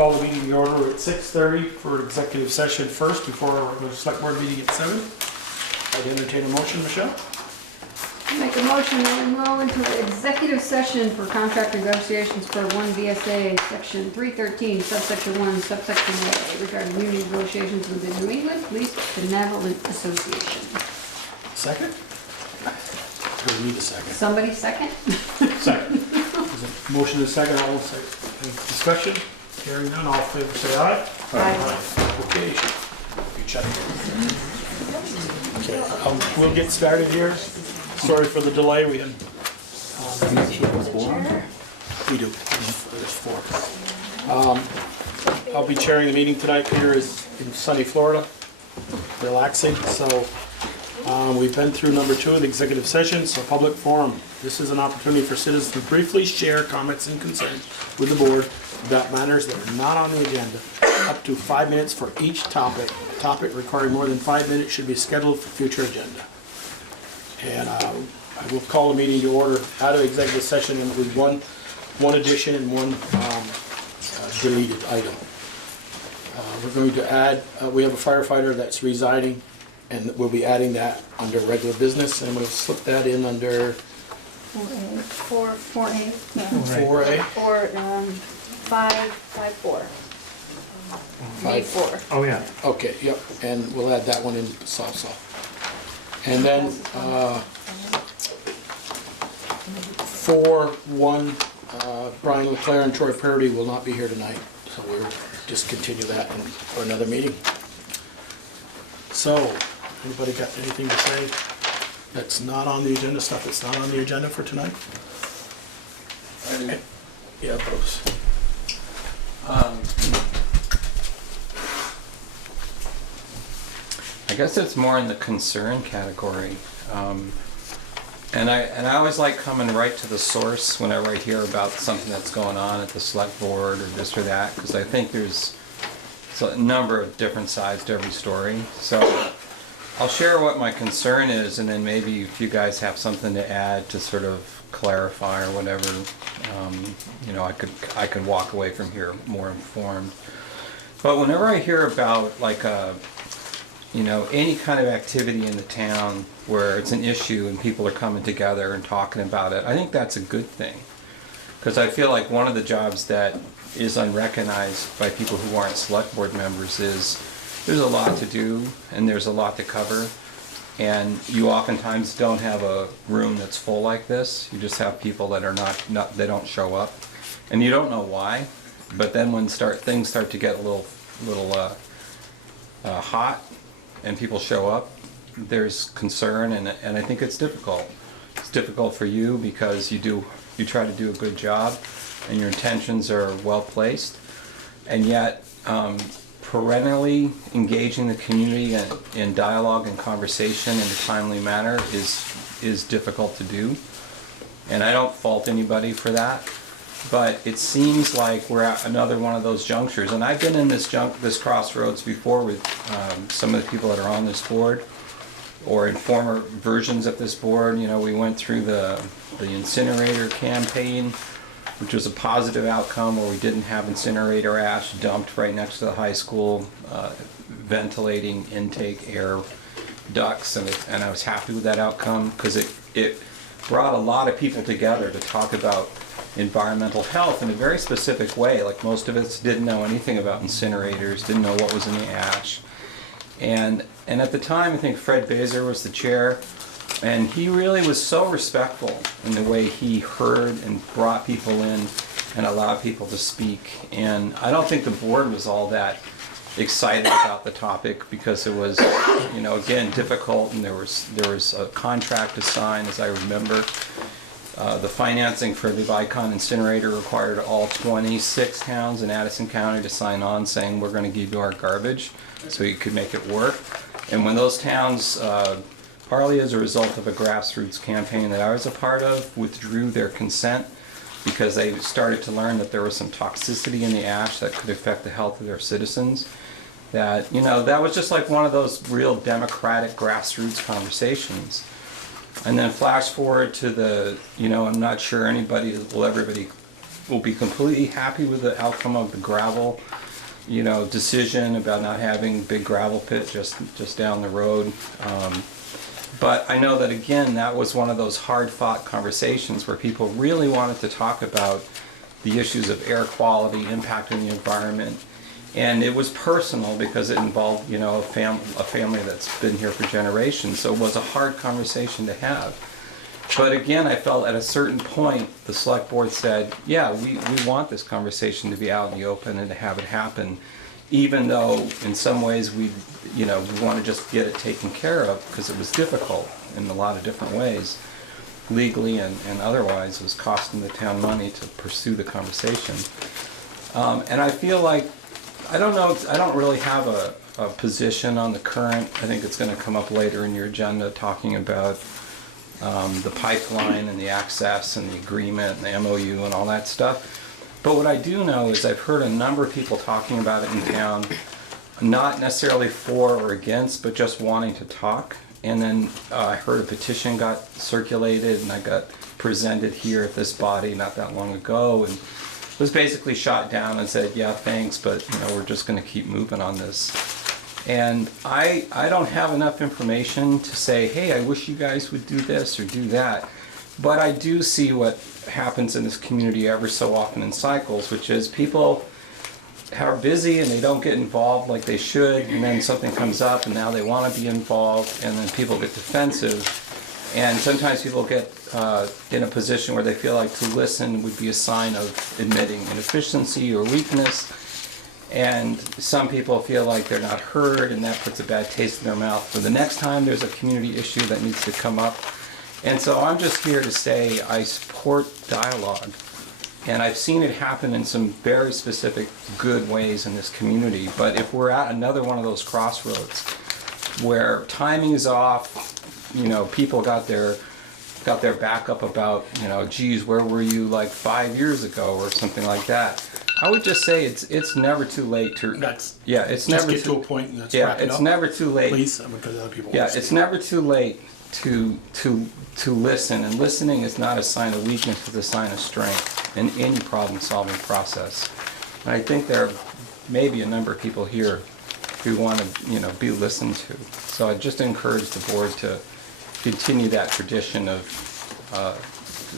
call the meeting to order at 6:30 for executive session first before our regular select board meeting at 7. I'd entertain a motion, Michelle. Make a motion that we go into the executive session for contract negotiations for 1 VSA, section 313, subsection 1, subsection A, regarding union negotiations with the New England Police Benevolent Association. Second? We need a second. Somebody second? Second. There's a motion and a second. All in favor? Any discussion? Hearing none, all in favor say aye. Aye. Okay. You check it. Okay, we'll get started here. Sorry for the delay. We had. We do. There's 4. I'll be chairing the meeting tonight. Peter is in sunny Florida, relaxing. So we've been through number 2 of the executive session. So public forum. This is an opportunity for citizens to briefly share comments and concerns with the board about matters that are not on the agenda. Up to 5 minutes for each topic. A topic requiring more than 5 minutes should be scheduled for future agenda. And I will call the meeting to order out of executive session with one addition and one deleted item. We're going to add, we have a firefighter that's resigning, and we'll be adding that under regular business, and we'll slip that in under 4A. Yeah. 4A. 554. B4. Oh, yeah. Okay, yep, and we'll add that one in also. And then 4-1, Brian Leclerc and Troy Purdy will not be here tonight, so we'll discontinue that for another meeting. So, anybody got anything to say that's not on the agenda, stuff that's not on the agenda for tonight? Yeah, Bruce. I guess it's more in the concern category. And I always like coming right to the source whenever I hear about something that's going on at the select board or this or that, because I think there's a number of different sides to every story. So I'll share what my concern is, and then maybe if you guys have something to add to sort of clarify or whatever, you know, I could walk away from here more informed. But whenever I hear about like you know, any kind of activity in the town where it's an issue and people are coming together and talking about it, I think that's a good thing. Because I feel like one of the jobs that is unrecognized by people who aren't select board members is there's a lot to do and there's a lot to cover. And you oftentimes don't have a room that's full like this. You just have people that are not they don't show up. And you don't know why. But then when things start to get a little hot, and people show up, there's concern, and I think it's difficult. It's difficult for you because you try to do a good job, and your intentions are well placed, and yet perennially engaging the community in dialogue and conversation in a timely manner is difficult to do, and I don't fault anybody for that. But it seems like we're at another one of those junctures, and I've been in this crossroads before with some of the people that are on this board, or in former versions of this board. You know, we went through the incinerator campaign, which was a positive outcome, where we didn't have incinerator ash dumped right next to the high school, ventilating intake air ducts, and I was happy with that outcome because it brought a lot of people together to talk about environmental health in a very specific way. Like most of us didn't know anything about incinerators, didn't know what was in the ash. And at the time, I think Fred Baser was the chair, and he really was so respectful in the way he heard and brought people in and allowed people to speak. And I don't think the board was all that excited about the topic because it was, you know, again, difficult, and there was a contract to sign, as I remember. The financing for the Vicon incinerator required all 26 towns in Addison County to sign on saying we're going to give you our garbage so you could make it work. And when those towns, partly as a result of a grassroots campaign that I was a part of, withdrew their consent because they started to learn that there was some toxicity in the ash that could affect the health of their citizens, that, you know, that was just like one of those real democratic grassroots conversations. And then flash forward to the, you know, I'm not sure everybody will be completely happy with the outcome of the gravel, decision about not having big gravel pit just down the road. But I know that, again, that was one of those hard-fought conversations where people really wanted to talk about the issues of air quality impacting the environment. And it was personal because it involved, a family that's been here for generations. So it was a hard conversation to have. But again, I felt at a certain point, the select board said, yeah, we want this conversation to be out in the open and to have it happen, even though in some ways we want to just get it taken care of because it was difficult in a lot of different ways, legally and otherwise. It was costing the town money to pursue the conversation. And I feel like, I don't really have a position on the current. I think it's going to come up later in your agenda, talking about the pipeline and the access and the agreement and the MOU and all that stuff. But what I do know is I've heard a number of people talking about it in town, not necessarily for or against, but just wanting to talk. And then I heard a petition got circulated and I got presented here at this body not that long ago, and was basically shot down and said, yeah, thanks, but we're just going to keep moving on this. And I don't have enough information to say, hey, I wish you guys would do this or do that. But I do see what happens in this community every so often in cycles, which is people are busy and they don't get involved like they should, and then something comes up and now they want to be involved, and then people get defensive. And sometimes people get in a position where they feel like to listen would be a sign of admitting inefficiency or weakness. And some people feel like they're not heard, and that puts a bad taste in their mouth for the next time there's a community issue that needs to come up. And so I'm just here to say I support dialogue. And I've seen it happen in some very specific good ways in this community. But if we're at another one of those crossroads where timing is off, people got their back up about, geez, where were you like 5 years ago or something like that. I would just say it's never too late to. It's never get to a point and let's yeah, wrap it it's up. never too late. Please, because other people. Yeah, want to it's speak. never too late to listen, and listening is not a sign of weakness; it's a sign of strength in any problem-solving process. And I think there may be a number of people here who want to, be listened to. So I just encourage the board to continue that tradition of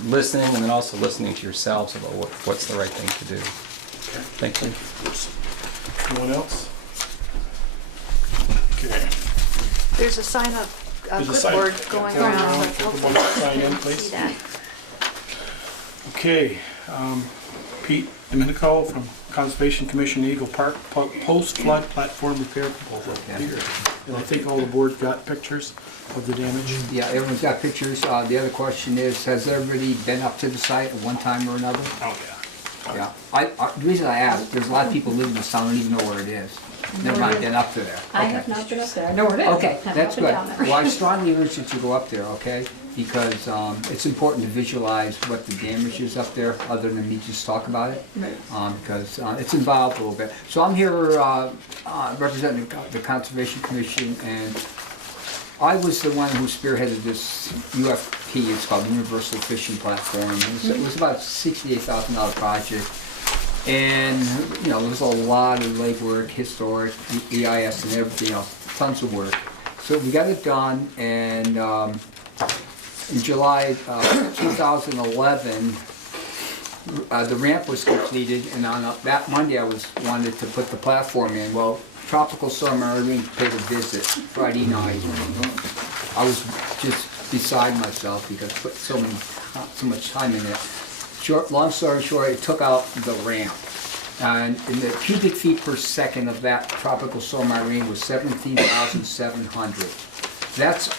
listening, and then also listening to yourselves about what's the right thing to do. Thank you. Anyone else? Okay. There's a sign up, There's a sign- clipboard going yeah, around. yeah, so yeah. hopefully Sign in, you can please. see that. Okay, Pete Domenico from Conservation Commission Eagle Park post-flood platform repair proposal. Peter, and I think all the board got pictures of the damage. Yeah, everyone's got pictures. The other question is, has everybody been up to the site at one time or another? Oh, yeah. Yeah. The reason I asked, there's a lot of people live in this town and don't even know where it is. Never mind, been up to there. I Okay. have not been up there. I know where it is. Okay, I've that's been good. down there. Well, I strongly urge you to go up there, okay? Because it's important to visualize what the damage is up there, other than me just talk about it. Right. Because it's involved a little bit. So I'm here representing the Conservation Commission, and I was the one who spearheaded this UFP. It's called Universal Fishing Platform. It was about a $68,000 project. And, there was a lot of legwork, historic, EIS and everything else, tons of work. So we got it done, and in July 2011, the ramp was completed, and on that Monday I wanted to put the platform in. Well, Tropical Storm Irene paid a visit Friday night. I was just beside myself because I put so much time in it. Long story short, it took out the ramp. And in the cubic feet per second of that Tropical Storm Irene was 17,700. That's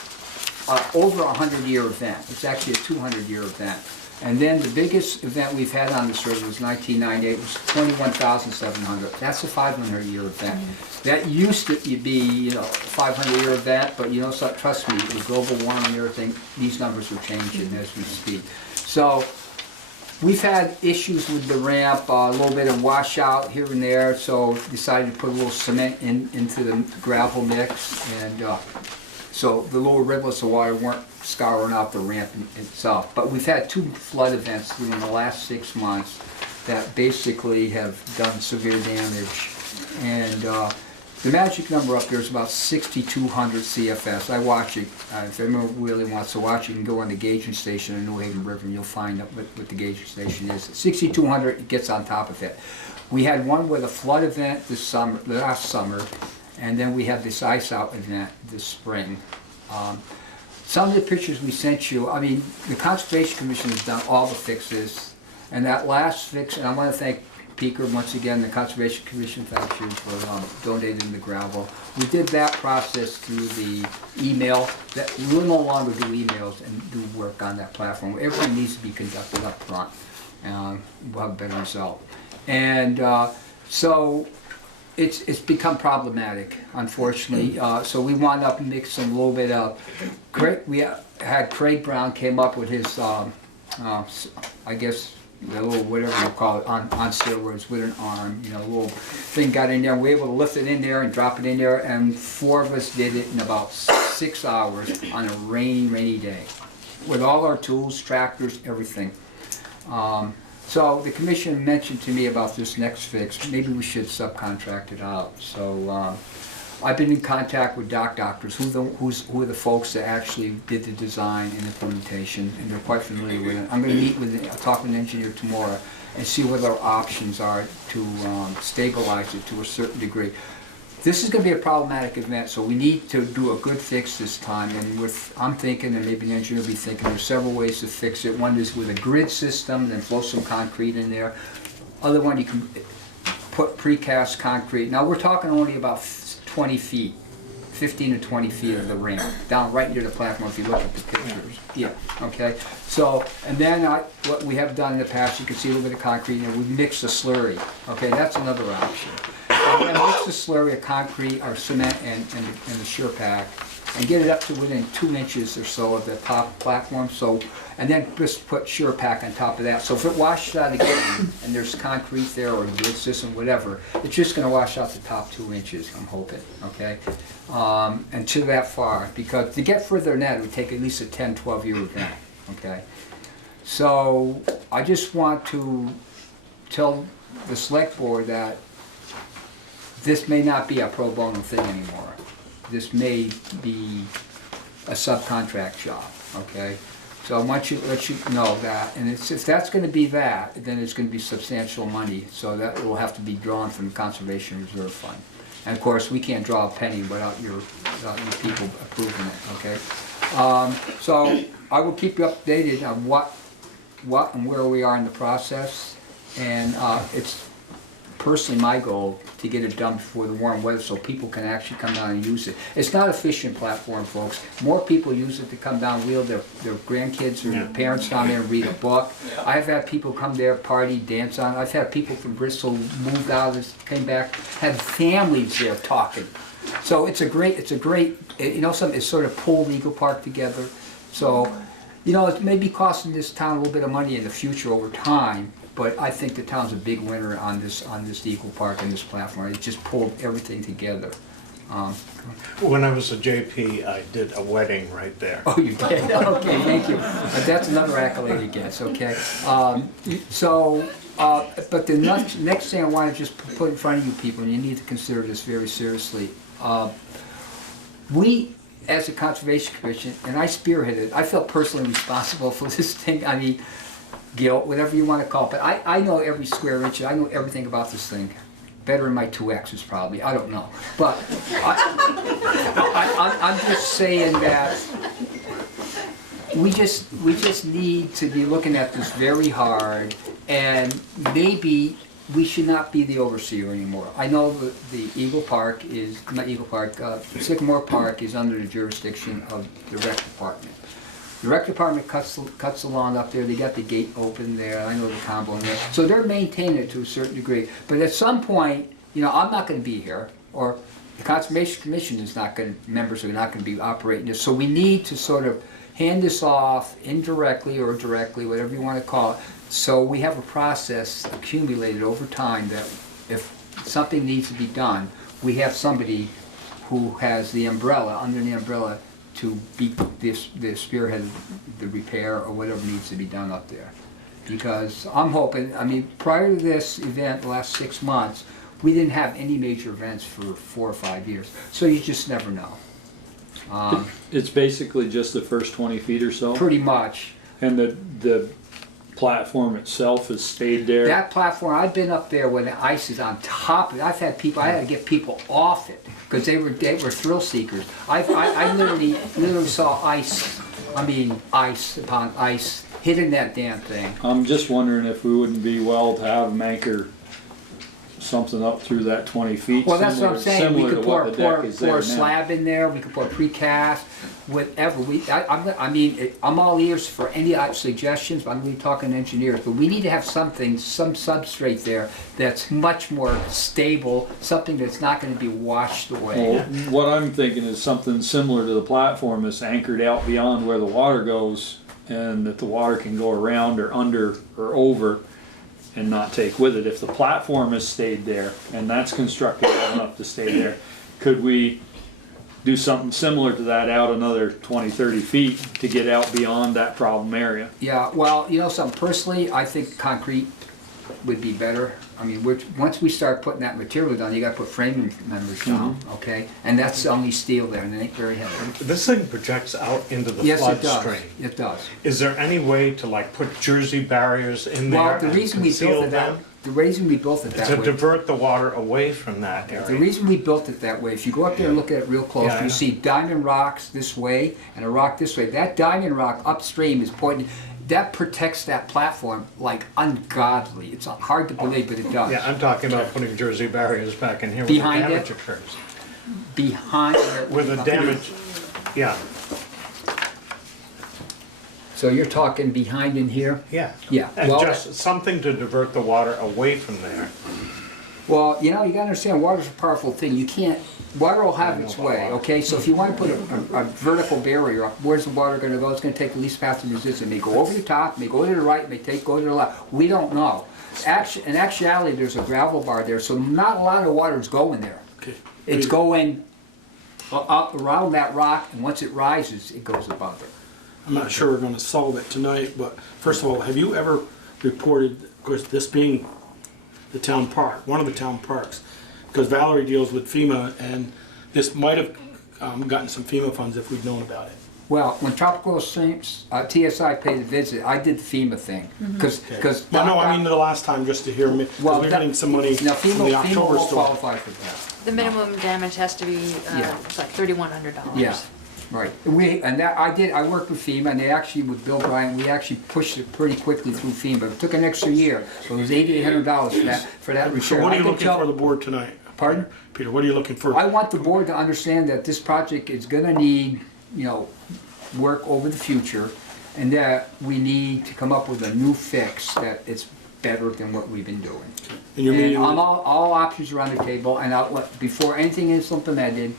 over a 100-year event. It's actually a 200-year event. And then the biggest event we've had on this river was 1998, it was 21,700. That's a 500-year event. That used to be, 500-year event, but so trust me, with global warming and everything, these numbers are changing as we speak. So we've had issues with the ramp, a little bit of washout here and there, so decided to put a little cement into the gravel mix, and so the lower rivulets of water weren't scouring out the ramp itself. But we've had 2 flood events during the last 6 months. that basically have done severe damage. And the magic number up there is about 6,200 CFS. I watch it. If anyone really wants to watch it, you can go on the gauging station in New Haven River and you'll find out what the gauging station is. 6,200, it gets on top of it. We had one with a flood event last summer, and then we had this ice out event this spring. Some of the pictures we sent you, I mean, the Conservation Commission has done all the fixes, and that last fix, and I want to thank Peaker once again, the Conservation Commission, thank you for donating the gravel. We did that process through the email. That we will no longer do emails and do work on that platform. Everything needs to be conducted up front. We'll have a better result. And so it's become problematic, unfortunately. So we wound up mixing a little bit of. We had Craig Brown came up with his, I guess, a little whatever you call it, on steroids with an arm, you know, a little thing got in there. We were able to lift it in there and drop it in there, and 4 of us did it in about 6 hours on a rainy day, with all our tools, tractors, everything. So the commission mentioned to me about this next fix. Maybe we should subcontract it out. So I've been in contact with doctors, who are the folks that actually did the design and implementation, and they're quite familiar with it. I'm going to meet with, talk with an engineer tomorrow and see what our options are to stabilize it to a certain degree. This is going to be a problematic event, so we need to do a good fix this time. And I'm thinking, and maybe the engineer will be thinking, there's several ways to fix it. One is with a grid system, then flow some concrete in there. Other one, you can put precast concrete. Now we're talking only about 20 feet, 15 to 20 feet of the ramp, down right near the platform if you look at the pictures. Yeah, okay. So, and then what we have done in the past, you can see a little bit of concrete in there, we mix the slurry. Okay, that's another option. And then mix the slurry of concrete or cement and the sure pack, and get it up to within 2 inches or so of the top platform. So, and then just put sure pack on top of that. So if it washes out again and there's concrete there or a grid system, whatever, it's just going to wash out the top 2 inches, I'm hoping, okay? And to that far, because to get further than that, it would take at least a 10, 12-year event, okay? So I just want to tell the select board that this may not be a pro bono thing anymore. This may be a subcontract job, okay? So I want you to let you know that, and if that's going to be that, then it's going to be substantial money, so that will have to be drawn from the Conservation Reserve Fund. And of course, we can't draw a penny without your people approving it, okay? So I will keep you updated on what and where we are in the process, and it's personally my goal to get it done before the warm weather so people can actually come down and use it. It's not an efficient platform, folks. More people use it to come down, wheel their grandkids or their parents down there and read a book. I've had people come there, party, dance on it. I've had people from Bristol moved out, came back, had families there talking. So it's a great, you know, something, it's sort of pulled Eagle Park together. So, you know, it may be costing this town a little bit of money in the future over time, but I think the town's a big winner on this Eagle Park and this platform. It just pulled everything together. When I was a JP, I did a wedding right there. Oh, you did? Okay, thank you. That's another accolade he gets, okay? But the next thing I want to just put in front of you people, and you need to consider this very seriously, we, as a Conservation Commission, and I spearheaded, I felt personally responsible for this thing. I mean, guilt, whatever you want to call it, but I know every square inch, I know everything about this thing. Better than my 2X's probably, I don't know. But I'm just saying that we just need to be looking at this very hard, and maybe we should not be the overseer anymore. I know the Eagle Park is, not Eagle Park, Sycamore Park is under the jurisdiction of the Rec Department. The Rec Department cuts the lawn up there, they got the gate open there, I know the combo in there. So they're maintaining it to a certain degree. But at some point, you know, I'm not going to be here, or the Conservation Commission is not going to, members are not going to be operating this. So we need to sort of hand this off indirectly or directly, whatever you want to call it, so we have a process accumulated over time that if something needs to be done, we have somebody who has the umbrella, under the umbrella, to be the spearhead of the repair or whatever needs to be done up there. Because I'm hoping, I mean, prior to this event, the last 6 months, we didn't have any major events for 4 or 5 years. So you just never know. It's basically just the first 20 feet or so, Pretty much. and the platform itself has stayed there. That platform, I've been up there when the ice is on top of it. I've had people, I had to get people off it because they were thrill seekers. I literally saw ice, I mean ice upon ice hitting that damn thing. I'm just wondering if we wouldn't be well to have them anchor something up through that 20 feet. Well, that's what I'm saying. We Similar could to what the deck is pour there a now. slab in there. We could pour precast, whatever. I'm all ears for any suggestions. I'm going to be talking to engineers, but we need to have something, some substrate there that's much more stable, something that's not going to be washed away. Well, what I'm thinking is something similar to the platform that's anchored out beyond where the water goes, and that the water can go around or under or over and not take with it. If the platform has stayed there, and that's constructed well enough to stay there, could we do something similar to that out another 20, 30 feet to get out beyond that problem area? Yeah, well, you know something, personally, I think concrete would be better. I mean, once we start putting that material down, you gotta put framing members down, okay? And that's only steel there, and it ain't very heavy. This thing projects out into the Yes, flood it does, stream. it does. Is there any way to like put Jersey barriers in there Well, the and reason we conceal built it that, them? the reason we built it To that way, divert the water away from that the area? reason we built it that way, if you go up there and look at it real close, Yeah, I you know. see diamond rocks this way and a rock this way. That diamond rock upstream is pointing, that protects that platform like ungodly. It's hard to believe, but it does. Yeah, I'm talking about putting Jersey barriers back in here where the Behind damage it? occurs. Behind, Where the damage, yeah, so you're talking behind in here? yeah. Yeah, And well, just something to divert the water away from there. Well, you know, you gotta understand, water's a powerful thing. You can't, water will have its way, okay? So if you wanna put a vertical barrier up, where's the water gonna go? It's gonna take the least path of resistance. It may go over the top, it may go to the right, it may go to the left. We don't know. In actuality, there's a gravel bar there, so not a lot of water is going there. Okay. It's going up around that rock, and once it rises, it goes above it. I'm not sure we're gonna solve it tonight, but first of all, have you ever reported, of course, this being the town park, one of the town parks, because Valerie deals with FEMA, and this might have gotten some FEMA funds if we'd known about it. Well, when Tropical Streams, TSI paid a visit, I did the FEMA thing, because. Well, no, I mean the last time, just to hear me, because Well, we're getting some money Now, from FEMA the FEMA October will storm. qualify for that. The minimum damage has to be, Yeah. it's like $3,100. Yeah, right. I worked with FEMA, and they actually, with Bill Bryant, we actually pushed it pretty quickly through FEMA. It took an extra year, so it was $8,800 for that So repair. what are I you can looking tell- for the board tonight? Pardon? Peter, what are you looking for? I want the board to understand that this project is gonna need, you know, work over the future, and that we need to come up with a new fix that is better than what we've been doing. And you're meeting And with- all options are on the table, and before anything is implemented,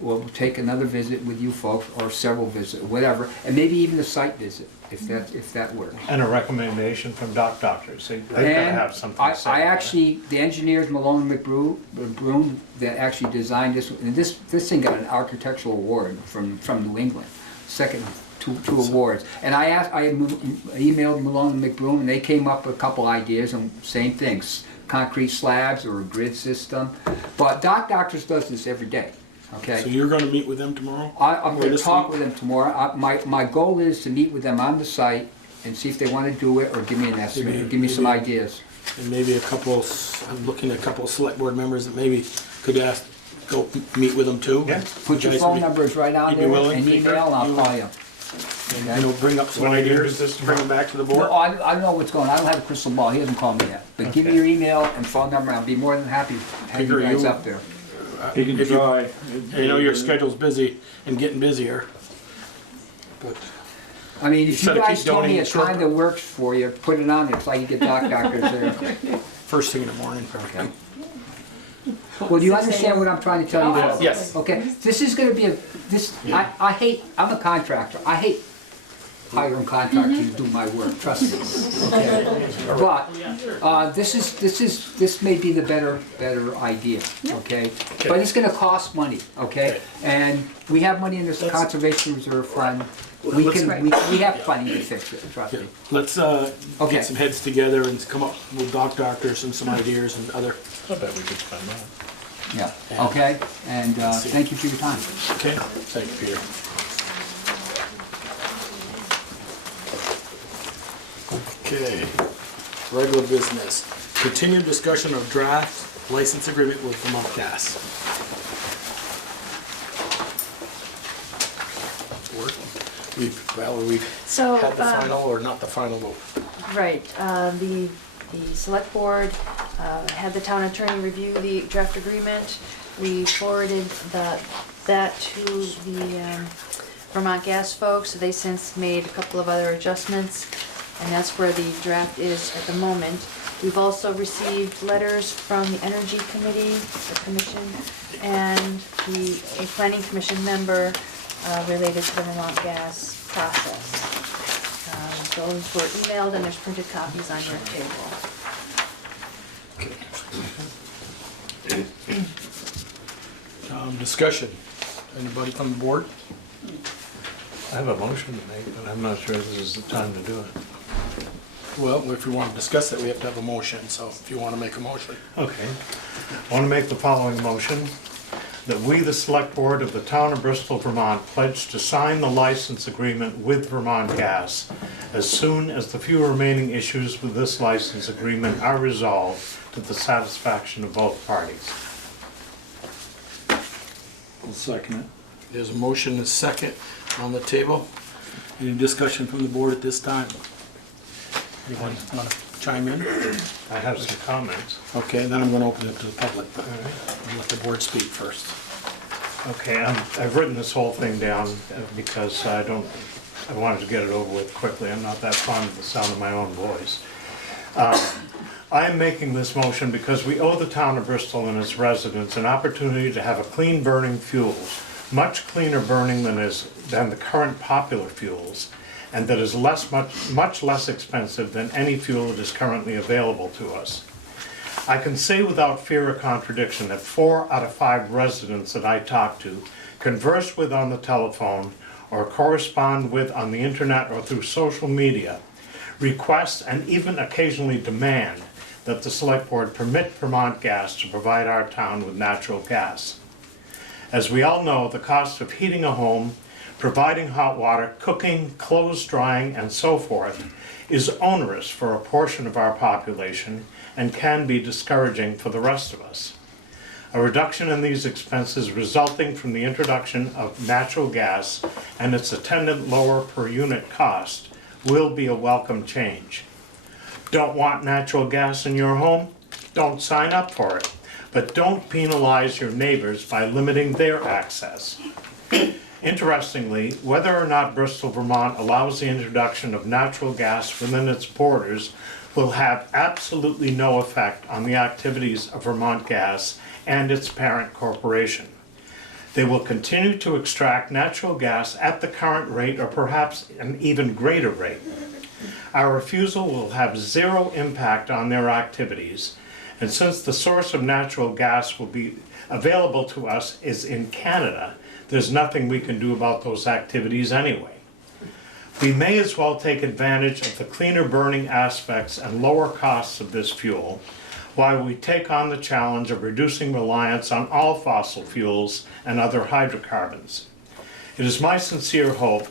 we'll take another visit with you folks, or several visits, whatever, and maybe even a site visit, if that works. And a recommendation from doctors. They've gotta And have something to say. I actually, the engineers, Malone and McBroom, that actually designed this, and this thing got an architectural award from New England, second, two awards. And I emailed Malone and McBroom, and they came up with a couple ideas, and same things, concrete slabs or a grid system. But Doctors does this every day, okay? So you're gonna meet with them tomorrow? I'm Or gonna this talk week? with them tomorrow. My goal is to meet with them on the site and see if they wanna do it, or give me an estimate, or give me some ideas. And maybe I'm looking at a couple of select board members that maybe could go meet with them too. Yeah. Put your You guys phone would be- numbers right on you'd be there, willing, and Peter? email, and I'll You call you. And, you know, bring up some When are you gonna ideas, do this bring them back to the board. No, I don't know what's going on. I don't have a crystal ball. He hasn't called me yet. But give me Okay. your email and phone number. I'll be more than happy to have you Figure guys you- up there. You can If you- try. I know your schedule's busy and getting busier. But I mean, if you Instead of guys keep told me a donating time that works for you, put it on there so I can get Doctors there. first thing in the morning. Okay. Well, do you understand what I'm trying to tell you? Bill? Yes. Okay, this is gonna be I'm a contractor, I hate hiring contractors to do my work, trust me. Okay? But, this may be the better idea, okay? But it's gonna cost money, okay? And we have money in this conservation reserve fund, We let's- can, we have plenty to fix it, trust Yeah, me. let's Okay. get some heads together and come up with doctors and some ideas and other, I bet we could spend that. Yeah, okay, and thank you for your time. okay? Thank you, Peter. Okay, regular business. Continued discussion of draft license agreement with Vermont Gas. We've So, had the final or not the final vote. right, the select board had the town attorney review the draft agreement. We forwarded that to the Vermont Gas folks. They since made a couple of other adjustments, and that's where the draft is at the moment. We've also received letters from the Energy Committee, the commission, and a planning commission member related to the Vermont Gas process. Those were emailed and there's printed copies on your table. Discussion. Anybody from the board? I have a motion to make, but I'm not sure this is the time to do it. Well, if we want to discuss it, we have to have a motion, so if you want to make a motion. Okay. I want to make the following motion, that we, the Select Board of the Town of Bristol, Vermont, pledge to sign the license agreement with Vermont Gas as soon as the few remaining issues with this license agreement are resolved to the satisfaction of both parties. I'll second it. There's a motion and a second on the table. Any discussion from the board at this time? Anyone want to chime in? I have some comments. Okay, then I'm going to open it to the public, but All right. I'll let the board speak first. Okay, I've written this whole thing down because I wanted to get it over with quickly. I'm not that fond of the sound of my own voice. I am making this motion because we owe the town of Bristol and its residents an opportunity to have a clean burning fuels, much cleaner burning than the current popular fuels, and that is much less expensive than any fuel that is currently available to us. I can say without fear of contradiction that 4 out of 5 residents that I talk to, converse with on the telephone, or correspond with on the internet or through social media, request and even occasionally demand that the Select Board permit Vermont Gas to provide our town with natural gas. As we all know, the cost of heating a home, providing hot water, cooking, clothes drying, and so forth is onerous for a portion of our population and can be discouraging for the rest of us. A reduction in these expenses resulting from the introduction of natural gas and its attendant lower per unit cost will be a welcome change. Don't want natural gas in your home? Don't sign up for it, but don't penalize your neighbors by limiting their access. Interestingly, whether or not Bristol, Vermont allows the introduction of natural gas within its borders will have absolutely no effect on the activities of Vermont Gas and its parent corporation. They will continue to extract natural gas at the current rate or perhaps an even greater rate. Our refusal will have zero impact on their activities, and since the source of natural gas will be available to us is in Canada, there's nothing we can do about those activities anyway. We may as well take advantage of the cleaner burning aspects and lower costs of this fuel while we take on the challenge of reducing reliance on all fossil fuels and other hydrocarbons. It is my sincere hope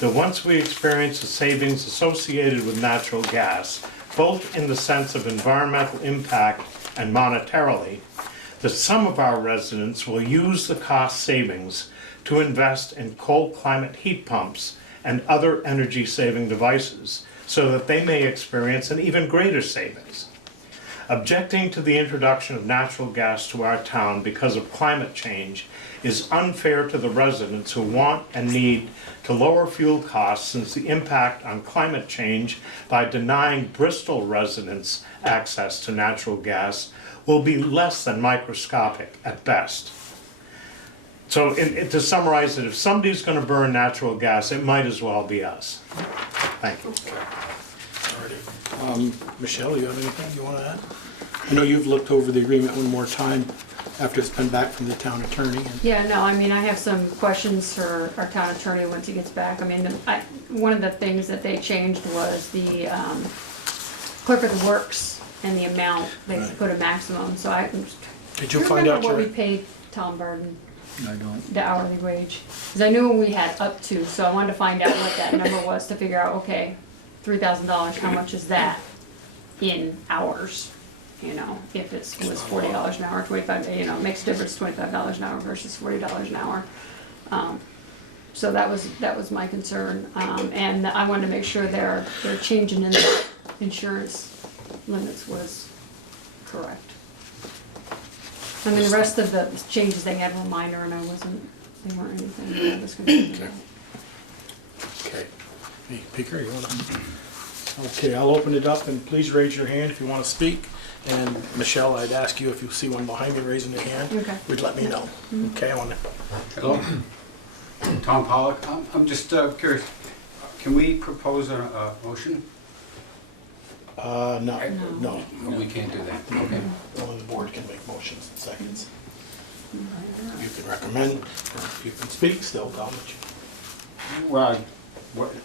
that once we experience the savings associated with natural gas, both in the sense of environmental impact and monetarily, that some of our residents will use the cost savings to invest in cold climate heat pumps and other energy-saving devices so that they may experience an even greater savings. Objecting to the introduction of natural gas to our town because of climate change is unfair to the residents who want and need to lower fuel costs, since the impact on climate change by denying Bristol residents access to natural gas will be less than microscopic at best. So to summarize it, if somebody's going to burn natural gas, it might as well be us. Thank you. Michelle, you have anything you want to add? I know you've looked over the agreement one more time after it's been back from the town attorney. And Yeah, no, I mean, I have some questions for our town attorney once he gets back. I mean, one of the things that they changed was the clerk of the works and the amount, they Right. put a maximum, so I can. Did you find out, what we Jerry? paid Tom Burden, I don't. the hourly wage? Because I knew we had up to, so I wanted to find out what that number was to figure out, okay, $3,000, how much is that in hours? You know, if it was $40 an hour, 25, you know, it makes a difference, $25 an hour versus $40 an hour. So that was my concern, and I wanted to make sure their changing in the insurance limits was correct. I mean, the rest of the changes they had were minor, and they weren't anything that I was concerned about. Okay. Hey, Peter, you wanna? Okay, I'll open it up, and please raise your hand if you wanna speak. And Michelle, I'd ask you if you see one behind me raising their hand. Okay. Would let me know. Okay, I wanna. Hello, Tom Pollock. I'm just curious, can we propose a motion? No, no. No. No, we can't do that. Okay. Only the board can make motions in seconds. You can recommend, or you can speak still, Tom. Well,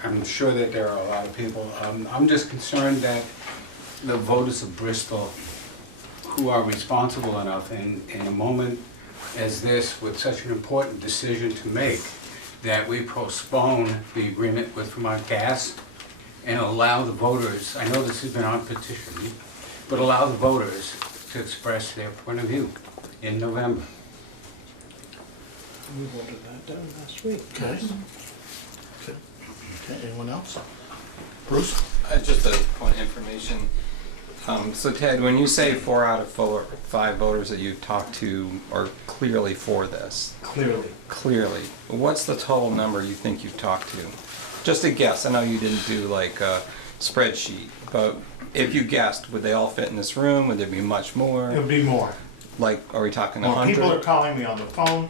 I'm sure that there are a lot of people. I'm just concerned that the voters of Bristol who are responsible enough in a moment as this with such an important decision to make, that we postpone the agreement with Vermont Gas and allow the voters, I know this has been on petition, but allow the voters to express their point of view in November. We voted that down last week. Okay. Okay, anyone else? Bruce? Just a point of information. So Ted, when you say 4 out of 5 voters that you've talked to are clearly for this, clearly, what's the total number you think you've talked to? Just a guess. I know you didn't do like a spreadsheet, but if you guessed, would they all fit in this room? Would there be much more? It would be more. Like, are we talking Well, 100? people are calling me on the phone,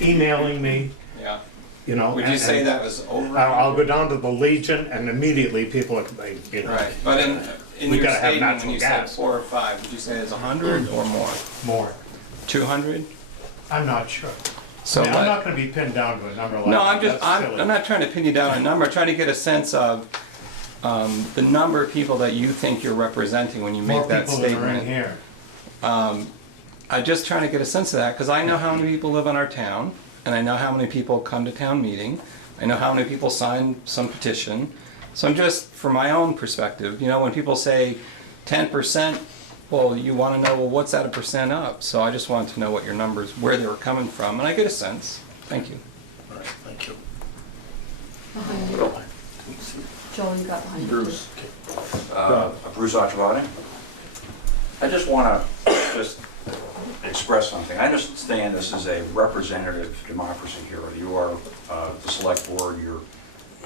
emailing me, Yeah. you know. Would you and- say and that was over? I'll go down to the Legion and immediately people are, you know. Right, but in We your gotta have statement, when natural you said gas. 4 or 5, would you say it's 100 or more? More. 200? I'm not sure. So I mean, I'm what? not gonna be pinned down to a number like that. No, I'm That's not trying to pin you down on a number. I'm trying to get a sense of the number of people that you think you're representing when you make that more people than are in statement. here. I'm just trying to get a sense of that because I know how many people live in our town, and I know how many people come to town meeting. I know how many people sign some petition. So I'm just, from my own perspective, you know, when people say 10%, well, you want to know, well, what's that a percent of? So I just wanted to know what your numbers, where they were coming from, and I get a sense. Thank you. All right, thank you. Behind you. Joel, you got behind you. Bruce. Bruce Ochavati. I just want to express something. I understand this is a representative democracy here. You are the select board, you're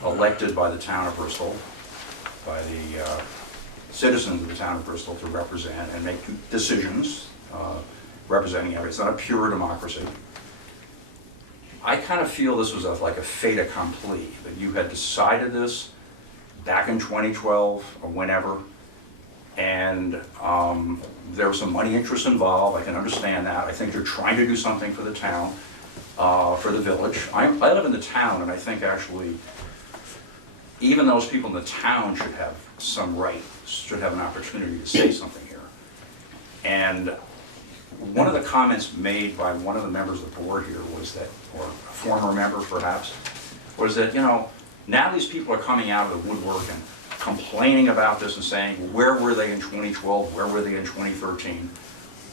elected by the town of Bristol, by the citizens of the town of Bristol to represent and make decisions representing everyone. It's not a pure democracy. I kind of feel this was like a fait accompli, that you had decided this back in 2012 or whenever, and there was some money interest involved. I can understand that. I think you're trying to do something for the town, for the village. I live in the town, and I think actually even those people in the town should have some right, should have an opportunity to say something here. And one of the comments made by one of the members of the board here was that, or a former member perhaps, was that, you know, now these people are coming out of the woodwork and complaining about this and saying, where were they in 2012, where were they in 2013?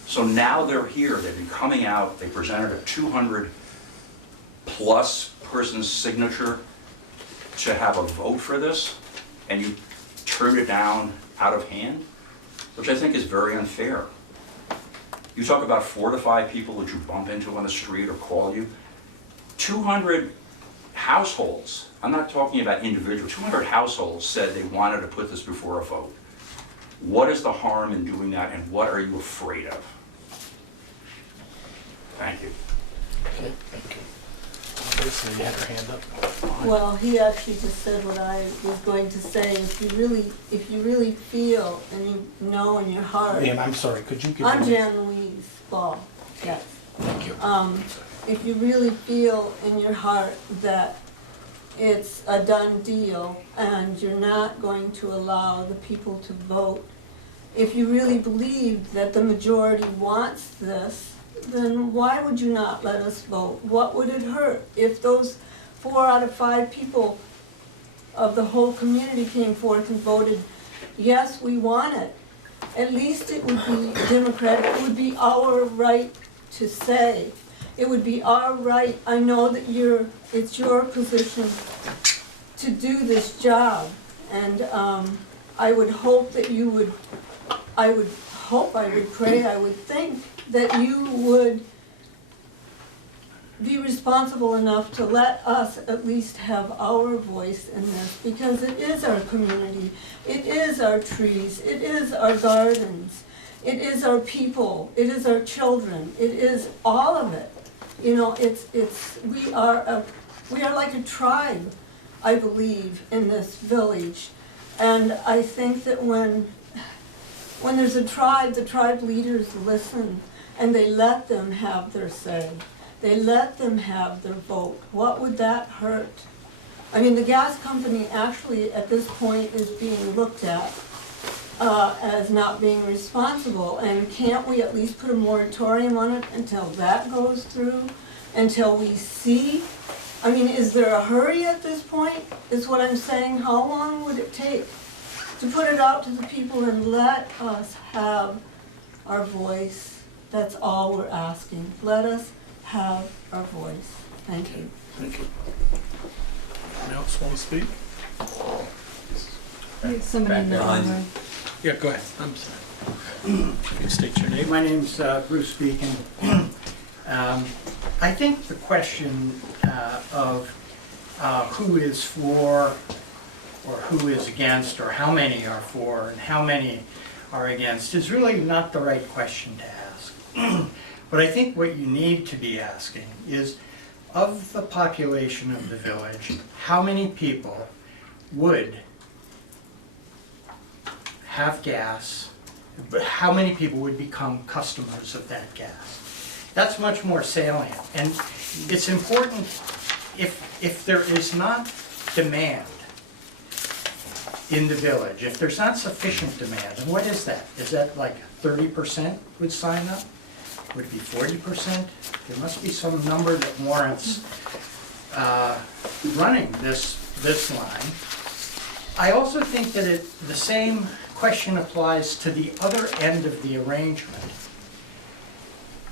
So now they're here, they've been coming out, they presented a 200+ person signature to have a vote for this, and you turned it down out of hand, which I think is very unfair. You talk about 4 to 5 people that you bump into on the street or call you. 200 households, I'm not talking about individuals, 200 households said they wanted to put this before a vote. What is the harm in doing that, and what are you afraid of? Thank you. Okay, thank you. You had her hand up. Well, he actually just said what I was going to say. If you really feel and you know in your heart. Ma'am, I'm sorry, could you give I'm me? Jan Louise Ball, yes. Thank you. If you really feel in your heart that it's a done deal and you're not going to allow the people to vote, if you really believe that the majority wants this, then why would you not let us vote? What would it hurt if those 4 out of 5 people of the whole community came forth and voted, yes, we want it? At least it would be democratic. It would be our right to say. It would be our right. I know that it's your position to do this job, and I would hope that you would. I would pray. I would think that you would be responsible enough to let us at least have our voice in this, because it is our community, it is our trees, it is our gardens, it is our people, it is our children, it is all of it. You know, we are like a tribe, I believe, in this village, and I think that when there's a tribe, the tribe leaders listen and they let them have their say. They let them have their vote. What would that hurt? I mean, the gas company actually at this point is being looked at as not being responsible. And can't we at least put a moratorium on it until that goes through? Until we see? I mean, is there a hurry at this point? Is what I'm saying. How long would it take to put it out to the people and let us have our voice? That's all we're asking. Let us have our voice. Thank you. Thank you. Anyone else want to speak? Somebody in the hallway. Yeah, go ahead. I'm sorry. If you state your name. My name's Bruce speaking. I think the question of who is for or who is against, or how many are for and how many are against, is really not the right question to ask. But I think what you need to be asking is, of the population of the village, how many people would have gas, but how many people would become customers of that gas? That's much more salient. And it's important, if there is not demand in the village, if there's not sufficient demand, and what is that? Is that like 30% would sign up? Would it be 40%? There must be some number that warrants running this line. I also think that the same question applies to the other end of the arrangement,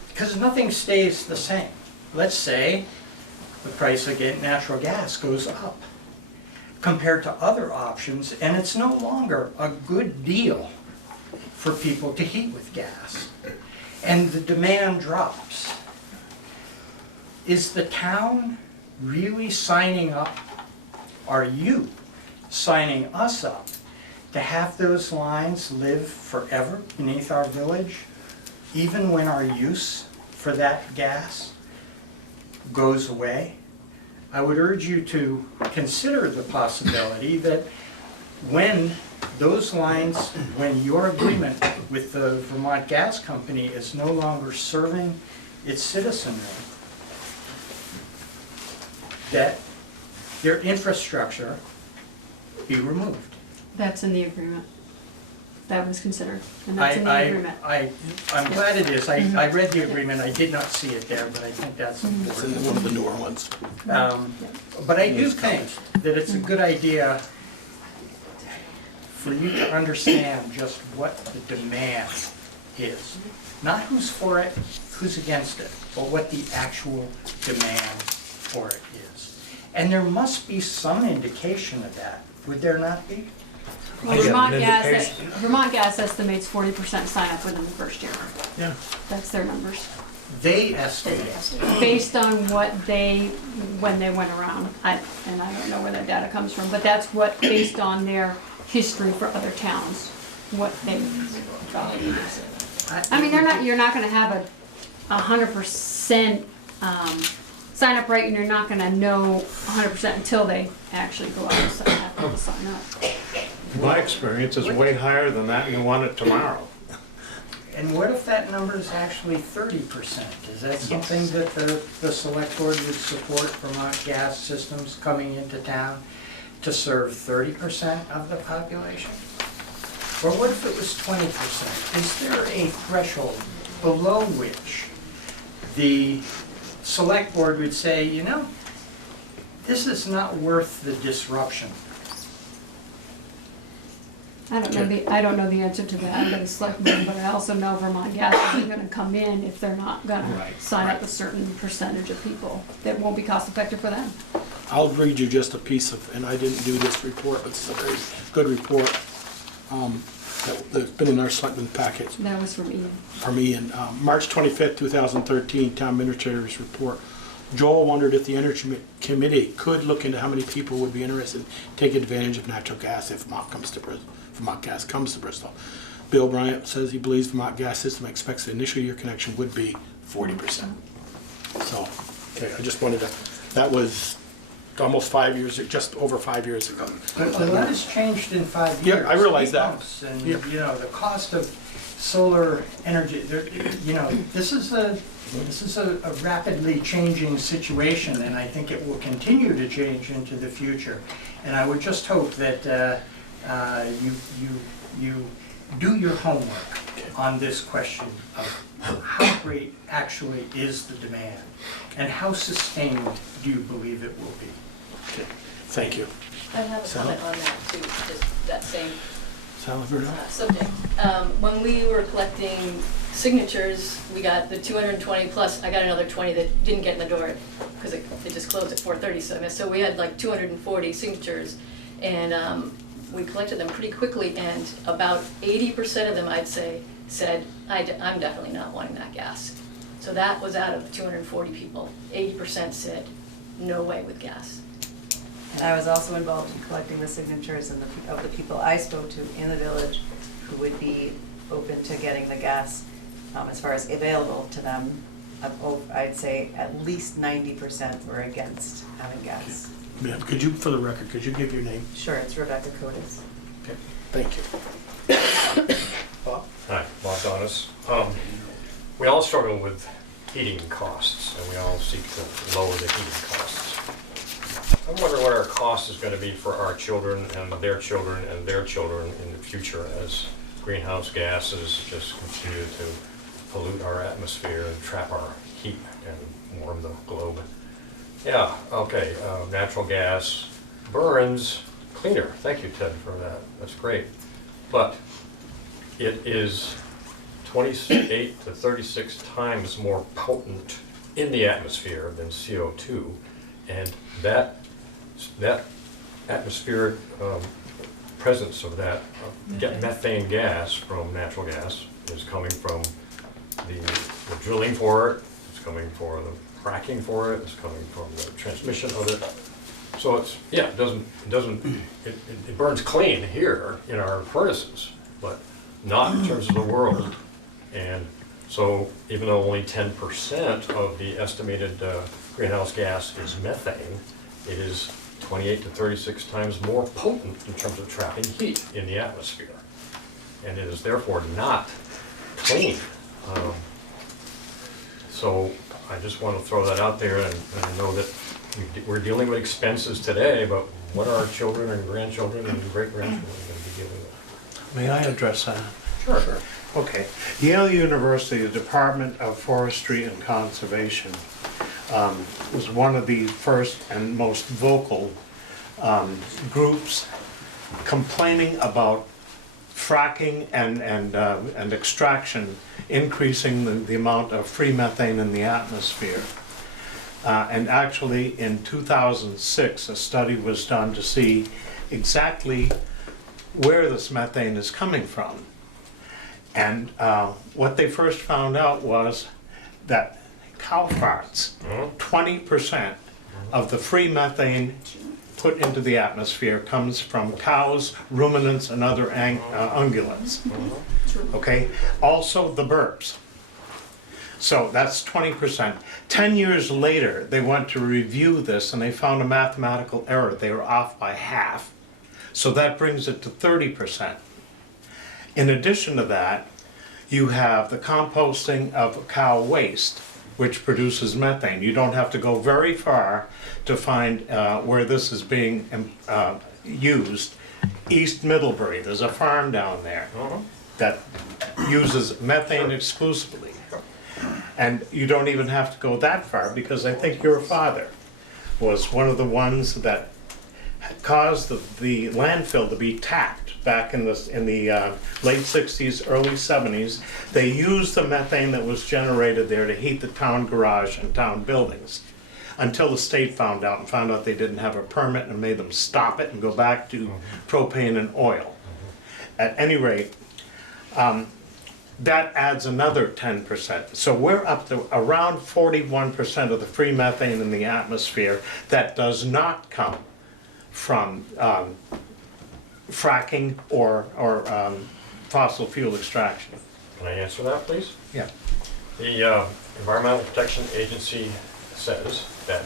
because nothing stays the same. Let's say the price of natural gas goes up compared to other options, and it's no longer a good deal for people to heat with gas, and the demand drops. Is the town really signing up? Are you signing us up to have those lines live forever beneath our village, even when our use for that gas goes away? I would urge you to consider the possibility that when those lines, when your agreement with the Vermont Gas Company is no longer serving its citizenry, that their infrastructure be removed. That's in the agreement. That was considered, and that's in the agreement. I'm glad it is. I read the agreement. I did not see it there, but I think that's It's in important. one of the newer ones. But I do think that it's a good idea for you to understand just what the demand is. Not who's for it, who's against it, but what the actual demand for it is. And there must be some indication of that, would there not be? Well, Vermont Gas estimates 40% sign up within the first year. Yeah. That's their numbers. They estimate. Based on what when they went around, and I don't know where that data comes from, but that's what, based on their history for other towns, what they value. I mean, you're not gonna have a 100% sign up right and you're not gonna know 100% until they actually go out and have to sign up. My experience is way higher than that, and you want it tomorrow. And what if that number is actually 30%? Is that something that the select board would support, Vermont Gas Systems coming into town to serve 30% of the population? Or what if it was 20%? Is there a threshold below which the select board would say, you know, this is not worth the disruption? I don't know the answer to that. I'm gonna select them, but I also know Vermont Gas isn't gonna come in if they're not gonna Right, sign up a certain percentage of people. That won't be cost effective for them. I'll read you just a piece of, and I didn't do this report, but it's a very good report that's been in our selectmen packet That was from Ian. from Ian. March 25th, 2013, Town Administrator's Report. Joel wondered if the Energy Committee could look into how many people would be interested in taking advantage of natural gas if Vermont Gas comes to Bristol. Bill Bryant says he believes Vermont Gas System expects the initial year connection would be 40%. So, okay, I just wanted to, that was almost 5 years, just over 5 years ago. But a lot has changed in 5 Yeah, years. I realize that. Pumps And, Yeah. you know, the cost of solar energy, you know, this is a rapidly changing situation, and I think it will continue to change into the future. And I would just hope that you do your homework on this question of how great actually is the demand, and how sustained do you believe it will be? Okay, thank you. I have a Sal? comment on that too, just that same Salvatore? subject. When we were collecting signatures, we got the 220 plus, I got another 20 that didn't get in the door because it just closed at 4:30, so we had like 240 signatures, and we collected them pretty quickly, and about 80% of them, I'd say, said, I'm definitely not wanting that gas. So that was out of 240 people, 80% said, no way with gas. And I was also involved in collecting the signatures of the people I spoke to in the village who would be open to getting the gas as far as available to them. I'd say at least 90% were against having gas. Ma'am, could you, for the record, could you give your name? Sure, it's Rebecca Cotis. Okay, thank you. Bob? Hi, Bob Donis. We all struggle with heating costs, and we all seek to lower the heating costs. I'm wondering what our cost is going to be for our children and their children and their children in the future as greenhouse gases just continue to pollute our atmosphere and trap our heat and warm the globe. Yeah, okay, natural gas burns cleaner. Thank you, Ted, for that. That's great. But it is 28 to 36 times more potent in the atmosphere than CO2, and that atmospheric presence of that methane gas from natural gas is coming from the drilling for it, it's coming for the fracking for it, it's coming from the transmission of it. So it's, yeah, it burns clean here in our furnaces, but not in terms of the world. And so even though only 10% of the estimated greenhouse gas is methane, it is 28 to 36 times more potent in terms of trapping heat in the atmosphere. And it is therefore not clean. So I just want to throw that out there, and I know that we're dealing with expenses today, but what are our children and grandchildren and great-grandchildren going to be dealing with? May I address that? Sure. Okay. Yale University, the Department of Forestry and Conservation, was one of the first and most vocal groups complaining about fracking and extraction increasing the amount of free methane in the atmosphere. And actually in 2006 a study was done to see exactly where this methane is coming from. And what they first found out was that cow farts, 20% of the free methane put into the atmosphere comes from cows, ruminants, and other ungulates. Okay? Also the burps. So that's 20%. 10 years later, they went to review this and they found a mathematical error. They were off by half. So that brings it to 30%. In addition to that, you have the composting of cow waste, which produces methane. You don't have to go very far to find where this is being used. East Middlebury, there's a farm down there that uses methane exclusively. And you don't even have to go that far, because I think your father was one of the ones that caused the landfill to be tapped back in the late 60s, early 70s. They used the methane that was generated there to heat the town garage and town buildings, until the state found out they didn't have a permit and made them stop it and go back to propane and oil. At any rate, that adds another 10%. So we're up to around 41% of the free methane in the atmosphere that does not come from fracking or fossil fuel extraction. Can I answer that, please? Yeah. The Environmental Protection Agency says that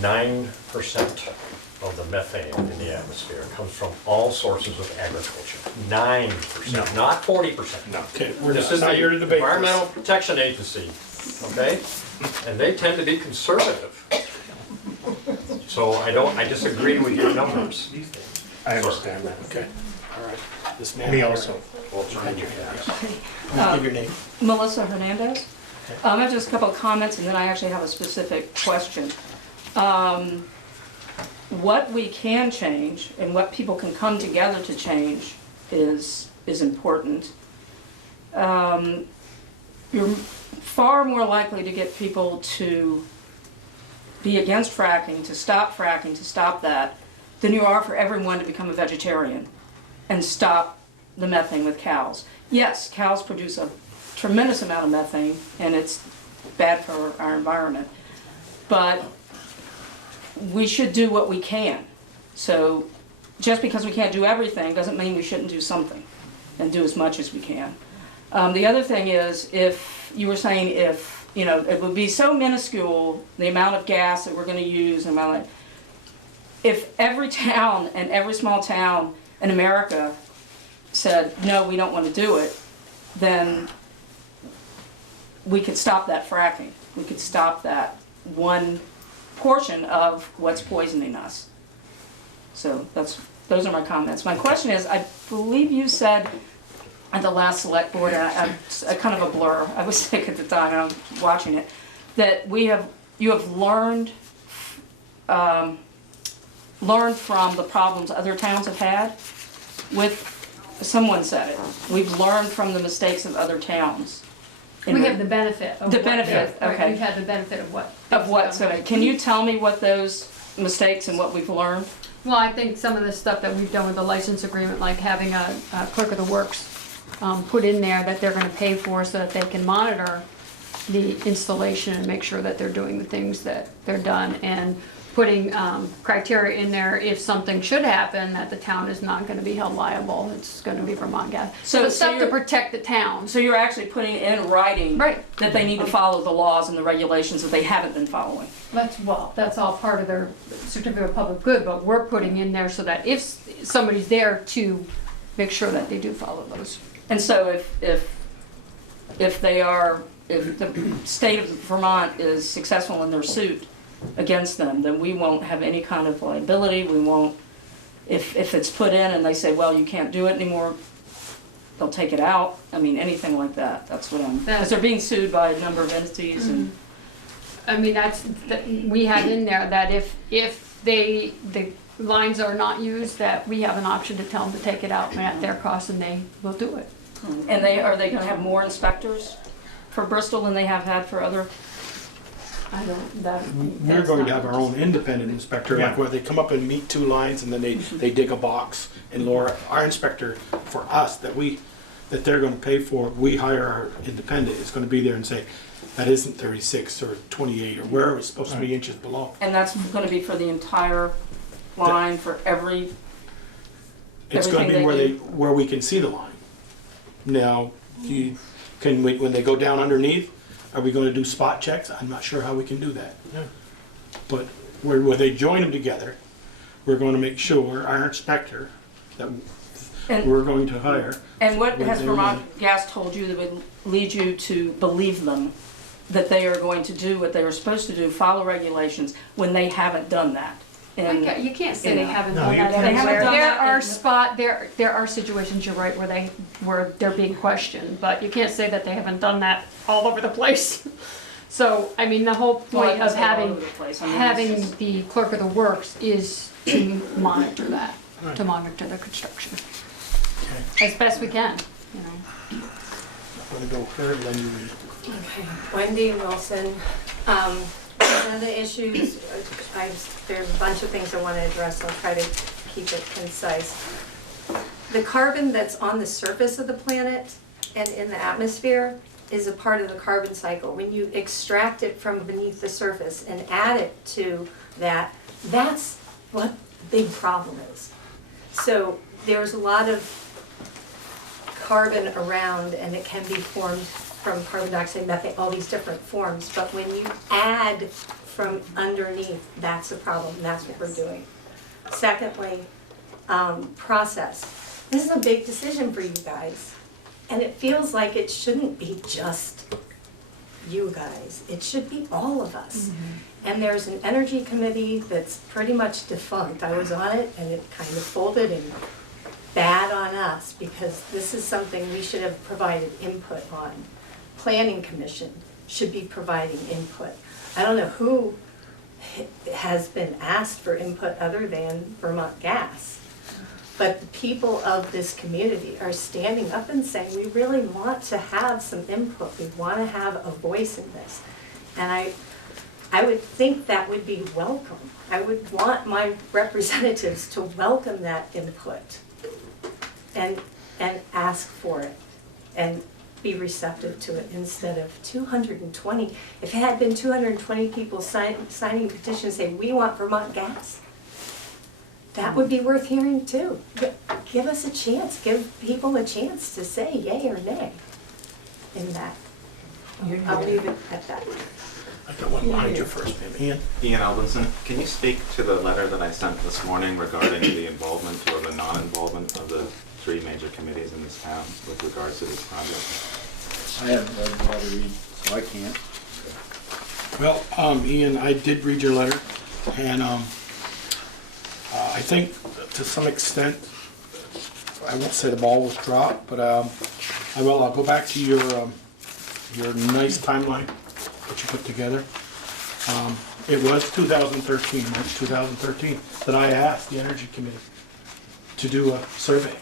9% of the methane in the atmosphere comes from all sources of agriculture. 9%, No. not 40%. No. Okay, we're This just is not the here to debate Environmental this. Protection Agency, okay? And they tend to be conservative. So I disagree with your numbers. I understand that. Okay, all right. This man. Me also. Thank you. Give your name. Melissa Hernandez. I have just a couple of comments, and then I actually have a specific question. What we can change and what people can come together to change is important. You're far more likely to get people to be against fracking, to stop that, than you are for everyone to become a vegetarian and stop the methane with cows. Yes, cows produce a tremendous amount of methane, and it's bad for our environment. But we should do what we can. So just because we can't do everything doesn't mean we shouldn't do something and do as much as we can. The other thing is, if you were saying it would be so minuscule, the amount of gas that we're going to use, if every town and every small town in America said, no, we don't want to do it, then we could stop that fracking. We could stop that one portion of what's poisoning us. So those are my comments. My question is, I believe you said at the last select board, and I kind of a blur, I was sick at the time and I was watching it, that you have learned from the problems other towns have had with, someone said it, we've learned from the mistakes of other towns. We have the benefit of The what benefit, right, okay. We've had the benefit of what. Of what, so can you tell me what those mistakes and what we've learned? Well, I think some of the stuff that we've done with the license agreement, like having a clerk of the works put in there that they're gonna pay for so that they can monitor the installation and make sure that they're doing the things that they're done, and putting criteria in there if something should happen, that the town is not gonna be held liable, it's gonna be Vermont Gas. So the stuff to protect the town. So you're actually putting in writing Right. that they need to follow the laws and the regulations that they haven't been following. That's all part of their certificate of public good, but we're putting in there so that if somebody's there to make sure that they do follow those. And so if the state of Vermont is successful in their suit against them, then we won't have any kind of liability. We won't, if it's put in and they say, well, you can't do it anymore, they'll take it out. I mean, anything like that. That's what because they're being sued by a number of entities. And I mean, we have in there that if the lines are not used, that we have an option to tell them to take it out at their cost, and they will do it. And are they going to have more inspectors for Bristol than they have had for other? I don't. We're going to have our own independent inspector, like where they come up and meet two lines and then they dig a box. And Laura, our inspector for us that they're going to pay for, we hire our independent, is going to be there and say, that isn't 36 or 28 or wherever it's supposed to be inches below. And that's going to be for the entire line for every. It's going to be where we can see the line. Now, when they go down underneath, Are we gonna do spot checks? I'm not sure how we can do that. But where they join them together, we're gonna make sure our inspector that And- we're going to hire. And what has Within- Vermont Gas told you that would lead you to believe them that they are going to do what they were supposed to do, follow regulations, when they haven't done that? And You can't say they haven't No, done you that can't. They haven't everywhere. done There that in- are situations, you're right, where they're being questioned, but you can't say that they haven't done that all over the place. So, I mean, the whole Well, I point can of say all having, over the place. I mean, it's having just- the clerk of the works is to monitor that, to monitor the construction, as best we can, you know. I'm gonna go here, then you read. Okay, Wendy Wilson. One of the issues, there's a bunch of things I want to address, I'll try to keep it concise. The carbon that's on the surface of the planet and in the atmosphere is a part of the carbon cycle. When you extract it from beneath the surface and add it to that, that's what the big problem is. So there's a lot of carbon around, and it can be formed from carbon dioxide, methane, all these different forms, but when you add from underneath, that's the problem, and that's what we're doing. Secondly, process. This is a big decision for you guys, and it feels like it shouldn't be just you guys, it should be all of us. And there's an energy committee that's pretty much defunct. I was on it, and it kind of folded, and bad on us, because this is something we should have provided input on. Planning Commission should be providing input. I don't know who has been asked for input other than Vermont Gas. But the people of this community are standing up and saying, we really want to have some input. We want to have a voice in this. And I would think that would be welcome. I would want my representatives to welcome that input and ask for it and be receptive to it instead of 220. If it had been 220 people signing a petition saying, we want Vermont Gas, that would be worth hearing too. Give us a chance, give people a chance to say yay or nay in that. I'll leave it at that. I got one behind you first, ma'am. Ian? Ian Albinson, can you speak to the letter that I sent this morning regarding the involvement or the non-involvement of the three major committees in this town with regards to this project? I haven't read the letter, Ian, so I can't. Well, Ian, I did read your letter, and I think to some extent, I won't say the ball was dropped, but I'll go back to your nice timeline that you put together. It was 2013, March 2013, that I asked the Energy Committee to do a survey.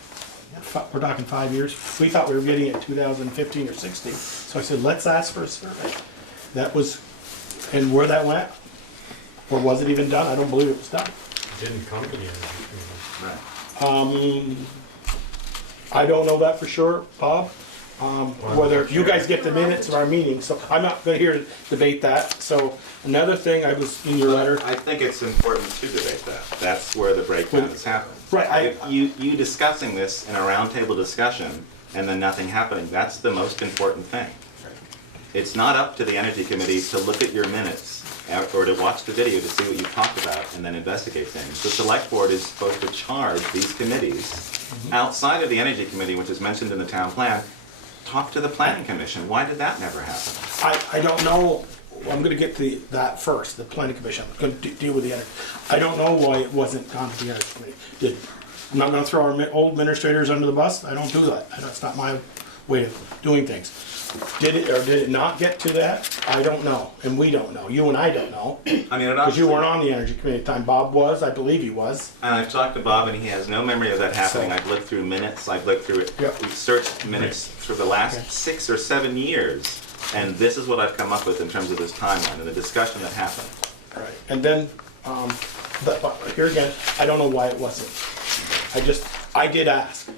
We're talking 5 years. We thought we were getting it 2015 or 16, so I said, let's ask for a survey. That was, and where that went, or was it even done? I don't believe it was done. Didn't come to the energy committee. Right. I don't know that for sure, Bob. Whether you guys get the minutes of our meeting, so I'm not going to here to debate that. So another thing, I was in your letter. I think it's important to debate that. That's where the breakdown has happened. Right. If you discussing this in a roundtable discussion and then nothing happening, that's the most important thing. It's not up to the Energy Committee to look at your minutes or to watch the video to see what you talked about and then investigate things. The Select Board is supposed to charge these committees outside of the Energy Committee, which is mentioned in the town plan. Talk to the Planning Commission. Why did that never happen? I don't know. I'm going to get to that first, the Planning Commission. I'm going to deal with the energy. I don't know why it wasn't gone to the Energy Committee. I'm not going to throw our old administrators under the bus. I don't do that. That's not my way of doing things. Did it or did it not get to that? I don't know, and we don't know. You and I don't know. I mean, it because obviously, you weren't on the Energy Committee at the time. Bob was, I believe he was. and I've talked to Bob, and he has no memory of that happening. I've looked through minutes. I've looked through it. Yep. We've searched minutes for the last 6 or 7 years, and this is what I've come up with in terms of this timeline and the discussion that happened. Right, and then here again, I don't know why it wasn't. I did ask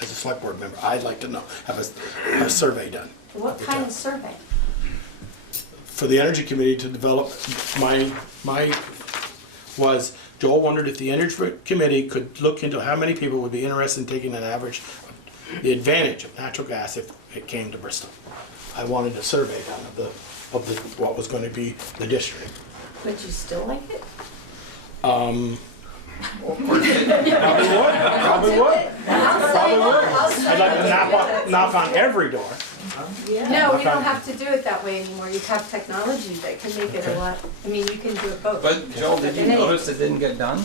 as a select board member. I'd like to know, have a survey done. What kind of survey? For the Energy Committee to develop, was Joel wondered if the Energy Committee could look into how many people would be interested in taking an average, the advantage of natural gas if it came to Bristol. I wanted a survey done of what was going to be the district. But you still like it? Probably would. Probably would. I'd like to knock on every door. No, we don't have to do it that way anymore. You have technology that can make it a lot, I mean, you can do it both. But Joel, did you notice it didn't get done?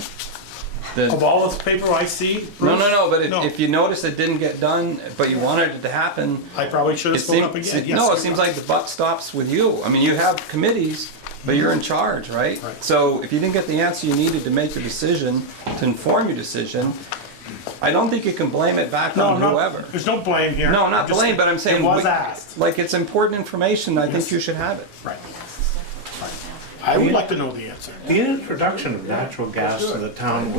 Of all this paper I see, No, Bruce, but if you notice it didn't get done, but you wanted it to happen. I probably should have spoken up again. Yes, No, it you're seems right. like the buck stops with you. I mean, you have committees, but you're in charge, right? Right. So if you didn't get the answer you needed to make your decision, to inform your decision, I don't think you can blame it back No, on whoever. there's no blame here. No, not Just- blame, but I'm saying. It was asked. Like, it's important information, I think Yes. you should have it. Right. I would like to know the answer. The introduction of natural gas to the town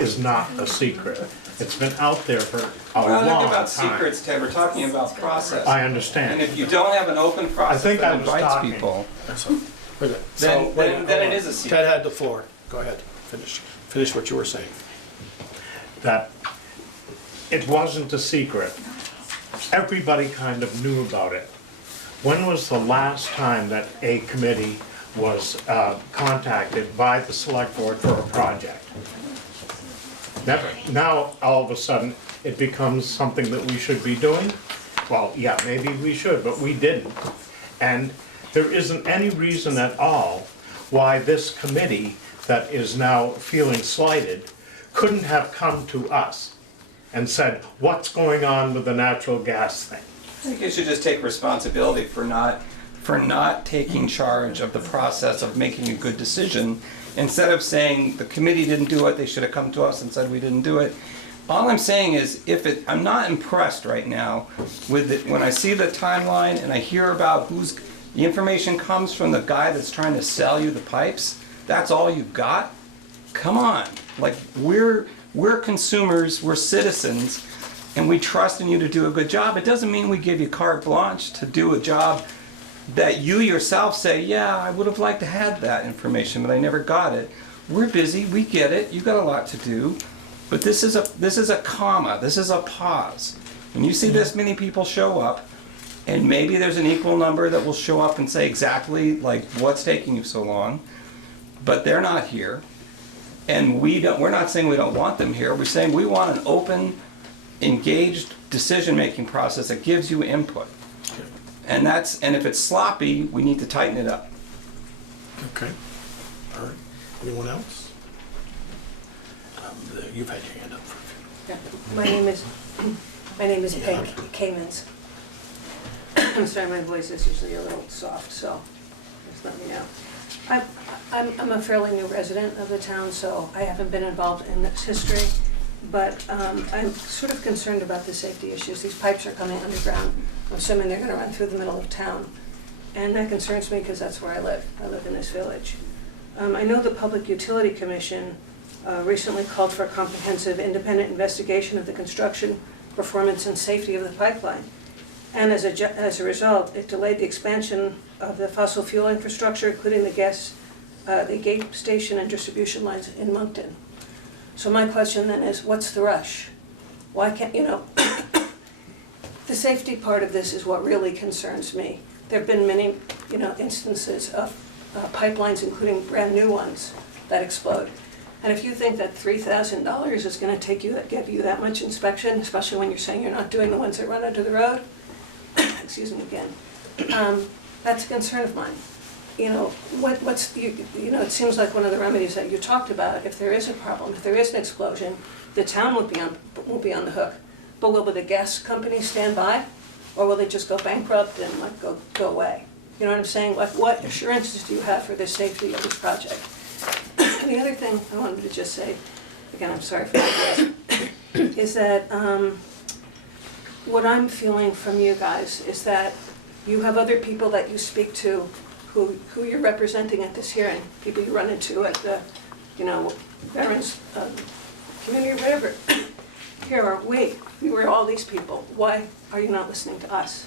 is not a secret. It's been out there for a We're not long talking about time. secrets, Ted, we're talking about process. I And understand. if you don't have an open process think I that was invites talking. people, So, we're good. Then- wait, then hold it on. is a secret. Ted had the floor. Go ahead. Finish what you were saying. That it wasn't a secret. Everybody kind of knew about it. When was the last time that a committee was contacted by the select board for a project? Never. Now, all of a sudden, it becomes something that we should be doing? Well, yeah, maybe we should, but we didn't. And there isn't any reason at all why this committee that is now feeling slighted couldn't have come to us and said, what's going on with the natural gas thing? I think you should just take responsibility for not taking charge of the process of making a good decision. Instead of saying the committee didn't do it, they should have come to us and said we didn't do it. All I'm saying is, I'm not impressed right now with it. When I see the timeline and I hear about the information comes from the guy that's trying to sell you the pipes, that's all you've got? Come on, like we're consumers, we're citizens, and we trust in you to do a good job. It doesn't mean we give you carte blanche to do a job that you yourself say, yeah, I would have liked to have that information, but I never got it. We're busy, we get it, you got a lot to do, but this is a comma, this is a pause. When you see this many people show up, and maybe there's an equal number that will show up and say exactly like what's taking you so long, but they're not here. And we're not saying we don't want them here, we're saying we want an open, engaged decision-making process that gives you input. And if it's sloppy, we need to tighten it up. Okay. All right. Anyone else? You've had your hand up for a few. My name is Peg Kamens. I'm sorry, my voice is usually a little soft, so just let me know. I'm a fairly new resident of the town, so I haven't been involved in this history, but I'm sort of concerned about the safety issues. These pipes are coming underground. I'm assuming they're going to run through the middle of town, and that concerns me because that's where I live. I live in this village. I know the Public Utility Commission recently called for a comprehensive independent investigation of the construction, performance, and safety of the pipeline. And as a result, it delayed the expansion of the fossil fuel infrastructure, including the gate station and distribution lines in Moncton. So my question then is, what's the rush? Why can't, the safety part of this is what really concerns me. There have been many, instances of pipelines, including brand new ones, that explode. And if you think that $3,000 is going to give you that much inspection, especially when you're saying you're not doing the ones that run under the road, excuse me again, that's a concern of mine. It seems like one of the remedies that you talked about, if there is a problem, if there is an explosion, the town won't be on the hook. But will the gas company stand by? Or will they just go bankrupt and go away? You know what I'm saying? Like, what assurances do you have for the safety of this project? And the other thing I wanted to just say, again, I'm sorry for that, is that what I'm feeling from you guys is that you have other people that you speak to who you're representing at this hearing, people you run into at the, veterans community or whatever. We were all these people. Why are you not listening to us?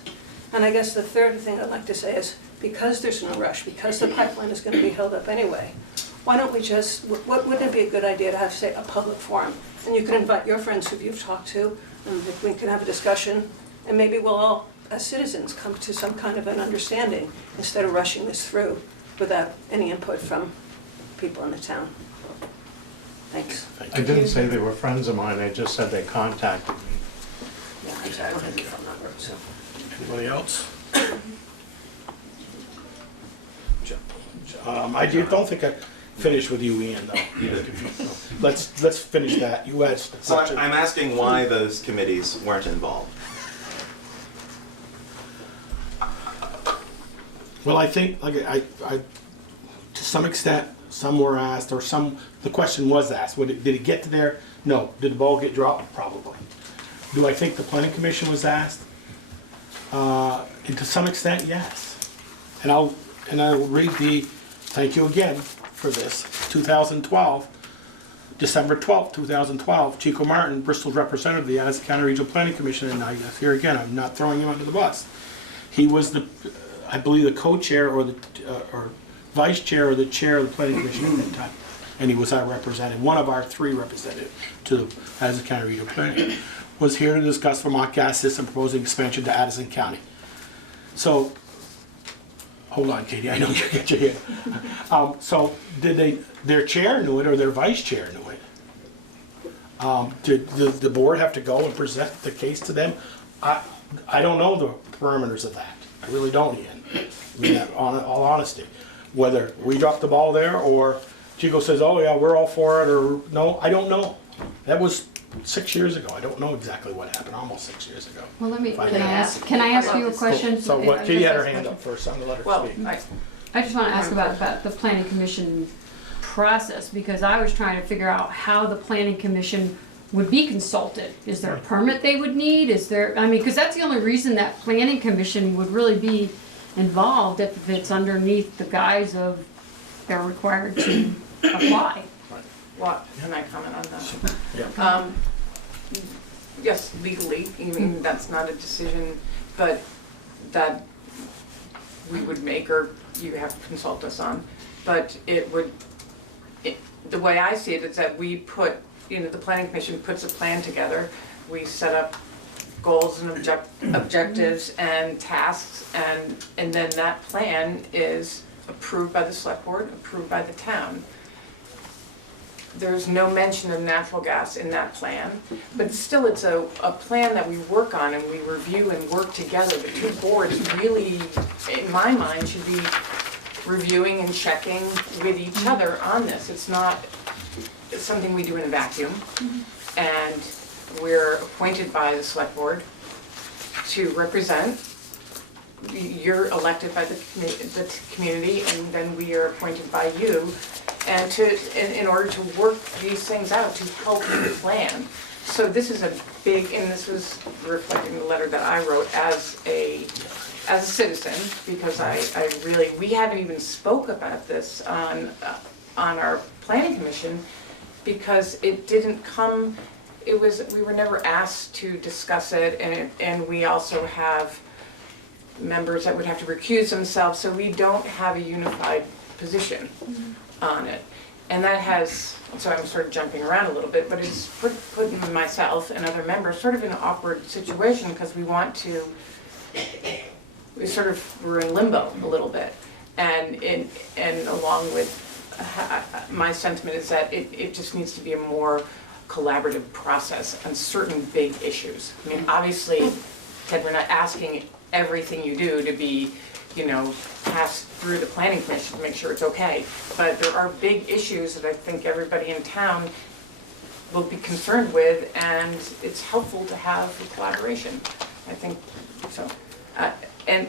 And I guess the third thing I'd like to say is, because there's no rush, because the pipeline is going to be held up anyway, why don't we just, wouldn't it be a good idea to have, say, a public forum? And you can invite your friends who you've talked to, and we can have a discussion, and maybe we'll all as citizens, come to some kind of an understanding instead of rushing this through without any input from people in the town. Thanks. I didn't say they were friends of mine, I just said they contacted me. Yeah, I don't have your phone number, so. Anybody else? I don't think I finished with you, Ian, though. Let's finish that. You asked the So question. I'm asking why those committees weren't involved. Well, I think, like, to some extent, some were asked, or the question was asked. Did it get to there? No. Did the ball get dropped? Probably. Do I think the planning commission was asked? And to some extent, yes. And I'll read thank you again for this, 2012, December 12th, 2012, Chico Martin, Bristol's representative of the Addison County Regional Planning Commission, and here again, I'm not throwing him under the bus. He was I believe the co-chair or vice chair or the chair of the planning commission at that time. And he was our representative, one of our 3 representatives to the Addison County Regional Planning, was here to discuss Vermont gas system proposing expansion to Addison County. So, hold on, Katie, I know you get your hand. So, did their chair knew it or their vice chair knew it? Did the board have to go and present the case to them? I don't know the parameters of that. I really don't, Ian. I mean, on all honesty. Whether we dropped the ball there or Chico says, oh yeah, we're all for it, or no, I don't know. That was 6 years ago. I don't know exactly what happened, almost 6 years ago. Well, can I ask you a question? So what, Katie had her hand up first, I'm gonna let her speak. I just want to ask about the planning commission process, because I was trying to figure out how the planning commission would be consulted. Is there a permit they would need? Because that's the only reason that planning commission would really be involved, if it's underneath the guise of they're required to apply. Well, can I comment on that? Yeah. Yes, legally, I mean, that's not a decision, but that we would make or you have to consult us on. But the way I see it is that we put, the planning commission puts a plan together. We set up goals and objectives and tasks, and then that plan is approved by the select board, approved by the town. There's no mention of natural gas in that plan, but still it's a plan that we work on and we review and work together. The 2 boards really, in my mind, should be reviewing and checking with each other on this. It's something we do in a vacuum, and we're appointed by the select board to represent. You're elected by the community, and then we are appointed by you, and in order to work these things out to help you plan. So this is a big, and this was reflecting the letter that I wrote as a citizen, because we haven't even spoke about this on our planning commission, because it didn't come. We were never asked to discuss it, and we also have members that would have to recuse themselves, so we don't have a unified position on it. And that has, so I'm sort of jumping around a little bit, but it's putting myself and other members sort of in an awkward situation, because we're in limbo a little bit. And along with, my sentiment is that it just needs to be a more collaborative process on certain big issues. I mean, obviously, Ted, we're not asking everything you do to be, passed through the planning commission to make sure it's okay. But there are big issues that I think everybody in town will be concerned with, and it's helpful to have the collaboration. I think so. And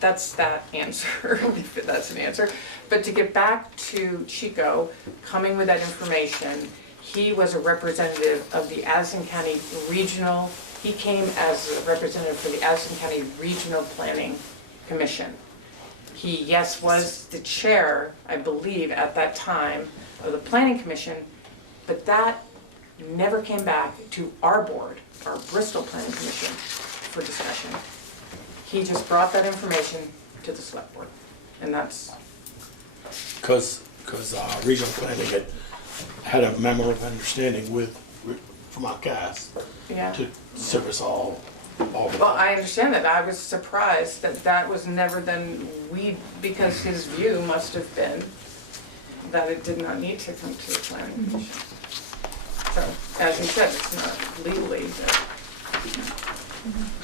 that's that answer, if that's an answer. But to get back to Chico, coming with that information, he was a representative of the Addison County Regional. He came as a representative for the Addison County Regional Planning Commission. He, yes, was the chair, I believe, at that time of the Planning Commission, but that never came back to our board, our Bristol Planning Commission, for discussion. He just brought that information to the select board, and that's... Because regional planning had a memorandum of understanding with Vermont Gas Yeah. to service all all the Well, time. I understand that. I was surprised that that was never then because his view must have been that it did not need to come to the planning commission. So, as you said, it's not legally,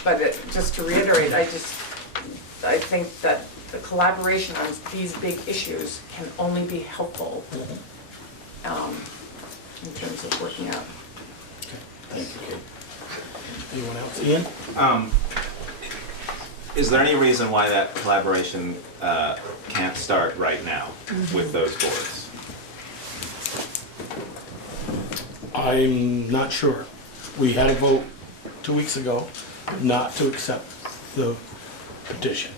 but just to reiterate, I think that the collaboration on these big issues can only be helpful in terms of working out. Thank you, Kate. Anyone else? Ian? Is there any reason why that collaboration can't start right now with those boards? I'm not sure. We had a vote 2 weeks ago not to accept the petition.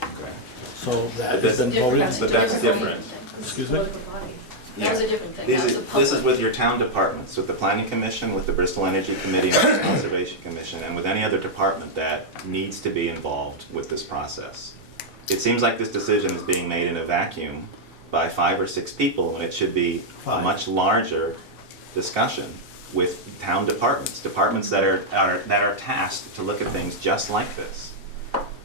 Okay. So that has been voted. But that's different. Excuse me? That was a different thing. That was a This is public. with your town departments, with the Planning Commission, with the Bristol Energy Committee, and the Conservation Commission, and with any other department that needs to be involved with this process. It seems like this decision is being made in a vacuum by 5 or 6 people, when it should be a much larger discussion with town departments, departments that are tasked to look at things just like this.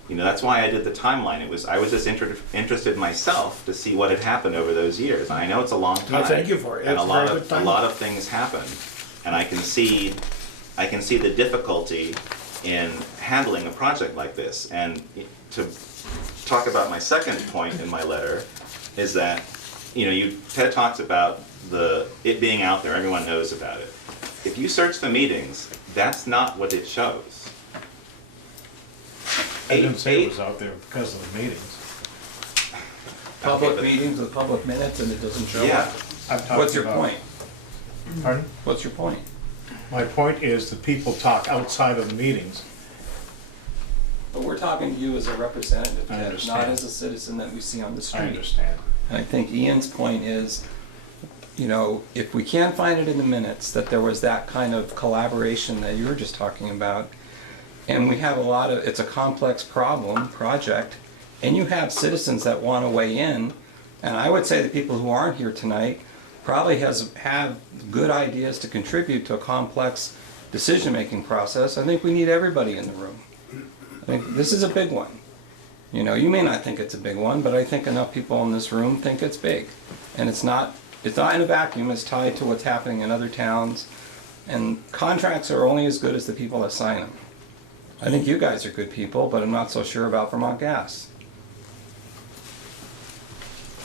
You know, that's why I did the timeline. I was just interested myself to see what had happened over those years. And I know it's a long time. Thank you for it. And It's a lot very good of things happen. And I can see the difficulty in handling a project like this. And to talk about my second point in my letter is that, you know, Ted talks about it being out there, everyone knows about it. If you search the meetings, that's not what it shows. I didn't say it was out there because of the meetings. Public meetings with public minutes and it doesn't show Yeah. up. I'm talking What's your about- point? Pardon? What's your point? My point is that people talk outside of the meetings. But we're talking to you as a representative, I Ted, understand. not as a citizen that we see on the street. I understand. And I think Ian's point is, you know, if we can't find it in the minutes that there was that kind of collaboration that you were just talking about, and we have it's a complex project, and you have citizens that want to weigh in, and I would say the people who aren't here tonight probably have good ideas to contribute to a complex decision-making process. I think we need everybody in the room. I think this is a big one. You know, you may not think it's a big one, but I think enough people in this room think it's big. And it's not in a vacuum, it's tied to what's happening in other towns. And contracts are only as good as the people that sign them. I think you guys are good people, but I'm not so sure about Vermont Gas.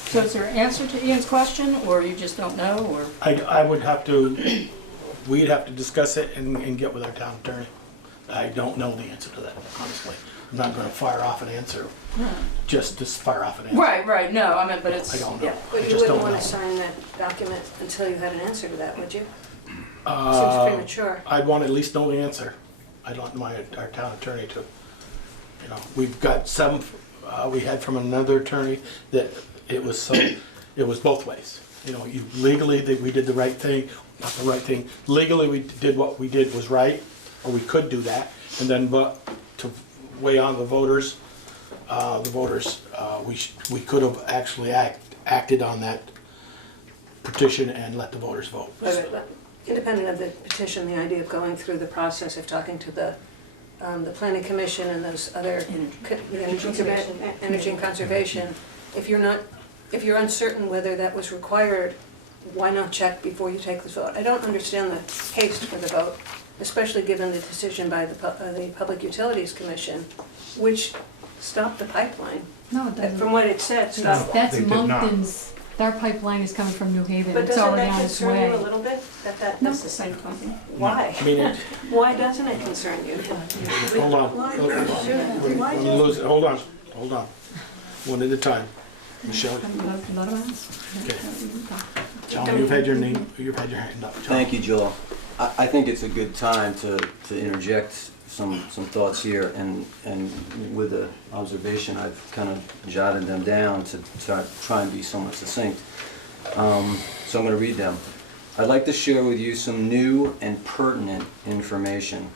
So is there an answer to Ian's question, or you just don't know, or? I would have to, we'd have to discuss it and get with our town attorney. I don't know the answer to that, honestly. I'm not gonna fire off an answer, just fire off an answer. Right, no, I mean, but it's. I don't know. Yeah, I but you just wouldn't don't want to know. sign that document until you had an answer to that, would you? Seems Uh, premature. I'd want to at least know the answer. I'd want our town attorney to, you know, we've got some, we had from another attorney that it was both ways. You know, legally, we did the right thing, not the right thing. Legally, we did what we did was right, or we could do that. And then, but to weigh on the voters, we could have actually acted on that petition and let the voters vote. But independent of the petition, the idea of going through the process of talking to the planning commission and those other, the energy and conservation, if you're uncertain whether that was required, why not check before you take the vote? I don't understand the haste for the vote, especially given the decision by the Public Utilities Commission, which stopped the pipeline. No, it doesn't. From what it said, stopped. That's They did not. Moncton's, their pipeline is coming from New Haven, But it's doesn't already that on its concern you a way. little bit? No, it's the same company. Why? I mean, Why doesn't it concern you? hold on. Hold on. One at a time. Michelle, okay. John, you've had your hand up. John. Thank you, Joel. I think it's a good time to interject some thoughts here, and with the observation, I've kind of jotted them down to try and be somewhat succinct. So I'm going to read them. I'd like to share with you some new and pertinent information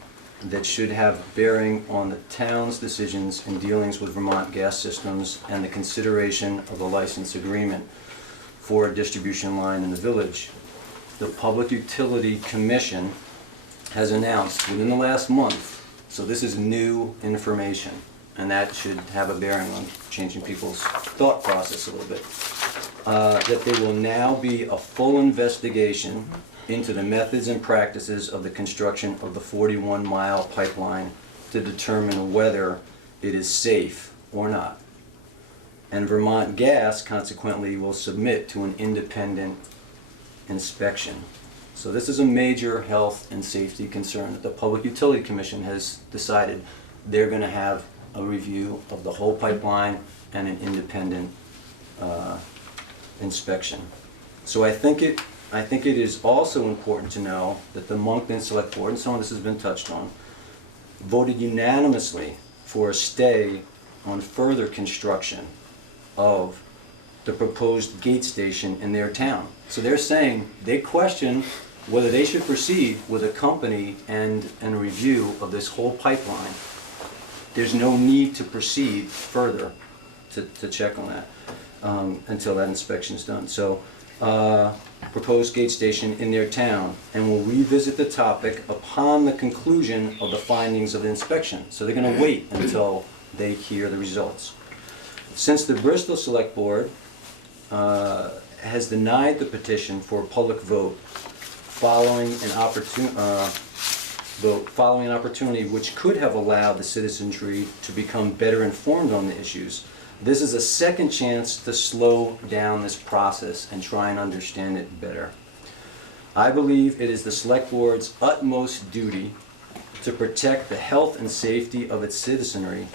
that should have bearing on the town's decisions in dealings with Vermont Gas Systems and the consideration of a license agreement for a distribution line in the village. The Public Utility Commission has announced within the last month So this is new information, and that should have a bearing on changing people's thought process a little bit. That there will now be a full investigation into the methods and practices of the construction of the 41-mile pipeline to determine whether it is safe or not. And Vermont Gas consequently will submit to an independent inspection. So this is a major health and safety concern that the Public Utility Commission has decided they're going to have a review of the whole pipeline and an independent inspection. So I think it is also important to know that the Moncton Select Board, and some of this has been touched on, voted unanimously for a stay on further construction of the proposed gate station in their town. So they're saying they question whether they should proceed with a company and a review of this whole pipeline. There's no need to proceed further to check on that until that inspection is done. So proposed gate station in their town, and will revisit the topic upon the conclusion of the findings of the inspection. So they're going to wait until they hear the results. Since the Bristol Select Board has denied the petition for a public vote following an opportunity which could have allowed the citizenry to become better informed on the issues, this is a second chance to slow down this process and try and understand it better. I believe it is the Select Board's utmost duty to protect the health and safety of its citizenry.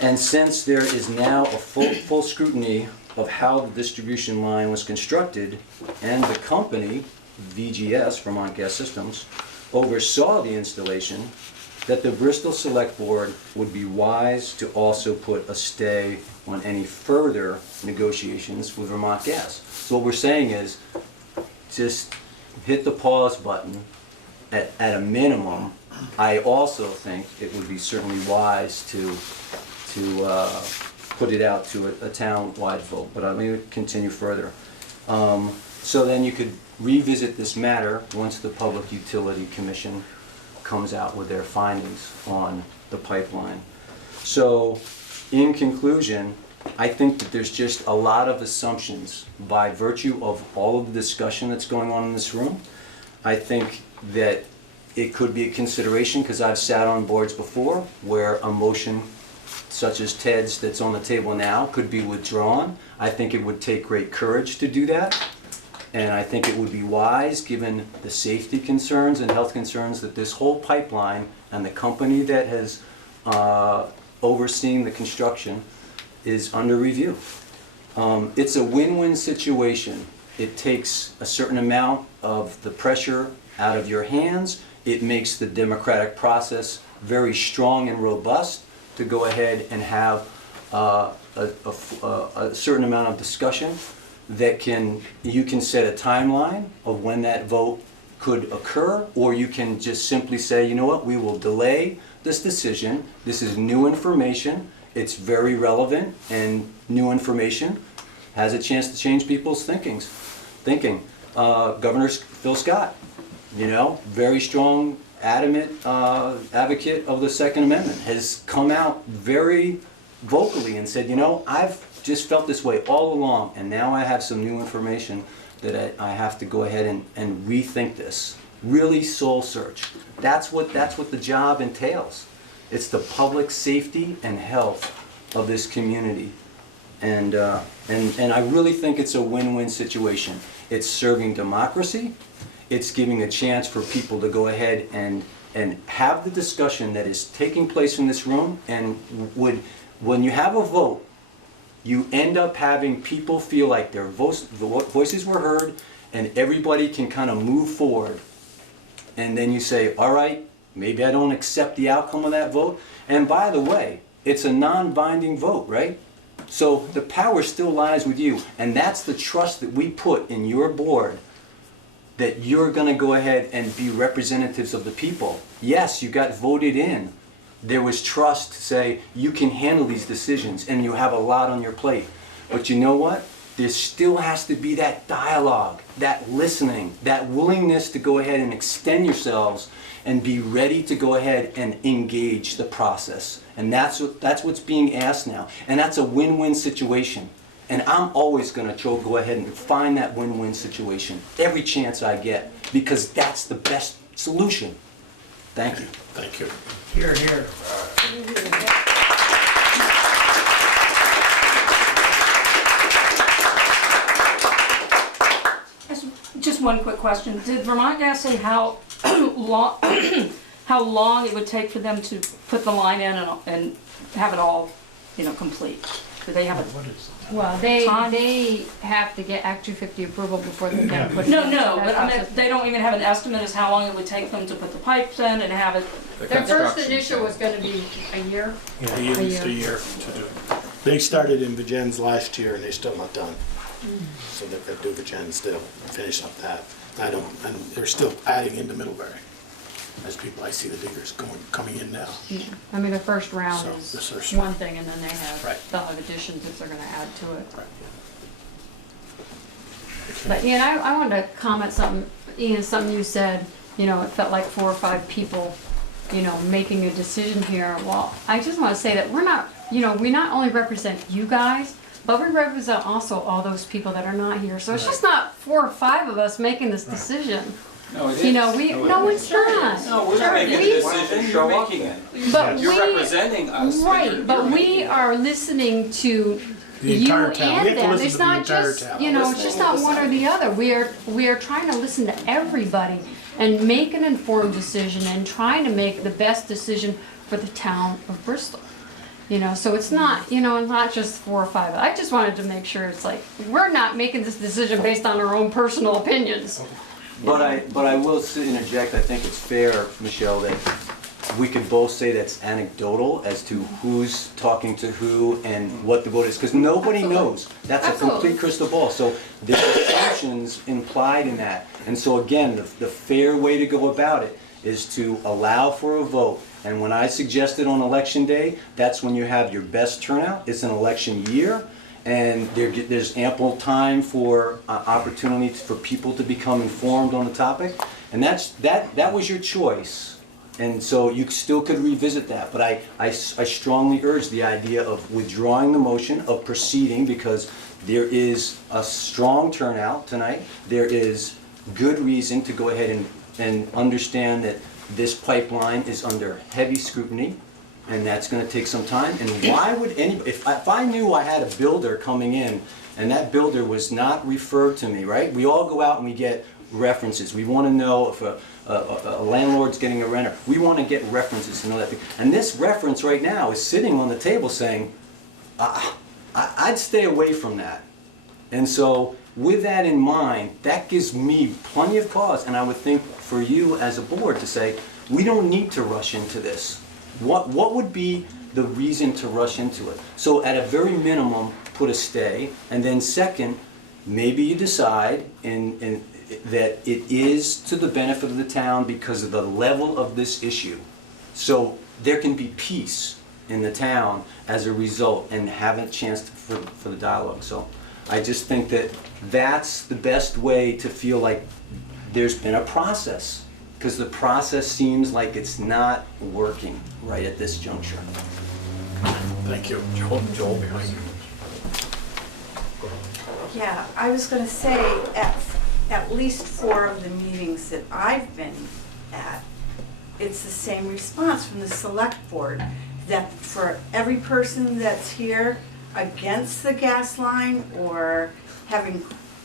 And since there is now a full scrutiny of how the distribution line was constructed, and the company, VGS, Vermont Gas Systems, oversaw the installation, that the Bristol Select Board would be wise to also put a stay on any further negotiations with Vermont Gas. So what we're saying is, just hit the pause button at a minimum. I also think it would be certainly wise to put it out to a town-wide vote, but let me continue further. So then you could revisit this matter once the Public Utility Commission comes out with their findings on the pipeline. So, in conclusion, I think that there's just a lot of assumptions by virtue of all of the discussion that's going on in this room. I think that it could be a consideration, because I've sat on boards before where a motion such as Ted's that's on the table now could be withdrawn. I think it would take great courage to do that. And I think it would be wise, given the safety concerns and health concerns, that this whole pipeline and the company that has overseen the construction is under review. It's a win-win situation. It takes a certain amount of the pressure out of your hands. It makes the democratic process very strong and robust to go ahead and have a certain amount of discussion that you can set a timeline of when that vote could occur, or you can just simply say, you know what, we will delay this decision. This is new information. It's very relevant, and new information has a chance to change people's thinking. Governor Phil Scott, very strong, adamant advocate of the Second Amendment, has come out very vocally and said, I've just felt this way all along, and now I have some new information that I have to go ahead and rethink this. Really soul search. That's what the job entails. It's the public safety and health of this community. And I really think it's a win-win situation. It's serving democracy. It's giving a chance for people to go ahead and have the discussion that is taking place in this room. And when you have a vote, you end up having people feel like their voices were heard, and everybody can kind of move forward. And then you say, all right, maybe I don't accept the outcome of that vote. And by the way, it's a non-binding vote, right? So the power still lies with you. And that's the trust that we put in your board, that you're going to go ahead and be representatives of the people. Yes, you got voted in. There was trust to say, you can handle these decisions, and you have a lot on your plate. But you know what? there still has to be that dialogue, that listening, that willingness to go ahead and extend yourselves and be ready to go ahead and engage the process. And that's what's being asked now. And that's a win-win situation. And I'm always going to go ahead and find that win-win situation every chance I get, because that's the best solution. Thank you. Thank you. Here, here. Just one quick question. Did Vermont Gas say how long, how long it would take for them to put the line in and have it all, complete? Do they have a Well, they time? have to get Act 250 approval before they can put it in. No, so but that I mean, process- they don't even have an estimate as how long it would take them to put the pipes in and have it. Their first initial was gonna be a year. At least a year to do. They started in Virgins last year and they're still not done. So they've got to do Virgins still, finish up that. And they're still adding into Middlebury. As people, I see the diggers coming in now. I mean, the first round So, is this is- one thing, and then they have Right. the additions if they're gonna add to it. Right. But Ian, I wanted to comment something you said, it felt like 4 or 5 people, making a decision here. Well, I just wanna say that we're not, we not only represent you guys, but we represent also all those people that are not here. So it's just not 4 or 5 of us making this decision. No, it is. No, it's not. No, we're not making a decision, you're making it. But You're representing us. Right, but we are listening to The you entire and town. We have to them. listen It's to the not entire just, town. it's just not one or the other. We are trying to listen to everybody and make an informed decision and trying to make the best decision for the town of Bristol. So it's not, not just 4 or 5. I just wanted to make sure it's like, we're not making this decision based on our own personal opinions. But I will interject, I think it's fair, Michelle, that we could both say that's anecdotal as to who's talking to who and what the vote is, because nobody knows. That's a complete crystal ball. So there's assumptions implied in that. And so again, the fair way to go about it is to allow for a vote. And when I suggested on election day, that's when you have your best turnout. It's an election year. And there's ample time for opportunity for people to become informed on the topic, and that was your choice, and so you still could revisit that. But I strongly urge the idea of withdrawing the motion, of proceeding, because there is a strong turnout tonight. There is good reason to go ahead and understand that this pipeline is under heavy scrutiny. And that's going to take some time. And why would anybody, if I knew I had a builder coming in and that builder was not referred to me, right? We all go out and we get references. We want to know if a landlord's getting a renter. We want to get references to know that. And this reference right now is sitting on the table saying, I'd stay away from that. And so with that in mind, that gives me plenty of cause. And I would think for you as a board to say, we don't need to rush into this. What would be the reason to rush into it? So at a very minimum, put a stay, and then second, maybe you decide that it is to the benefit of the town because of the level of this issue. So there can be peace in the town as a result and have a chance for the dialogue. So I just think that that's the best way to feel like there's been a process, because the process seems like it's not working right at this juncture. Thank you. Joel behind you. Yeah, I was gonna say, at least 4 of the meetings that I've been at, it's the same response from the select board, that for every person that's here against the gas line or having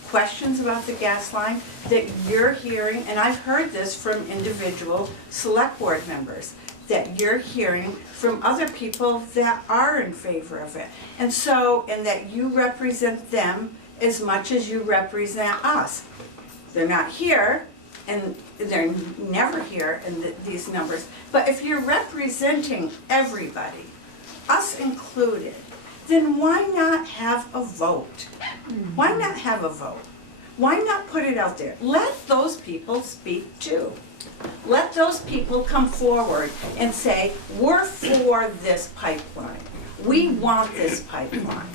questions about the gas line, that you're hearing, and I've heard this from individual select board members, that you're hearing from other people that are in favor of it. And that you represent them as much as you represent us. They're not here, and they're never here in these numbers, but if you're representing everybody, us included, then why not have a vote? Why not have a vote? Why not put it out there? Let those people speak too. Let those people come forward and say, we're for this pipeline. We want this pipeline.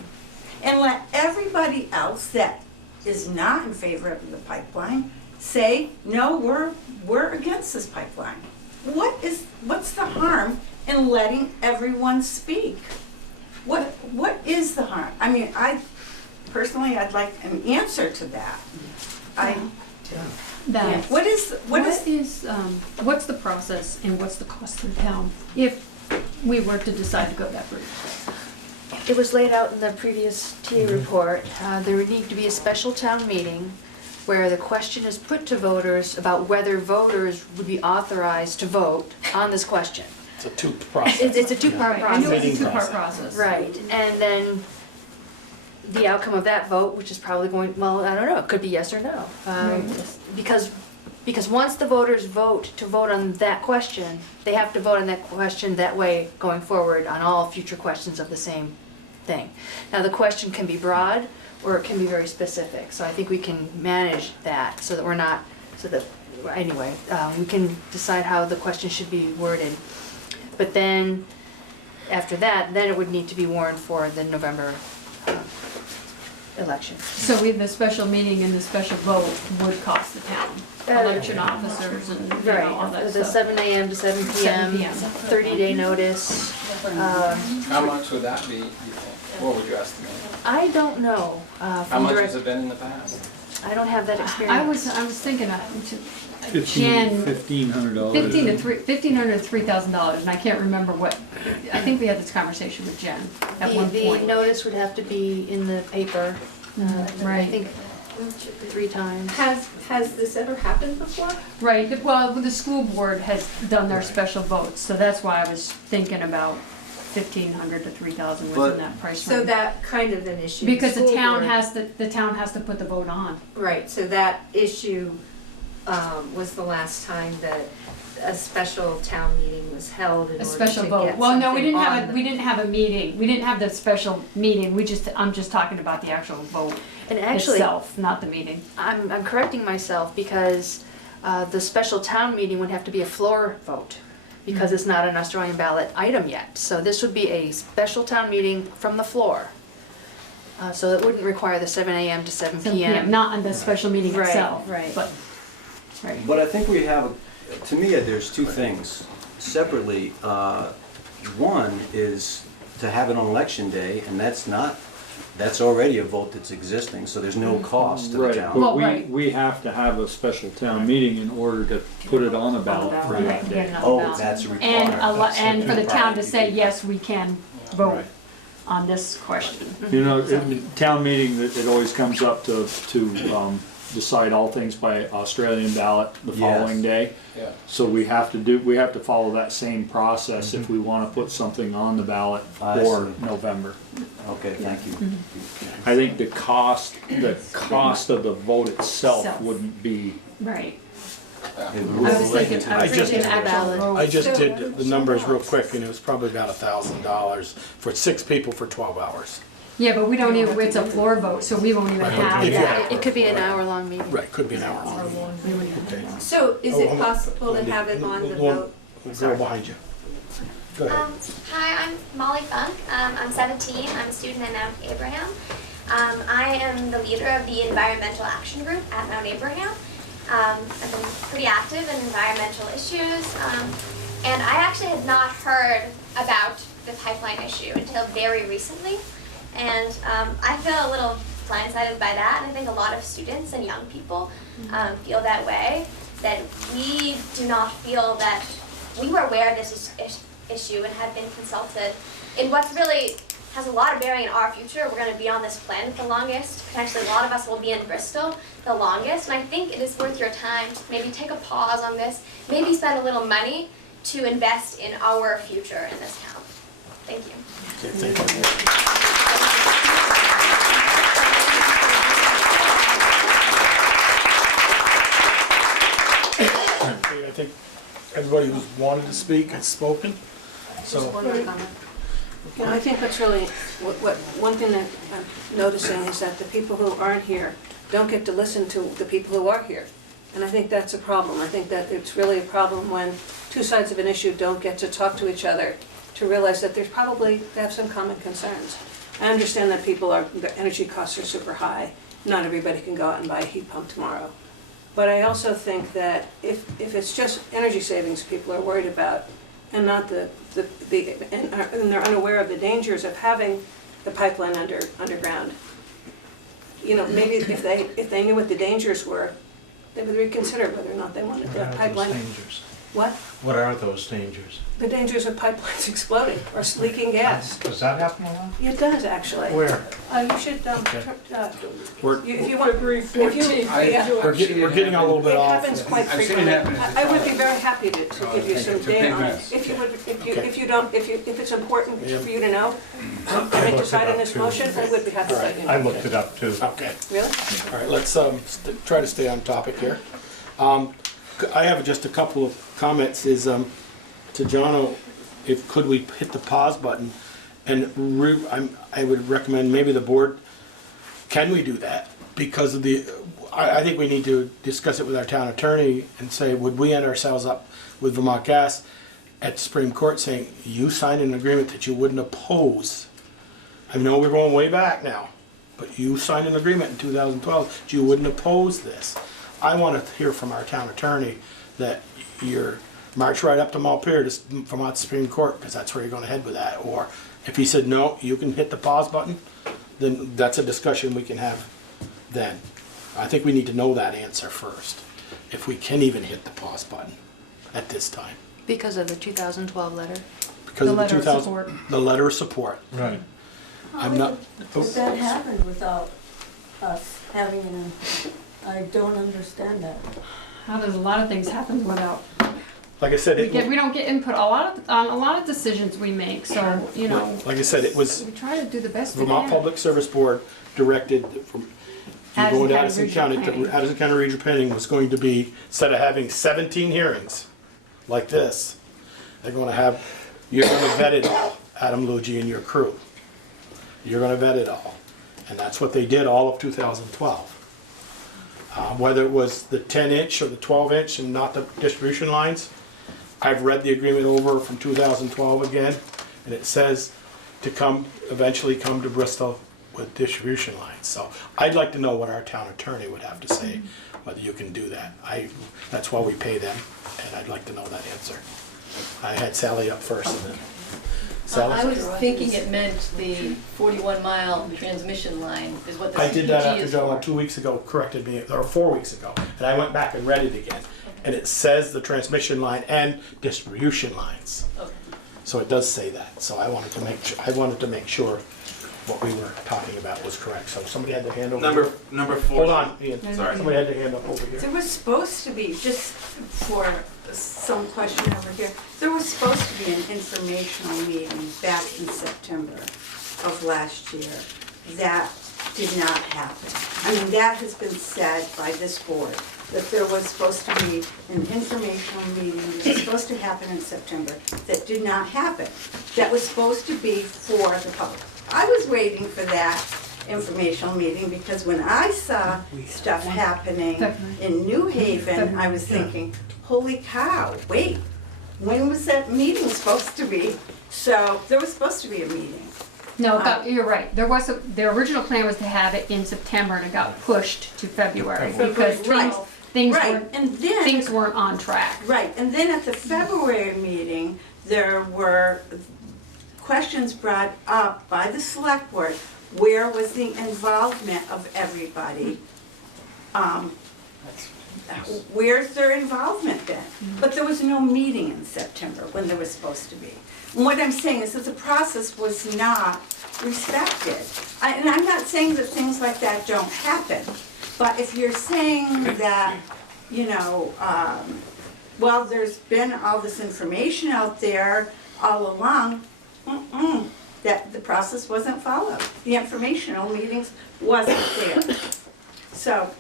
And let everybody everybody else that is not in favor of the pipeline say, no, we're against this pipeline. What's the harm in letting everyone speak? What is the harm? I mean, personally, I'd like an answer to that. That, What what's the process and what's the cost to the town if we were to decide to go that route? It was laid out in the previous TA report. There would need to be a special town meeting where the question is put to voters about whether voters would be authorized to vote on this question. It's a two-part process. It's a two-part Right, I know process. it's a two-part process. Right, and then the outcome of that vote, which is probably going, well, I don't know, it could be yes or no. Because once the voters vote on that question, they have to vote on that question that way going forward on all future questions of the same thing. Now, the question can be broad or it can be very specific, so I think we can manage that so that we're not, anyway, we can decide how the question should be worded. But then, after that, then it would need to be warned for the November election. So the special meeting and the special vote would cost the town, election officers and all that The stuff. 7 a.m. to 7 p.m., 7 p.m. 30-day notice. How much would that be? What would you estimate? I don't know. How much has it been in the past? I don't have that experience. I was thinking $1,500. $1,500 to $3,000, and I can't remember what, I think we had this conversation with Jen at one point. The notice would have to be in the paper, I Right. think 3 times. Has this ever happened before? Right, well, the school board has done their special votes, so that's why I was thinking about $1,500 to $3,000 was in that price range. So that kind of an issue. Because the school town board- has to put the vote on. Right, so that issue was the last time that a special town meeting was held in A order special to vote. get Well, no, we something didn't on have the- we didn't have a meeting. We didn't have the special meeting. I'm just talking about the actual vote And actually, itself, not the meeting. I'm correcting myself because the special town meeting would have to be a floor vote because it's not an Australian ballot item yet. So this would be a special town meeting from the floor. So it wouldn't require the 7 a.m. to 7 p.m. Not on the special meeting Right, itself. right. But, right. But I think we have, to me, there's two things separately. One is to have it on election day, and that's already a vote that's existing, so there's no cost to the Right, town. but right. we have to have a special town meeting in order to put it on a ballot for that day. Oh, that's a requirement. And for the town to say, Required. yes, we can vote Right. on this question. You know, town meeting, it always comes up to decide all things by Australian ballot the following day. Yeah. So we have to follow that same process if we want to put something on the ballot I for see. November. Okay, thank you. I think the cost of the vote itself Self. wouldn't be, Right. It I will was relate thinking, to I the was thinking ballot. actual vote. I just did the numbers real quick, and it was probably about $1,000 for 6 people for 12 hours. Yeah, but we don't even, it's a floor vote, so we won't even Right. have If you that. have- It could be an hour-long meeting. Right, could be an hour long. Okay. So is Oh, it hold on. possible to have it on the vote? The girl behind you. Go ahead. Hi, I'm Molly Funk. I'm 17. I'm a student at Mount Abraham. I am the leader of the Environmental Action Group at Mount Abraham. I've been pretty active in environmental issues, and I actually had not heard about the pipeline issue until very recently. And I feel a little blindsided by that, and I think a lot of students and young people feel that way, that we do not feel that we were aware of this issue and had been consulted in what's really has a lot of bearing in our future. We're going to be on this planet the longest. Potentially a lot of us will be in Bristol the longest, and I think it is worth your time to maybe take a pause on this, maybe spend a little money to invest in our future in this town. Thank you. Okay, thank you. Okay, I think everybody who's wanted to speak has spoken, so. One more comment. You know, I think what's really, one thing that I'm noticing is that the people who aren't here don't get to listen to the people who are here. And I think that's a problem. I think that it's really a problem when two sides of an issue don't get to talk to each other to realize that there's probably, they have some common concerns. I understand that the energy costs are super high. Not everybody can go out and buy a heat pump tomorrow. But I also think that if it's just energy savings people are worried about, and not and they're unaware of the dangers of having the pipeline underground, you know, maybe if they knew what the dangers were, they would reconsider whether or not they wanted the pipeline. What are those dangers? What? What are those dangers? The dangers of pipelines exploding or leaking gas. Does that happen a lot? It does, actually. Where? You should, if you want. We're getting a little bit It off. happens quite I've seen it frequently. happen. I would be very happy to give you some Okay. data on it. If it's important for you to know, to decide on this motion, I would be happy to let you know. I looked it up too. Okay. Really? All right, let's try to stay on topic here. I have just a couple of comments. Is to Jono, could we hit the pause button, and I would recommend maybe the board. Can we do that? Because of I think we need to discuss it with our town attorney and say, would we end ourselves up with Vermont Gas at the Supreme Court saying you signed an agreement that you wouldn't oppose? I know we're going way back now, but you signed an agreement in 2012 that you wouldn't oppose this. I want to hear from our town attorney that you're march right up to Montpelier to Vermont Supreme Court, because that's where you're going to head with that. Or if he said no, you can hit the pause button, then that's a discussion we can have then. I think we need to know that answer first, if we can even hit the pause button at this time. Because of the 2012 letter? Because The of the letter of 2000, support. the letter of support. Right. I'm not. But that happened without us having an, I don't understand that. How there's a lot of things happen without. Like I said, We don't get input on a lot of decisions we make, so, you know. Like I said, it was We try to do the best we Vermont can. Public Service Board directed from Addison County Addison Regional County, Planning. to Addison County Regional Planning was going to be, instead of having 17 hearings like this, they're going to have, you're going to vet it all, Adam Luigi and your crew. You're going to vet it all. And that's what they did all of 2012. Whether it was the 10-inch or the 12-inch and not the distribution lines, I've read the agreement over from 2012 again, and it says to eventually come to Bristol with distribution lines. So I'd like to know what our town attorney would have to say, whether you can do that. That's why we pay them, and I'd like to know that answer. I had Sally up first, and then Sally. I was thinking it meant the 41-mile transmission line is what the I did that CPG after is John for. 2 weeks ago corrected me, or 4 weeks ago, and I went back and read it again. And it says the transmission line and distribution lines. Okay. So it does say that. So I wanted to make sure what we were talking about was correct. So somebody had their hand over here. Number 4. Hold on, Ian. Sorry. Somebody had their hand up over here. There was supposed to be, just for some question over here, there was supposed to be an informational meeting back in September of last year. That did not happen. I mean, that has been said by this board, that there was supposed to be an informational meeting that was supposed to happen in September that did not happen. That was supposed to be for the public. I was waiting for that informational meeting because when I saw stuff happening in New Haven, I was thinking, holy cow, wait, when was that meeting supposed to be? So there was supposed to be a meeting. No, you're right. The original plan was to have it in September, and it got pushed to February because things weren't on track. Right, and then at the February meeting, there were questions brought up by the select board. Where was the involvement of everybody? Where's their involvement then? But there was no meeting in September when there was supposed to be. And what I'm saying is that the process was not respected. And I'm not saying that things like that don't happen, but if you're saying that, you know, well, there's been all this information out there all along, that the process wasn't followed. The informational meetings wasn't there. So.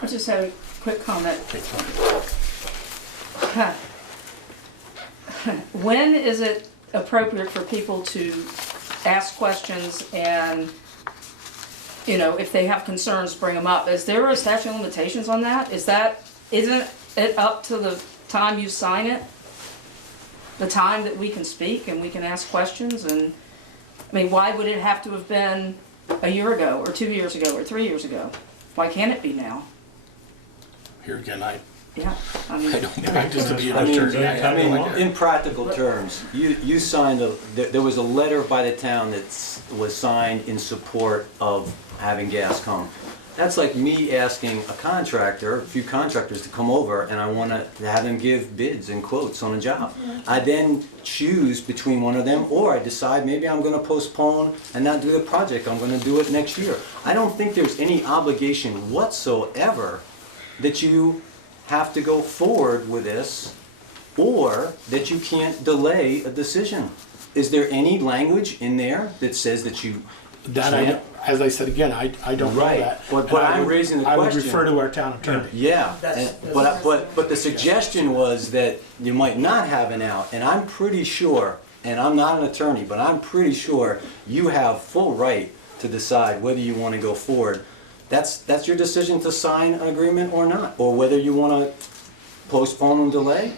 I just had a quick comment. When is it appropriate for people to ask questions and, you know, if they have concerns, bring them up? Is there a statute of limitations on that? Isn't it up to the time you sign it? The time that we can speak and we can ask questions, and I mean, why would it have to have been a year ago, or 2 years ago, or 3 years ago? Why can't it be now? Here again, Yeah, I mean. I don't practice to be an I mean, attorney. I have no idea. in practical terms, you signed there was a letter by the town that was signed in support of having gas come. That's like me asking a few contractors to come over, and I want to have them give bids and quotes on a job. I then choose between one of them, or I decide maybe I'm going to postpone and not do the project. I'm going to do it next year. I don't think there's any obligation whatsoever that you have to go forward with this, or that you can't delay a decision. Is there any language in there that says that you can't? As I said again, I don't know Right. that. But And I'm raising the I would question. refer to our town attorney. Yeah, but the suggestion was that you might not have an out, and I'm pretty sure, and I'm not an attorney, but I'm pretty sure you have full right to decide whether you want to go forward. That's your decision to sign an agreement or not, or whether you want to postpone and delay.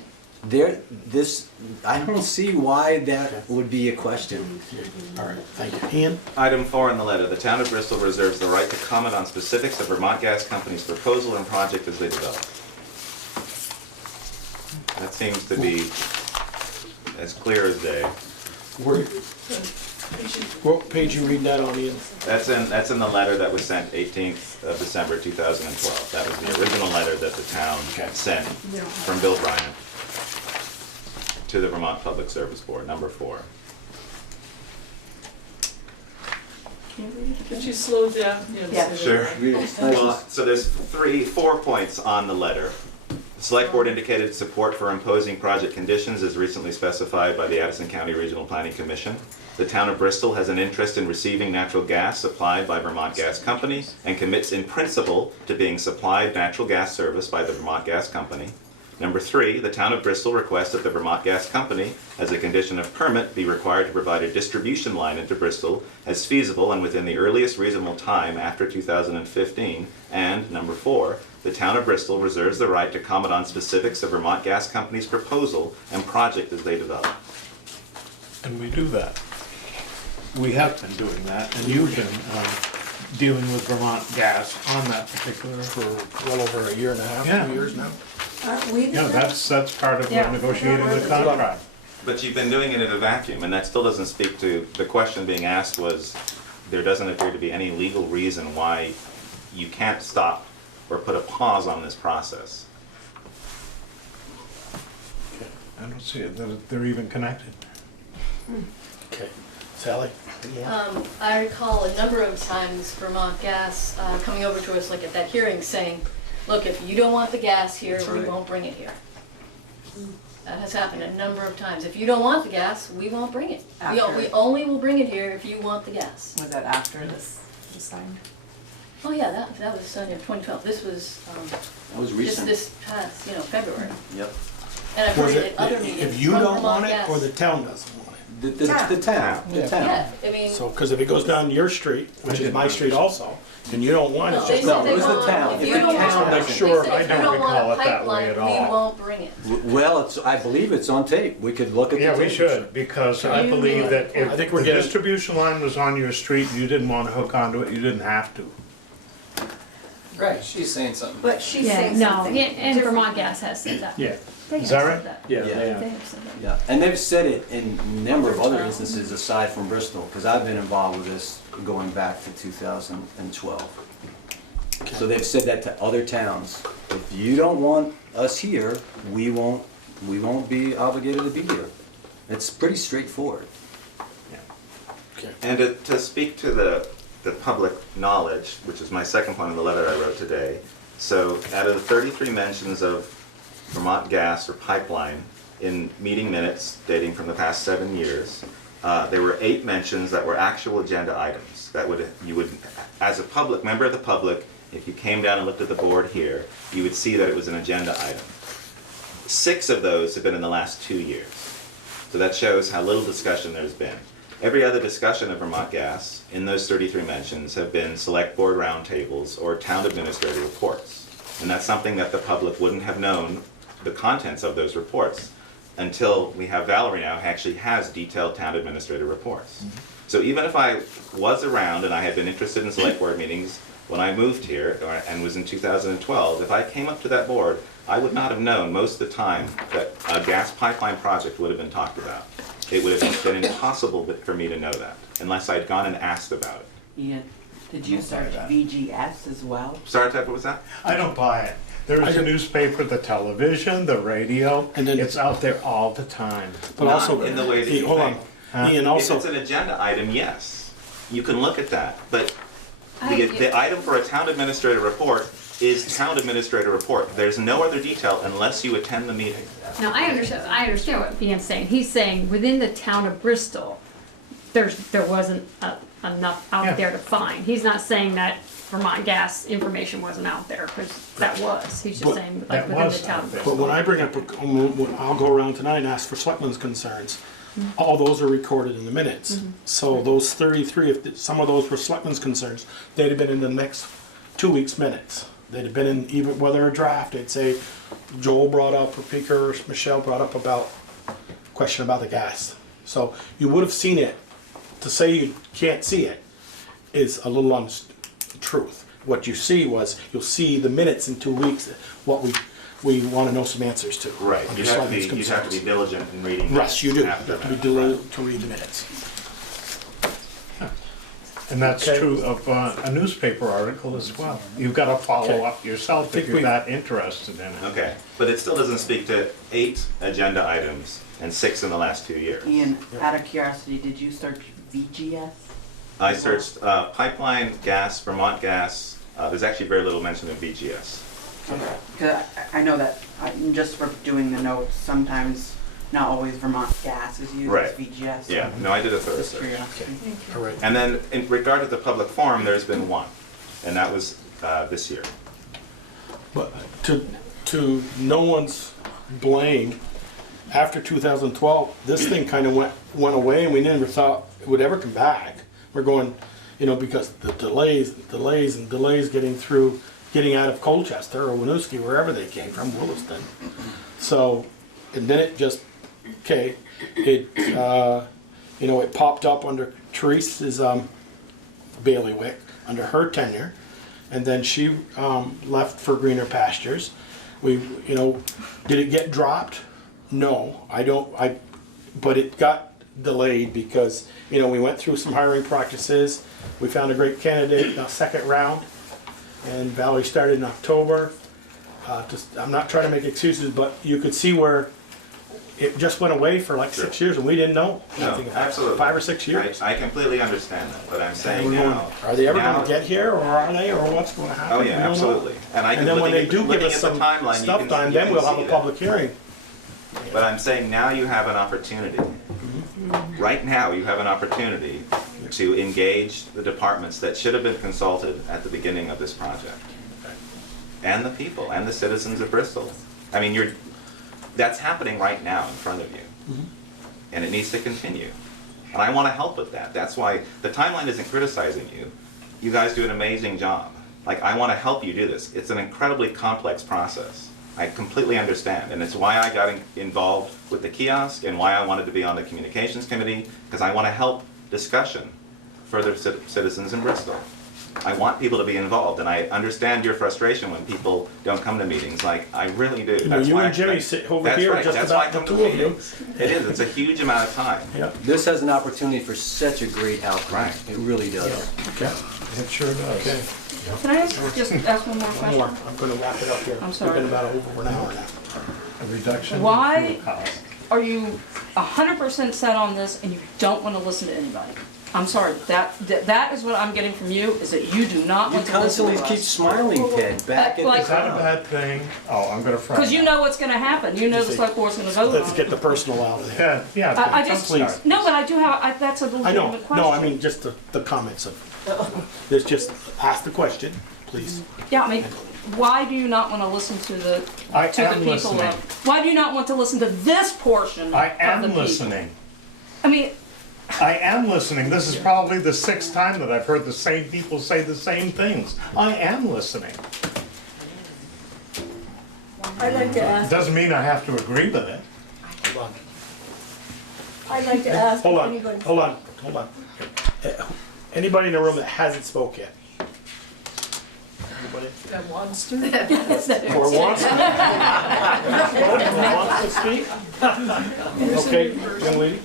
I don't see why that would be a question. All right, thank you. Ian? Item 4 in the letter, the town of Bristol reserves the right to comment on specifics of Vermont Gas Company's proposal and project as they develop. That seems to be as clear as day. What page you read that on, Ian? That's in the letter that was sent 18th of December 2012. That was the original letter that the town sent from Bill Bryant to the Vermont Public Service Board, number 4. Could you slow down? Yeah. Sure. Well, so there's 4 points on the letter. The Select Board indicated support for imposing project conditions as recently specified by the Addison County Regional Planning Commission. The town of Bristol has an interest in receiving natural gas supplied by Vermont Gas Company and commits in principle to being supplied natural gas service by the Vermont Gas Company. Number 3, the town of Bristol requests that the Vermont Gas Company, as a condition of permit, be required to provide a distribution line into Bristol as feasible and within the earliest reasonable time after 2015. And number 4, the town of Bristol reserves the right to comment on specifics of Vermont Gas Company's proposal and project as they develop. And we do that. We have been doing that, and you've been dealing with Vermont Gas on that particular... For well over a year and a half, Yeah. 2 years now. Aren't we the Yeah, that's part of negotiating the contract. But you've been doing it in a vacuum, and that still doesn't speak to, the question being asked was, there doesn't appear to be any legal reason why you can't stop or put a pause on this process. I don't see it, that they're even connected. Okay. Sally? I recall a number of times Vermont Gas coming over to us, like at that hearing, saying, look, if you don't want the gas here, we won't bring it here. That has happened a number of times. If you don't want the gas, we won't bring it. We only will bring it here if you want the gas. Was that after this was signed? Oh yeah, that was signed in 2012. This was That was just recent. this past, February. Yep. And I've heard it at other meetings. If you from don't Vermont want it, Gas. or the town doesn't want it? The town. Yeah, I mean. So, because if it goes down your street, which is my street also, and you don't want it, No, it's they just... said No, they it was the want- town. If If you the don't town want, doesn't- they Sure, said I if you don't don't want recall a it that way pipeline, at we all. won't bring it. Well, I believe it's on tape. We could look at the Yeah, tape. we should, because I believe that I if think the we're getting- distribution line was on your street and you didn't want to hook onto it, you didn't have to. Right, she's saying something. But she's Yeah, saying no, something. and Vermont Gas has said that. Yeah, They Is have that said right? that. yeah, Yeah. they They are. have said that. Yeah, and they've said it in a number of other instances aside from Bristol, because I've been involved with this going back to 2012. So they've said that to other towns. If you don't want us here, we won't be obligated to be here. It's pretty straightforward. And to speak to the public knowledge, which is my second point in the letter I wrote today, so out of the 33 mentions of Vermont Gas or pipeline in meeting minutes dating from the past 7 years, there were 8 mentions that were actual agenda items that you would, as a public member of the public, if you came down and looked at the board here, you would see that it was an agenda item. 6 of those have been in the last 2 years. So that shows how little discussion there's been. Every other discussion of Vermont Gas in those 33 mentions have been select board roundtables or town administrator reports. And that's something that the public wouldn't have known the contents of those reports until we have Valerie now who actually has detailed town administrator reports. So even if I was around and I had been interested in select board meetings when I moved here and was in 2012, if I came up to that board, I would not have known most of the time that a gas pipeline project would have been talked about. It would have been impossible for me to know that unless I'd gone and asked about it. Ian, did you search VGS as well? Sorry, Ted, what was that? I don't buy it. There's a newspaper, the television, the radio, and then it's out there all the time. But Not also, in the way that you hold think. on, Ian, also. If it's an agenda item, yes, you can look at that. But the item for a town administrator report is town administrator report. There's no other detail unless you attend the meeting. Now, I understand what Ian's saying. He's saying within the town of Bristol, there wasn't enough out there to find. He's not saying that Vermont Gas information wasn't out there, because that was. He's just saying like within the town of Bristol. But when I bring up, I'll go around tonight and ask for selectmen's concerns. All those are recorded in the minutes. So those 33, if some of those were selectmen's concerns, they'd have been in the next 2 weeks' minutes. They'd have been in, even whether a draft, they'd say, Joel brought up, or Peter, or Michelle brought up about, question about the gas. So you would have seen it. To say you can't see it is a little untruth. What you see was, you'll see the minutes in 2 weeks, what we want to know some answers to. Right, you have to be diligent in reading. Yes, you do. You have to be diligent to read the minutes. And that's true of a newspaper article as well. You've got to follow up yourself if you're that interested in it. Okay, but it still doesn't speak to 8 agenda items and 6 in the last 2 years. Ian, out of curiosity, did you search VGS? I searched pipeline, gas, Vermont gas. There's actually very little mention of VGS. Okay, because I know that, just for doing the notes, sometimes not always Vermont Gas is used, Right. it's VGS. Yeah, no, I did a thorough Just search. curiosity. All right. And then in regard to the public forum, there's been one, and that was this year. But to no one's blame, after 2012, this thing kind of went away, and we never thought it would ever come back. We're going, because the delays getting out of Colchester or Winooski, wherever they came from, Williston. So, and then it just, it popped up under Teresa's bailiwick, under her tenure, and then she left for greener pastures. Did it get dropped? No, but it got delayed because, we went through some hiring practices. We found a great candidate in the second round, and Valerie started in October. I'm not trying to make excuses, but you could see where it just went away for like 6 years, and we didn't know anything about it. Absolutely. 5 or 6 years. I completely understand that, but I'm saying And we're now. going, are they ever going to get here, or are they, or what's going to happen? Oh, We yeah, don't know. absolutely. And then when they do give looking us at the some timeline, you stuff can- time, you then can we'll have see a that. public hearing. But I'm saying now you have an opportunity. Right now, you have an opportunity to engage the departments that should have been consulted at the beginning of this project. And the people, and the citizens of Bristol. I mean, that's happening right now in front of you. And it needs to continue. And I want to help with that. That's why the timeline isn't criticizing you. You guys do an amazing job. Like, I want to help you do this. It's an incredibly complex process. I completely understand, and it's why I got involved with the kiosk and why I wanted to be on the communications committee, because I want to help discussion for the citizens in Bristol. I want people to be involved, and I understand your frustration when people don't come to meetings. Like, I really do. You and Jimmy sit over here, right. just That's why I about come the to two of you. meetings. It is. It's a huge amount of time. This has an opportunity for such a great outcome. Right. It really does. Okay. It sure does. Okay. Can I just ask one more question? I'm going to wrap it up here. I'm sorry. We've been about over an hour now. A reduction. Why in fuel cost. are you 100% set on this and you don't want to listen to anybody? I'm sorry, that is what I'm getting from you, is that you do not want to listen to us. You constantly keep smiling, Ted, back at Like- the Is that a crowd. bad thing? Oh, I'm gonna frown. Because you know what's going to happen. You know the select board's going to vote Let's on get it. the personal out of there. Yeah, I don't just, start. no, but I do have, that's a I legitimate know. question. No, I mean, just the comments of, there's just, ask the question, please. Yeah, I mean, why do you not want to listen to the I to am the people listening. why do you not want to listen to this portion I of am the people? listening. I mean, I am listening. This is probably the 6th time that I've heard the same people say the same things. I am listening. I'd like to ask, Doesn't mean I have to agree with it. I'd like to ask if Hold on, anybody. hold on. hold on. Anybody in the room that hasn't spoke yet? Anybody? That wants to? Or wants to speak? Okay, young lady.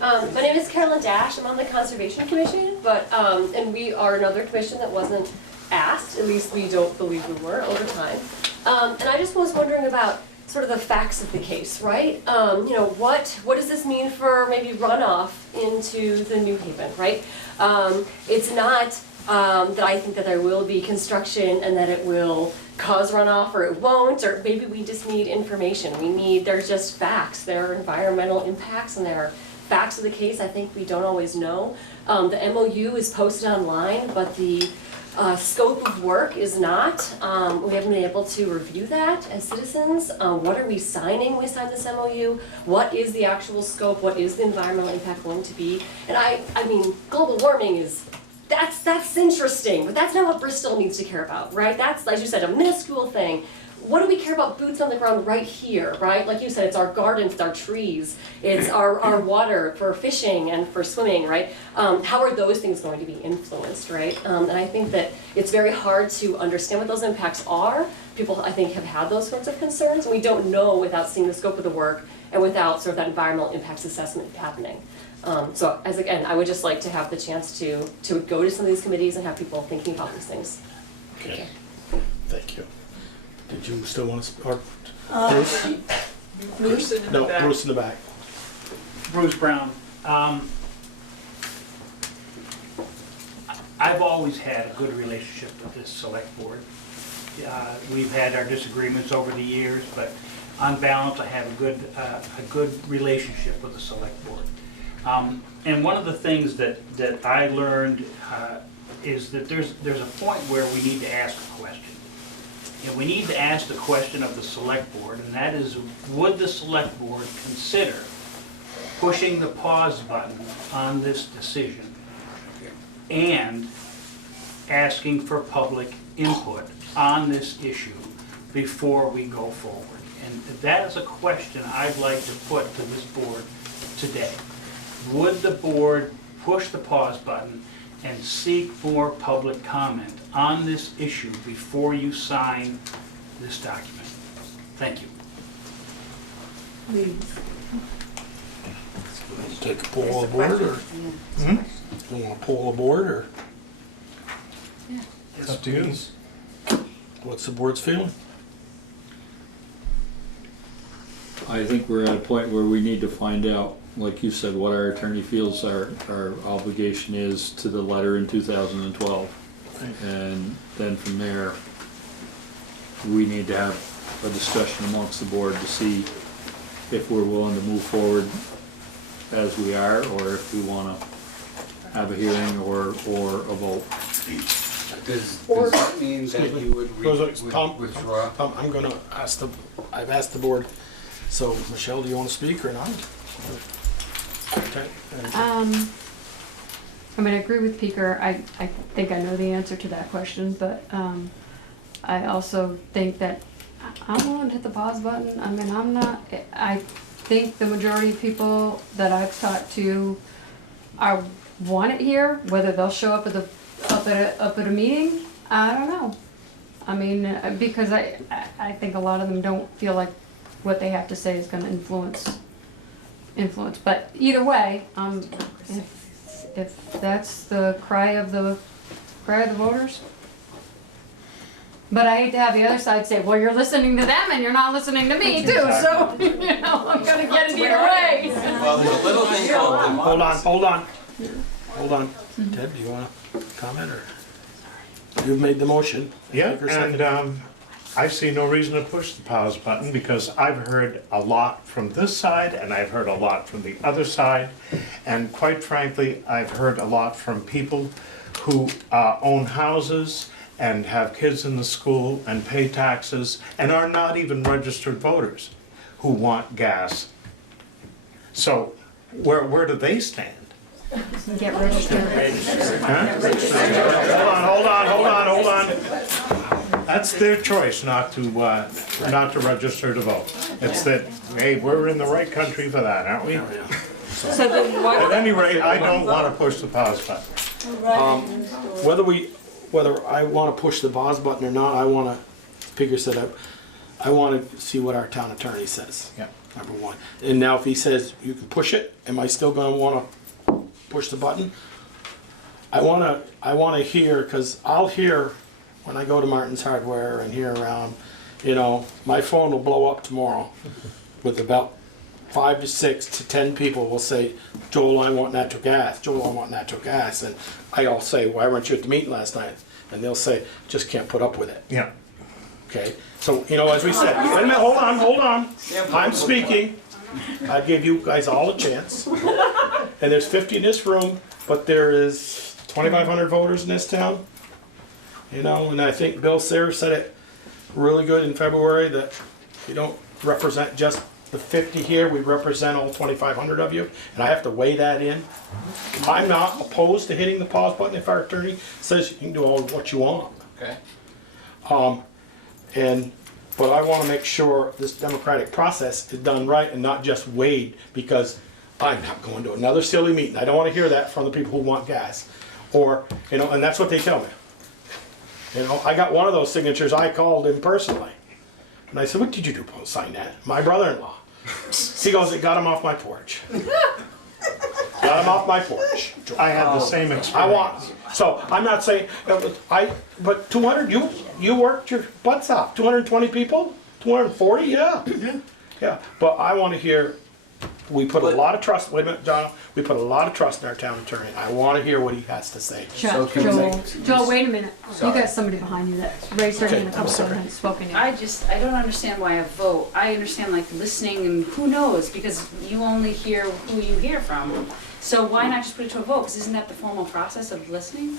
My name is Carolyn Dash. I'm on the Conservation Commission, but and we are another commission that wasn't asked. At least we don't believe we were over time. And I just was wondering about sort of the facts of the case, right? You know, what does this mean for maybe runoff into the New Haven, right? It's not that I think that there will be construction and that it will cause runoff or it won't, or maybe we just need information. There's just facts. There are environmental impacts and there are facts of the case I think we don't always know. The MOU is posted online, but the scope of work is not. We haven't been able to review that as citizens. What are we signing when we sign this MOU? What is the actual scope? What is the environmental impact going to be? And I mean, global warming is, that's interesting, but that's not what Bristol needs to care about, right? That's, as you said, a minuscule thing. What do we care about boots on the ground right here, right? Like you said, it's our gardens, it's our trees, it's our water for fishing and for swimming, right? How are those things going to be influenced, right? And I think that it's very hard to understand what those impacts are. People, I think, have had those sorts of concerns, and we don't know without seeing the scope of the work and without sort of that environmental impacts assessment happening. So, again, I would just like to have the chance to go to some of these committees and have people thinking about these things. Okay, thank you. Did you still want to speak? Bruce? Bruce in the No, back. Bruce in the back. Bruce Brown. I've always had a good relationship with this select board. We've had our disagreements over the years, but on balance, I have a good relationship with the select board. And one of the things that I learned is that there's a point where we need to ask a question. And we need to ask the question of the select board, and that is, would the select board consider pushing the pause button on this decision and asking for public input on this issue before we go forward? And that is a question I'd like to put to this board today. Would the board push the pause button and seek more public comment on this issue before you sign this document? Thank you. Please. Take a poll of the board, or? You want to poll the board, or? Yeah. It's up to you. What's the board's feeling? I think we're at a point where we need to find out, like you said, what our attorney feels our obligation is to the letter in 2012. And then from there, we need to have a discussion amongst the board to see if we're willing to move forward as we are, or if we want to have a hearing or a vote. Does that mean that you would Tom, withdraw? Tom, I'm going to ask I've asked the board. So, Michelle, do you want to speak or not? Okay. I mean, I agree with Peter. I think I know the answer to that question, but I also think that I'm willing to hit the pause button. I mean, I think the majority of people that I've talked to want it here. Whether they'll show up at a meeting, I don't know. I mean, because I think a lot of them don't feel like what they have to say is going to influence. But either way, if that's the cry of the voters. But I hate to have the other side say, well, you're listening to them and you're not listening to me too, so, you know, I'm gonna get it either way. Well, there's a little thing called democracy. Hold on. Ted, do you want to comment, or? You've made the motion. Yeah, and I see no reason to push the pause button, because I've heard a lot from this side and I've heard a lot from the other side. And quite frankly, I've heard a lot from people who own houses and have kids in the school and pay taxes and are not even registered voters who want gas. So where do they stand? Get registered. Huh? Hold on. That's their choice not to register to vote. It's that, hey, we're in the right country for that, aren't we? so. So then why? At any rate, I don't want to push the pause button. Whether I want to push the pause button or not, I want to figure set up. I want to see what our town attorney says. Yeah. Number one. And now if he says you can push it, am I still going to want to push the button? I want to hear, because I'll hear when I go to Martin's Hardware and hear around, you know, my phone will blow up tomorrow with about 5 to 6 to 10 people will say, Joel, I want natural gas. Joel, I want natural gas. And I'll say, why weren't you at the meeting last night? And they'll say, just can't put up with it. Yeah. Okay, so, you know, as we said, wait a minute, hold on. I'm speaking. I gave you guys all a chance. And there's 50 in this room, but there is 2,500 voters in this town. You know, and I think Bill Sayre said it really good in February, that you don't represent just the 50 here, we represent all 2,500 of you, and I have to weigh that in. I'm not opposed to hitting the pause button if our attorney says you can do all what you want. Okay. But I want to make sure this democratic process is done right and not just weighed because I'm not going to another silly meeting. I don't want to hear that from the people who want gas. Or, you know, and that's what they tell me. You know, I got one of those signatures, I called him personally. And I said, what did you do, sign that? My brother-in-law. He goes, it got him off my porch. Got him off my porch. I had the same experience. So I'm not saying, but 200, you worked your butts off. 220 people? 240? Yeah. Yeah. But I want to hear, we put a lot of trust, wait a minute, John, we put a lot of trust in our town attorney. I want to hear what he has to say. Joel, wait a minute. You got somebody behind you that raised their hand a couple of times, spoken. I don't understand why a vote. I understand like listening and who knows, because you only hear who you hear from. So why not just put it to a vote? Because isn't that the formal process of listening?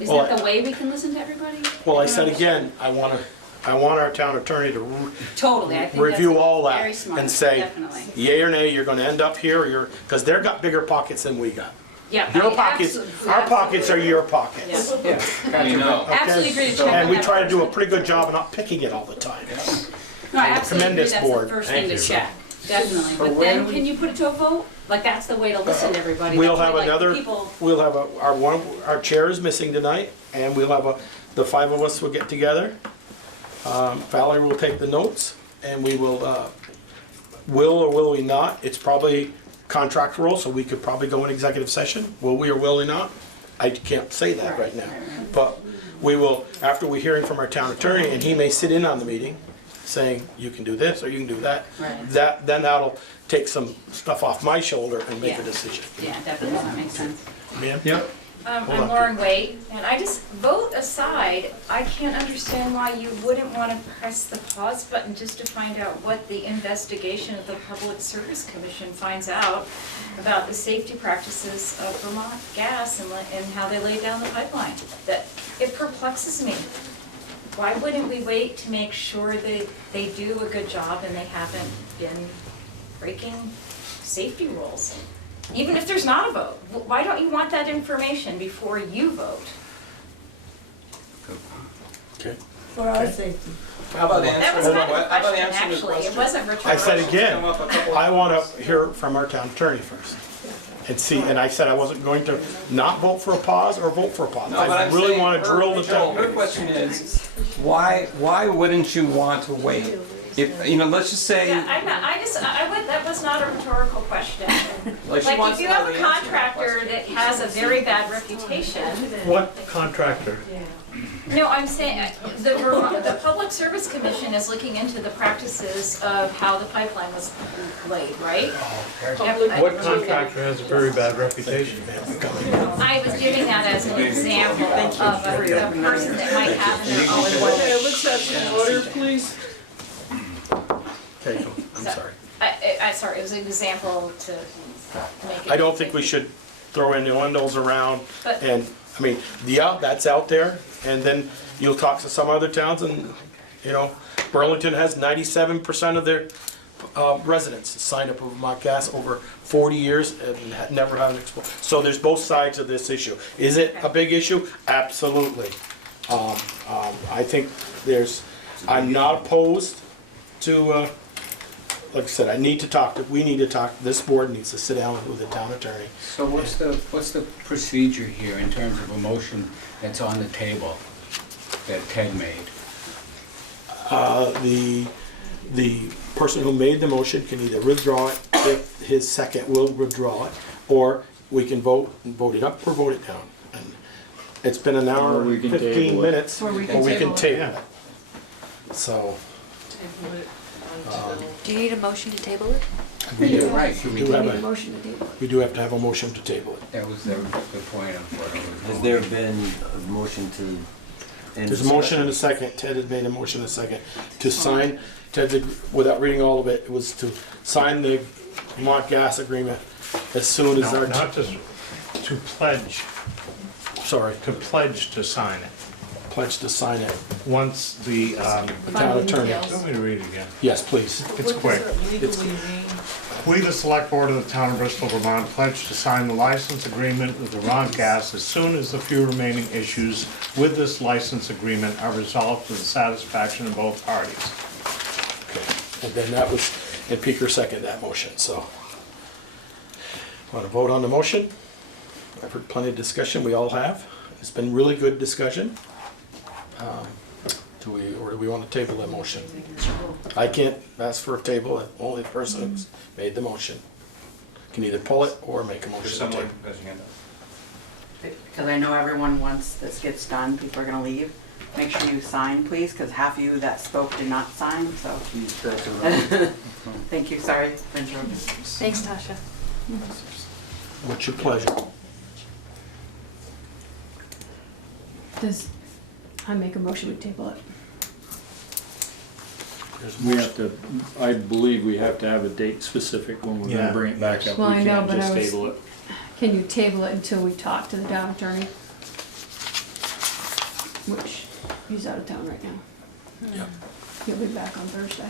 Isn't that the way we can listen to everybody? Well, I said again, I want our town attorney to Totally, I think review that's all that very smart, and say, definitely. yay or nay, you're going to end up here, because they've got bigger pockets than we got. Yeah, Your pockets, our pockets are your pockets. Yeah. We know. Absolutely agree to check And we that try to do a first. pretty good job of not picking it all the time. No, I absolutely agree, Tremendous that's the board. first Thank thing to you. check, definitely. But then, can you put it to a vote? Like, that's the way to listen to everybody. We'll That's have the way, like, another, people- we'll have our chair is missing tonight, and we'll have the 5 of us will get together. Valerie will take the notes, and we will or will we not, it's probably contractual, so we could probably go in executive session, will we or will we not? I can't say that right now, but we will, after we're hearing from our town attorney, and he may sit in on the meeting, saying, you can do this, or you can do that. Right. Then that'll take some stuff off my shoulder and make a decision. Yeah, definitely, that makes sense. Ma'am? Yep. I'm Lauren Wade, and I just, vote aside, I can't understand why you wouldn't want to press the pause button just to find out what the investigation of the Public Service Commission finds out about the safety practices of Vermont Gas and how they laid down the pipeline. That, it perplexes me. Why wouldn't we wait to make sure that they do a good job and they haven't been breaking safety rules? Even if there's not a vote, why don't you want that information before you vote? Okay. For our safety. How about That was answering kind of a how about question, answering the actually. It question? wasn't rhetorical. I said again, I want to hear from our town attorney first. And see, and I said I wasn't going to not vote for a pause or vote for a pause. No, but I I'm really saying want to her- drill the Joel, town. her question is, why wouldn't you want to wait? If, you know, let's just say, Yeah, that was not a rhetorical question. Like she Like, wants if you to know have a the answer to the contractor that has a very bad reputation, What contractor? no, I'm saying, the Public Service Commission is looking into the practices of how the pipeline was laid, right? What contractor has a very bad reputation? I was giving that as an example of a person that might have in their own way. Let's have some order, please. Okay, I'm sorry. Sorry, it was an example to make it. I don't think we should throw innuendos around But- and, I mean, yeah, that's out there. And then you'll talk to some other towns and, you know, Burlington has 97% of their residents signed up with Vermont Gas over 40 years and never had an explosion. So there's both sides of this issue. Is it a big issue? Absolutely. I think I'm not opposed to like I said, we need to talk, this board needs to sit down with the town attorney. So what's the procedure here in terms of a motion that's on the table that Ted made? The person who made the motion can either withdraw it if his second will withdraw it, or we can vote it up or vote it down. And it's been an hour Or we and can 15 table it. minutes, Or or we we can can table table it. it. So, Do you need a motion to table it? we do, Right. we We do need have a a, motion to table it. we do have to have a motion to table it. That was the point of what I was. Has there been a motion to end? There's a motion and a second. Ted has made a motion and a second to sign, without reading all of it, it was to sign the Vermont gas agreement as soon as No, our, not to pledge, sorry, to pledge to sign it. pledge to sign it. Once the, The town attorney. you want me to read it again? Yes, please. It's quick. We, the Select Board of the Town of Bristol, Vermont, pledge to sign the license agreement with Vermont Gas as soon as the few remaining issues with this license agreement are resolved to the satisfaction of both parties. Okay. And then that was, and Peter seconded that motion, so. Want to vote on the motion? I've heard plenty of discussion, we all have. It's been really good discussion. Do we want to table that motion? I can't ask for a table, only the person who's made the motion can either pull it or make a motion to table. Because I know everyone, once this gets done, people are gonna leave. Make sure you sign, please, because half of you that spoke did not sign, so. Thank you, sorry for interrupting. Thanks, Tasha. What's your pleasure? Does, I make a motion to table it. There's a We motion. have to, I believe we have to have a date specific when we're Yeah. gonna bring it back up. Well, I We know, can't but just I was- table it. Can you table it until we talk to the town attorney? Which, he's out of town right now. Yeah. He'll be back on Thursday.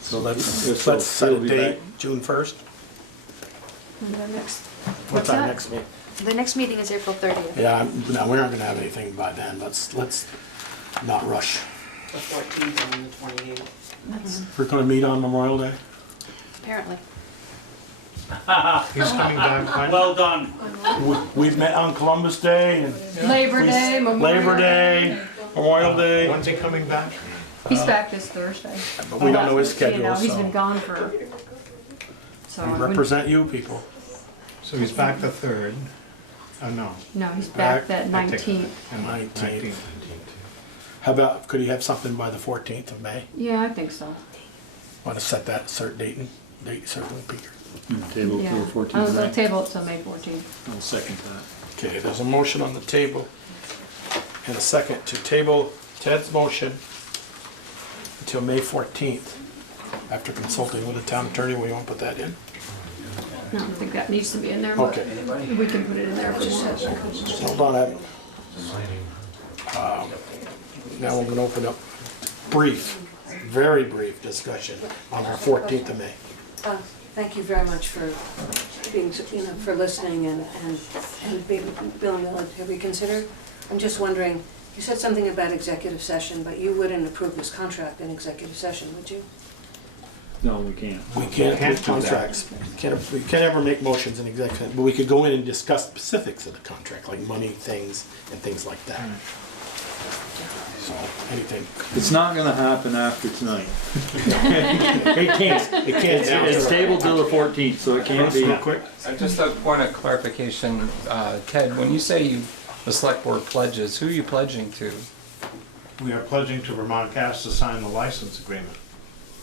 So let's So set he'll a be date, back. June 1st. And then next, What's our next meeting? The next meeting is April 30th. Yeah, no, we aren't gonna have anything by then, let's not rush. The 14th and the 28th. We're gonna meet on Memorial Day? Apparently. He's coming back when? Well done. We've met on Columbus Day and Labor Day, Memorial Labor Day, Memorial Day, When's he coming back? He's back this Thursday. but we don't know his You know, schedule, he's been so gone for, so. I we wouldn't- represent you people. So he's back the 3rd? Oh, no. No, he's back that I take it 19th. back. 19th. How about, could he have something by the 14th of May? Yeah, I think so. Want to set that certain date certain, Peter? Table Yeah. for I'll 14th. table it till May 14th. I'll second that. Okay, there's a motion on the table and a second to table Ted's motion until May 14th. After consulting with the town attorney, we won't put that in. I don't think that needs to be in there, but Okay. we can put it in there if we want. Hold on, now I'm gonna open up very brief discussion on our 14th of May. Thank you very much for being, for listening and being willing to reconsider. I'm just wondering, you said something about executive session, but you wouldn't approve this contract in executive session, would you? No, we can't. We can't Can't do do that. contracts. We can't ever make motions in executive, but we could go in and discuss specifics of the contract, like money, things, and things like that. So, anything. It's not gonna happen after tonight. It can't. It's tabled till the 14th, so it can't be. Real quick. Just a point of clarification, Ted, when you say the select board pledges, who are you pledging to? We are pledging to Vermont Gas to sign the license agreement.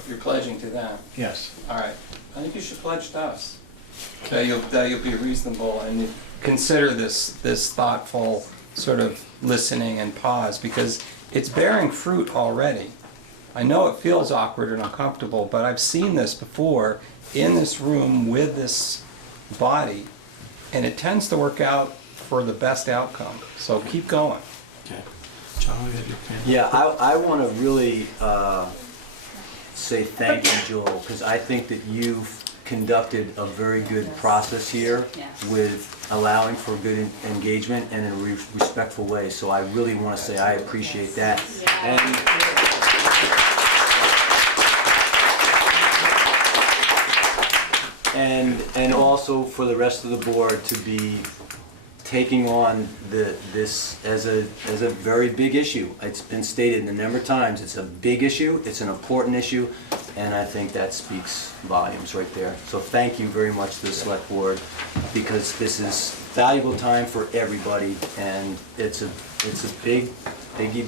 You're pledging to them? Yes. All right. I think you should pledge to us. That you'll be reasonable and consider this thoughtful sort of listening and pause, because it's bearing fruit already. I know it feels awkward and uncomfortable, but I've seen this before in this room with this body, and it tends to work out for the best outcome. So keep going. Okay. John, we had your pen. Yeah, I want to really say thank you, Joel, because I think that you've conducted a very good process here with allowing for good engagement and in a respectful way. So I really want to say I appreciate that. And And also for the rest of the board to be taking on this as a very big issue. It's been stated a number of times, it's a big issue, it's an important issue, and I think that speaks volumes right there. So thank you very much to the Select Board, because this is valuable time for everybody, and it's a big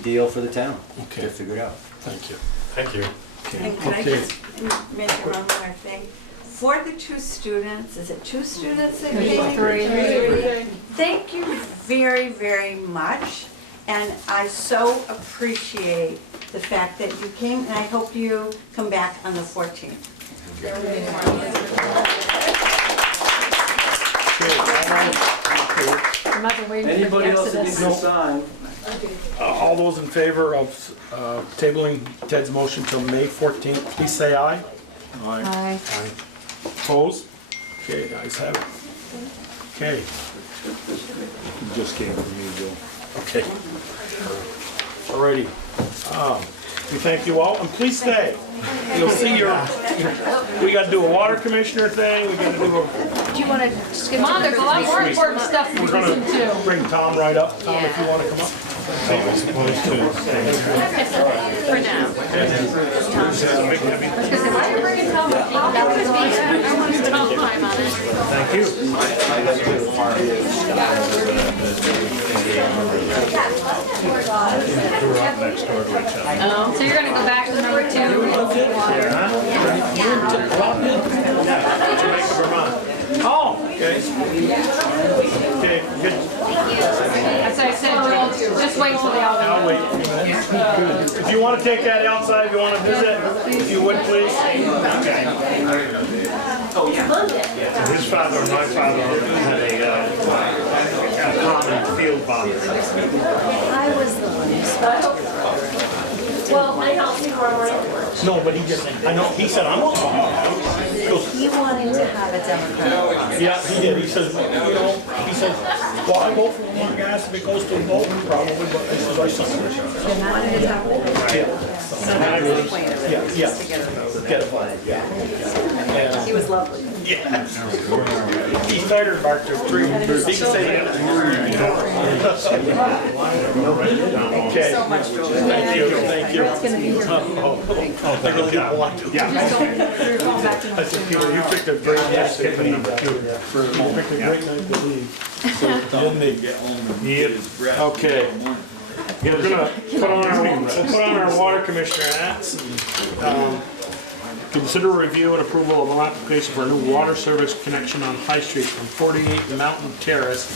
deal for the town to figure it out. Thank you. Thank you. And can I just make one more thing? For the two students, is it two students that came? Three. Thank you very, very much. And I so appreciate the fact that you came, and I hope you come back on the 14th. Anybody else that needs to sign? All those in favor of tabling Ted's motion till May 14th, please say aye. Aye. Opposed? Okay, guys have it. Okay. It just came from you, Bill. Okay. Alrighty. We thank you all, and please stay. You'll see we gotta do a water commissioner thing, we gotta do Do you want to skip? Come on, there's a lot more important stuff to we're listen gonna to. bring Tom right up. Tom, if you wanna come up. For now. Why are you bringing Tom up? I want to spend time on it. Thank you. So you're gonna go back to number 2? Oh, okay. Okay, good. As I said, Joel, just wait till they all go. I'll wait a few minutes. If you want to take that outside, if you want to visit, if you would, please. His father and my father had a common field bond. I was the one who spoke. Well, I helped you tomorrow morning. No, but he just, I know, he said, I'm on. He wanted to have a Democrat. Yeah, he did. He says, he says, well, I vote for Vermont Gas if it goes to a vote, probably, but this is our son. Yeah. Get it. He was lovely. Yeah. He started Mark to 3. He can say that. Okay. So much for Thank you. Thank you. It's gonna be here. I really didn't want to. I said, Peter, you picked a great night to leave. You picked a great night to leave. Didn't they get home and get his breath? Okay. We're gonna put on our water commissioner hats. Consider review and approval of an application for a new water service connection on High Street from 48 Mountain Terrace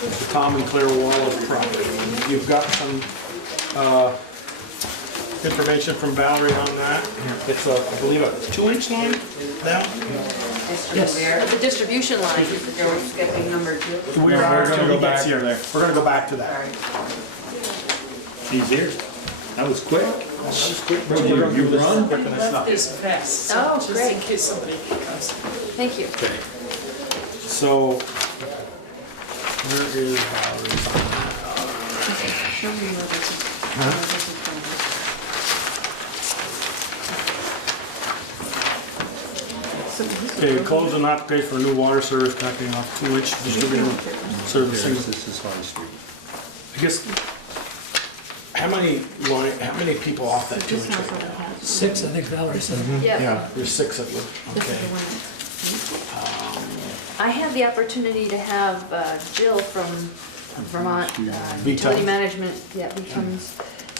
to Tom and Claire Wallace property. You've got some information from Valerie on that. It's I believe a 2-inch line now? Yes. The distribution line. You're skipping number 2. We are gonna go back here. We're gonna go back to that. He's here. That was quick. You run? There's a vest, Oh, just great. in case somebody comes. Thank you. So, where is Valerie's on Show me where this is. that? Okay, close an application for a new water service connecting off 2-inch distributor servicing. This is High Street. I guess, how many people off that 2-inch right now? 6, I think Valerie said. Yeah. There's 6 of you, okay. I had the opportunity to have Jill from Vermont Utility Management, becomes,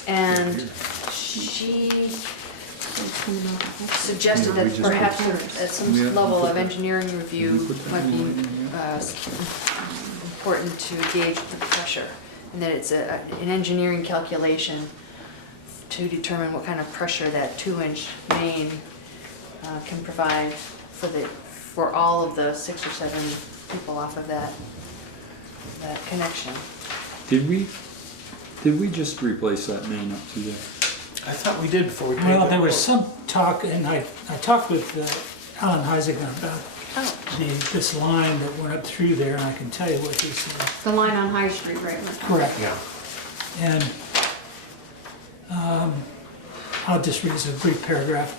and she suggested that perhaps at some level of engineering review might be important to gauge the pressure, and that it's an engineering calculation to determine what kind of pressure that 2-inch main can provide for all of the 6 or 7 people off of that connection. Did we just replace that main up to there? I thought we did before we paid Well, the there was bill. some talk, and I talked with Alan Heisinger about this line that went up through there, and I can tell you what he said. The line on High Street, right? Correct. Yeah. And I'll just read a brief paragraph.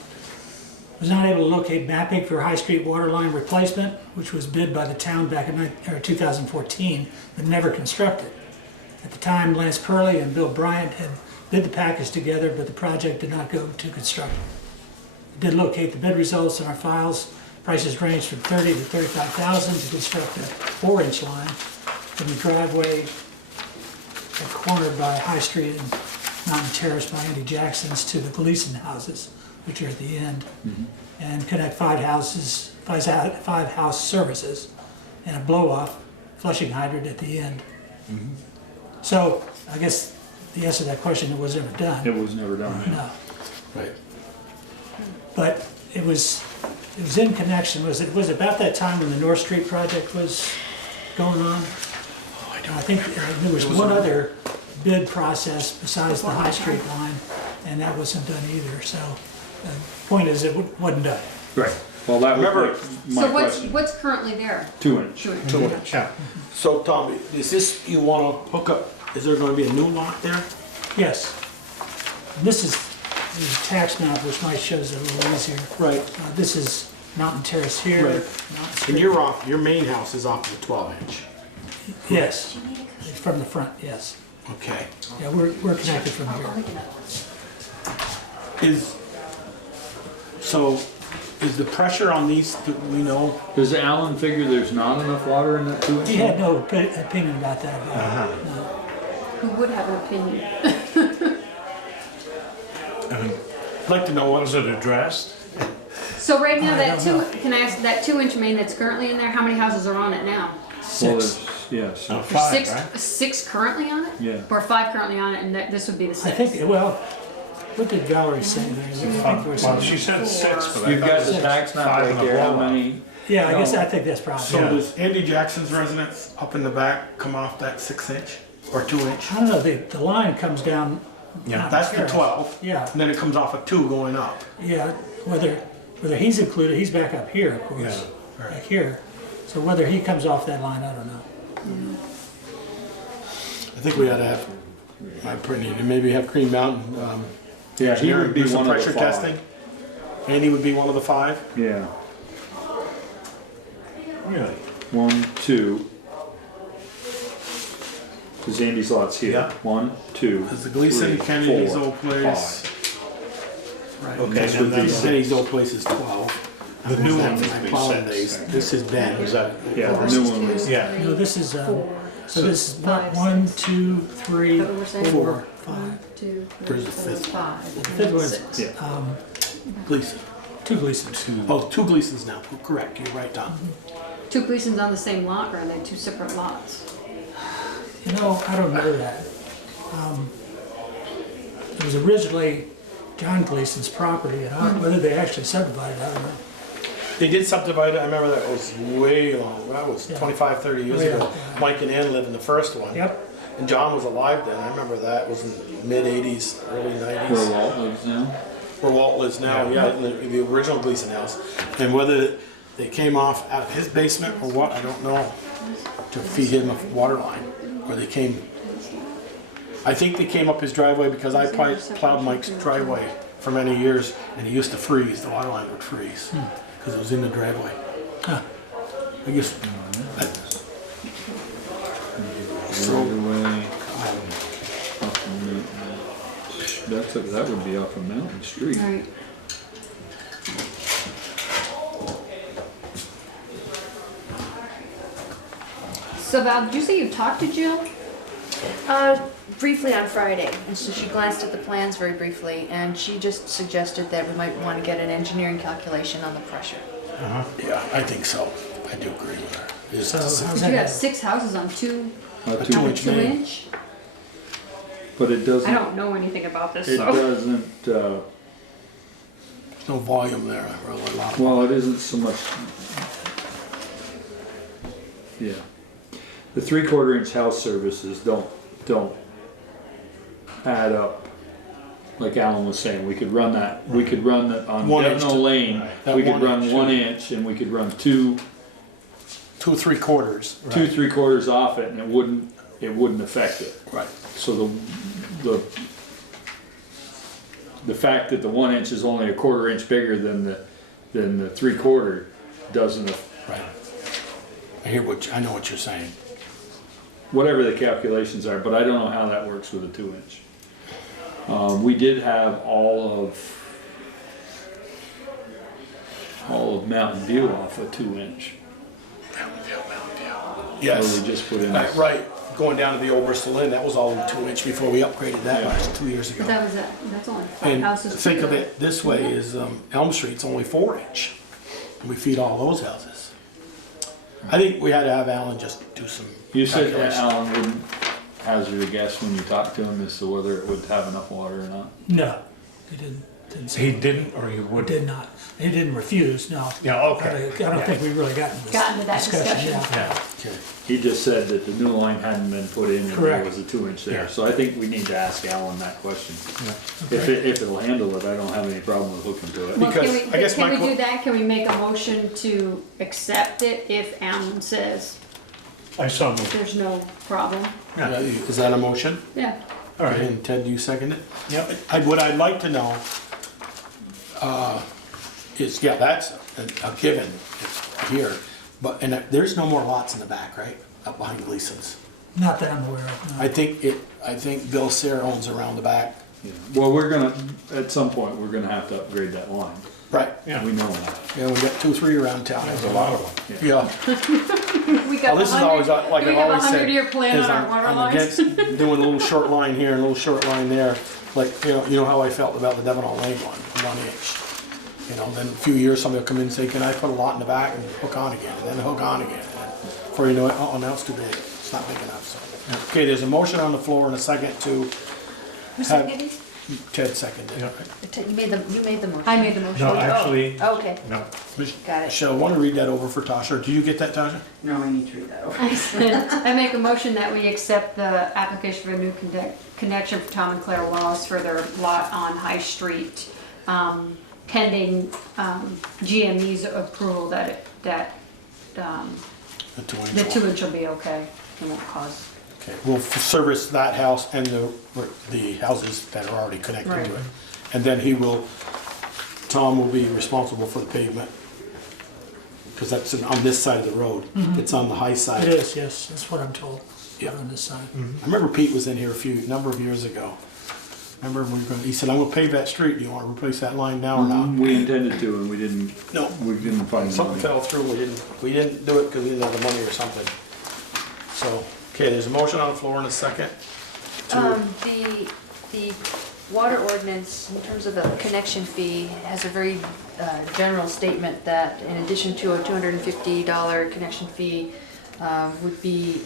Was not able to locate mapping for High Street water line replacement, which was bid by the town back in 2014, but never constructed. At the time, Lance Purley and Bill Bryant had bid the package together, but the project did not go to construction. We did locate the bid results in our files. Prices ranged from $30,000 to $35,000 to construct a 4-inch line from the driveway cornered by High Street and Mountain Terrace by Andy Jackson's to the Gleason houses, which are at the end, and connect 5 house services and a blow-off flushing hydrant at the end. So I guess the answer to that question, it was never done. It was never done. No. Right. But it was in connection, was it about that time when the North Street project was going on? I think there was one other bid process besides the High Street line, and that wasn't done either, so the point is it wasn't done. Right. Well, that was Remember- my So question. what's currently there? 2-inch. 2 inch. 2 inch. Yeah. So Tom, is this, you wanna hook up, is there gonna be a new lot there? Yes. And this is the tax map, which might show us a little easier. Right. This is Mountain Terrace here. Right. Mountain And Street. you're off, your main house is off the 12 inch. Yes, from the front, yes. Okay. Yeah, we're connected from here. Is the pressure on these, do we know? Does Alan figure there's not enough water in that 2-inch? He had no opinion about that. No. Who would have an opinion? I'd like to know what Was it addressed? So right now, I that don't 2, can I ask, that 2-inch main that's currently in there, how many houses are on it now? Well, 6. yes. Oh, There's 5, six, right? 6 currently on it? Yeah. Or 5 currently on it, and this would be the 6th? I think, well, what did Valerie say there? I think there was Well, some- she said 6, but I You've thought got it the was tax map 5 right and a there, how blow-up. many? Yeah, I guess I think that's probably. So does Andy Jackson's residence up in the back come off that 6 inch or 2 inch? I don't know, the line comes down. Yeah, that's the 12. Yeah, And then it comes off at 2 going up. yeah, whether he's included, he's back up here, of course, back here. So whether he comes off that line, I don't know. I think we ought to have, my opinion, and maybe have Green Mountain, Yeah, he would be do some one of the pressure 5. testing. Andy would be one of the 5. Yeah. Really? 1, 2. Because Andy's lot's here. Yeah. 1, 2. There's the Gleason, 3, Kennedy's 4, old place. 5. Right. Okay, And and then then Kennedy's old place is 12. The new one This is would be plowing 6. days. This is Ben. Is that? Yeah, the new one was. Yeah. No, this is, so this is 5, 1, 2, 3, Is that what we're saying? 4, 5. 2, Where's 3, the 4, fifth? 5. The fifth one's, 6. Yeah. Gleason. 2 Gleasons. Oh, 2 Gleasons now. Correct, you're right, Tom. 2 Gleasons on the same lot, or are they 2 separate lots? You know, I don't know that. It was originally John Gleason's property, and whether they actually subdivided, I don't know. They did subdivide it, I remember that was way long, that was Yeah. 25, 30 years Oh, yeah. ago. Mike and Ann lived in the first one. Yep. And John was alive then, I remember that, it was in the mid-80s, early 90s. Where Walt lives now. Where Walt lives now, yeah, in the original Gleason house. And whether they came off out of his basement or what, I don't know, to feed him a water line. Or they came, I think they came up his driveway because I plowed Mike's driveway for many years and he used to freeze, the water line would freeze because it was in the driveway. Huh. I guess, Right away. Up on that would be off of Mountain Street. Right. So Val, did you say you talked to Jill? Briefly on Friday, and so she glanced at the plans very briefly, and she just suggested that we might want to get an engineering calculation on the pressure. yeah, I think so. I do agree with her. It's So how's Because that? you have 6 houses on 2 A A 2 2-inch 2 main. inch? But it I doesn't, don't know anything about this, it so. doesn't, There's no volume there, or a lot. well, it isn't so much. Yeah. The 3/4 inch house services don't add up. Like Alan was saying, we could run that, on 1 inch Devno to- Lane, that we could 1 run inch, 1 yeah. inch and we could run 2 2 3/4. 2 3/4 off it and it wouldn't affect it. Right. So the fact that the 1 inch is only a 1/4 inch bigger than then the 3/4 doesn't, Right. I know what you're saying. whatever the calculations are, but I don't know how that works with a 2-inch. We did have all of Mountain View off a 2-inch. Yes. Where we just put in. Right, going down to the old Bristol Inn, that was all 2-inch before we upgraded that last 2 years ago. That was it, that's only 5 And houses. think of it this way, is Elm Street's only 4-inch. We feed all those houses. I think we had to have Alan just do some You said that calculations. Alan wouldn't hazard a guess when you talked to him as to whether it would have enough water or not? No, he didn't say. He didn't, or he wouldn't? Did not. He didn't refuse, no. Yeah, okay. I don't think we really got into this Got into that discussion. yeah. Yeah. He just said that the new line hadn't been put in and there Correct. was a 2-inch there. Yeah. So I think we need to ask Alan that question. Yeah. If it'll handle it, I don't have any problem with hooking to it. Well, Because can I guess we my do that? Can we make a motion to accept it if Alan says I saw moved. there's no problem? Yeah, is that a motion? Yeah. All right. And Ted, do you second it? Yep. What I'd like to know is, yeah, that's a given here, but, and there's no more lots in the back, right? Up behind Gleason's. Not that I'm aware of, no. I think Bill Sayre owns around the back. Yeah. Well, we're gonna, at some point, we're gonna have to upgrade that line. Right. Yeah. We know that. Yeah, we got 2, 3 around town. There's a lot of them. Yeah. We got Well, this is always, like we I've have a always said, 100-year plan is on our water I'm lines. against doing a little short line here and a little short line there. Like, you know how I felt about the Devon Lake one, 1 inch. You know, then a few years, somebody will come in and say, can I put a lot in the back and hook on again, and then hook on again. And before you know it, oh, now it's too big, it's not big enough, so. Okay, there's a motion on the floor and a second to Who have, seconded it? Ted seconded it. You made the motion? I made the motion. No, actually, Oh, okay, no. got it. Michelle, want to read that over for Tasha? Do you get that, Tasha? No, I need to read that over. I said, I make a motion that we accept the application for a new connection for Tom and Claire Wallace for their lot on High Street, pending GME's approval that The 2-inch the one. 2-inch will be okay. It won't cause. Okay, we'll service that house and the houses that are already connected to Right. it. And then Tom will be responsible for the pavement. Because that's on this side of the road. It's on the high side. It is, yes, that's what I'm told, Yeah. on this side. I remember Pete was in here a number of years ago. Remember when he said, I'm gonna pave that street, do you wanna replace that line now or not? We intended to and we didn't No, find the something money. fell through, we didn't do it because we didn't have the money or something. So, okay, there's a motion on the floor and a second. The water ordinance, in terms of the connection fee, has a very general statement that in addition to a $250 connection fee would be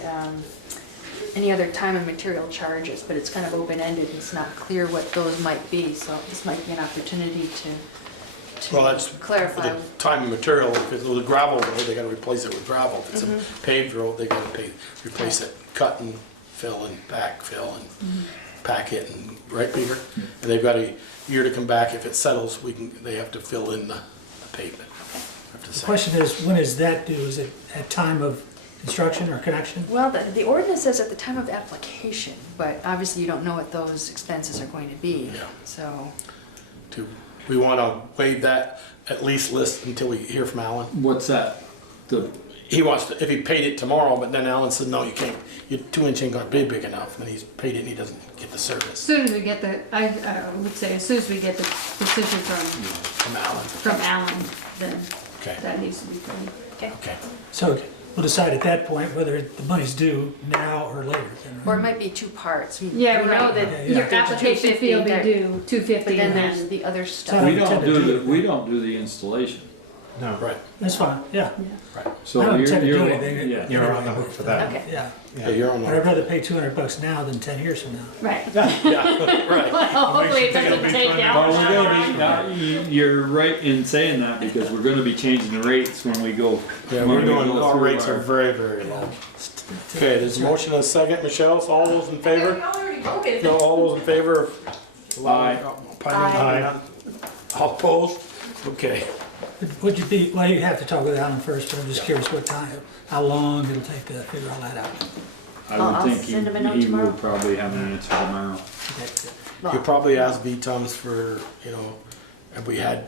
any other time and material charges, but it's kind of open-ended, it's not clear what those might be, so this might be an opportunity to Well, that's clarify. the time and material. If it's a gravel road, they gotta replace it with gravel. If it's a paved road, they gotta replace it, cut and fill and backfill and pack it, and, right, Peter? And they've got a year to come back. If it settles, they have to fill in the pavement. The question is, when is that due? Is it at time of construction or connection? Well, the ordinance says at the time of application, but obviously you don't know what those expenses are going to be, Yeah. so. We wanna waive that at least list until we hear from Alan. What's that? He wants to, if he paid it tomorrow, but then Alan said, no, you can't, your 2-inch ain't gonna be big enough, and he's paid it and he doesn't get the As service soon as we get I would say, as soon as we get the decision from Alan, then Okay. that needs to be done. Okay. So we'll decide at that point whether the money's due now or later. Then, right? Or it might be 2 parts. Yeah, we You're know right. that Yeah. your application fee will be due $250, But then and there's then, the other stuff. So- We don't do the installation. No. Right. That's fine, yeah. So I don't you're, intend to do you're, anything. yeah. You're on the hook for that. Okay. Yeah. Yeah, you're on But I'd the. rather pay $200 now than 10 years from now. right. Yeah, right. Well, hopefully it doesn't take Well, we're Alan. gonna be, you're right in saying that because we're gonna be changing the rates when we go. Yeah, when we're we doing, go our through rates are very, very low. Okay, there's a motion and a second. Michelle, all those in favor? No, all those in favor of allowing? Aye. All opposed? Okay. Would you be, well, you have to talk with Alan first, but I'm just curious what time, how long it'll take to figure all that out. I I'll would think send him a note he tomorrow. will probably have an answer tomorrow. You probably asked V-Tums for, have we had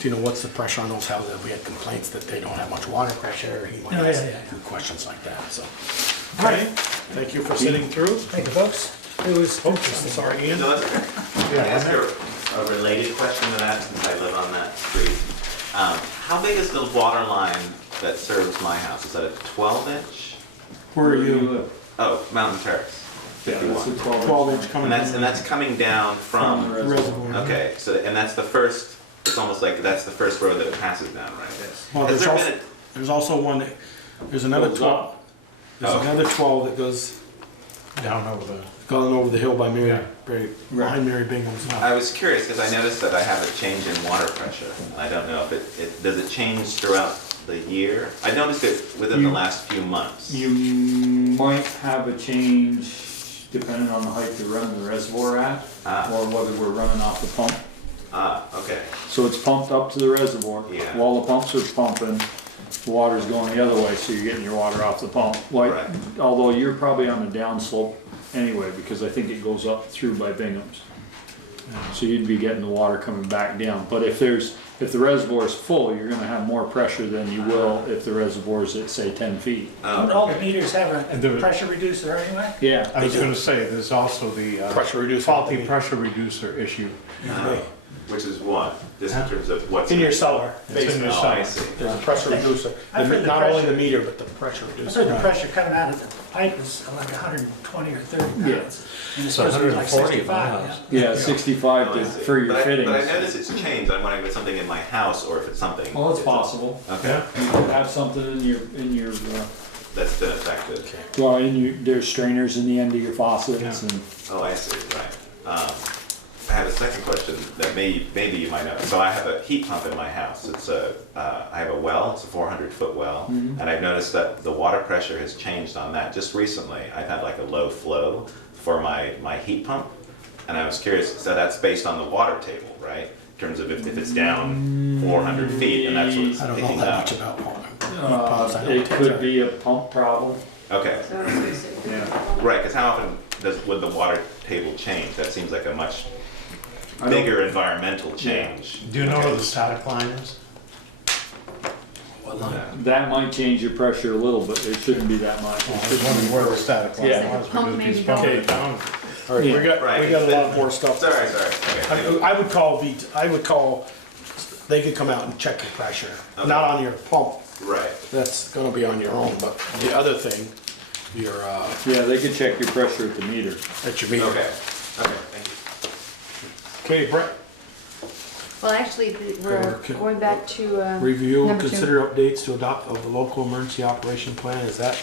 Do you know what's the pressure on those houses? We had complaints that they don't have much water pressure. He might ask questions like that, so. Okay, thank you for sitting through. Thank you, folks. It was, Sorry, Ian. No, that's okay. Can I ask a related question to that, since I live on that street? How big is the water line that serves my house? Is that a 12-inch? Where are you? Oh, Mountain Terrace. 51. That's a 12-inch coming down. And that's coming down from the reservoir. Okay, so and that's the first. It's almost like that's the first road that it passes down, right? Well, Has there's also one that, there's another Goes 12. up. There's another 12 that goes Down over the. going over the hill by Mary, Yeah. behind Mary Bingham's house. I was curious because I noticed that I have a change in water pressure. I don't know if it does it change throughout the year. I noticed it within the last few months. You might have a change depending on the height you're running the reservoir at, or whether we're running off the pump. Okay. So it's pumped up to the reservoir. Yeah. While the pumps are pumping, the water's going the other way, so you're getting your water off the pump. Like, Right. although you're probably on the downslope anyway, because I think it goes up through by Bingham's. So you'd be getting the water coming back down. But if the reservoir is full, you're gonna have more pressure than you will if the reservoir's at, say, 10 feet. don't all the meters have a pressure reducer anyway? Yeah. I was gonna say, there's also the Pressure reducer. faulty pressure reducer issue. Which is what? Just in terms of what's In your cellar, It's in your Oh, I cellar. see. there's a pressure reducer. I've heard the Not only pressure- the meter, but the pressure I reducer. heard the pressure coming out of the pipe is like 120 or 30 Yeah. pounds. And it's supposed to be like 65. Yeah, 65 Oh, I to, see. for your But fittings. I noticed it's changed. I'm wondering if it's something in my house or if it's something. Well, it's possible. Okay. You could have something in your, That's been affected. well, there's strainers in the end of your faucets and. Oh, I see, right. I have a second question that maybe you might know. So I have a heat pump in my house. I have a well, it's a 400-foot well, and I've noticed that the water pressure has changed on that. Just recently, I've had like a low flow for my heat pump, and I was curious, so that's based on the water table, right? In terms of if it's down 400 feet, and that's what's I don't know picking that up. much about pumps. I don't It take could that. be a pump problem. Okay, Yeah. right, because how often would the water table change? That seems like a much I don't- bigger environmental change. Do you know where the static line is? That might change your pressure a little, but it shouldn't be that much. I was wondering where the static line Yeah. was, Pump because maybe he's pumping don't. it down. All right, Yeah. we got Right. a lot more stuff. Sorry. Okay. I would call, they could come out and check your pressure, not on your pump. Right. That's gonna be on your own, but the other thing, your, Yeah, they could check your pressure at the meter. at your meter. Okay, thank you. Okay, Brett, Well, actually, we're Okay. going back to, review, number 2. consider updates to adopt of the local emergency operation plan. Is that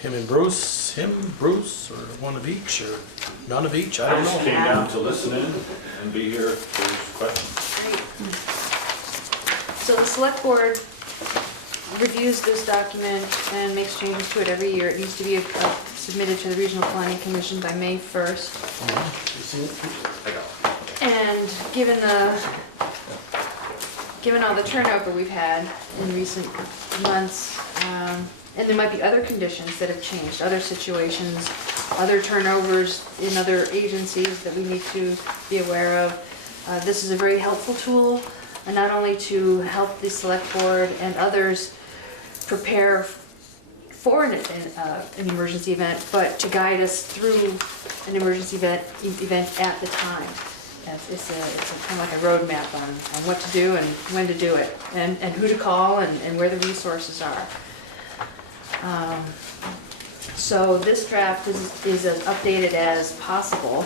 him and Bruce, Bruce, or one of each, or none of each? I don't know. Came down to listen in and be here for questions. So the select board reviews this document and makes changes to it every year. It needs to be submitted to the Regional Planning Commission by May 1st. And given all the turnover we've had in recent months, and there might be other conditions that have changed, other situations, other turnovers in other agencies that we need to be aware of. This is a very helpful tool, and not only to help the select board and others prepare for an emergency event, but to guide us through an emergency event at the time. It's kind of like a roadmap on what to do and when to do it, and who to call and where the resources are. So this draft is as updated as possible.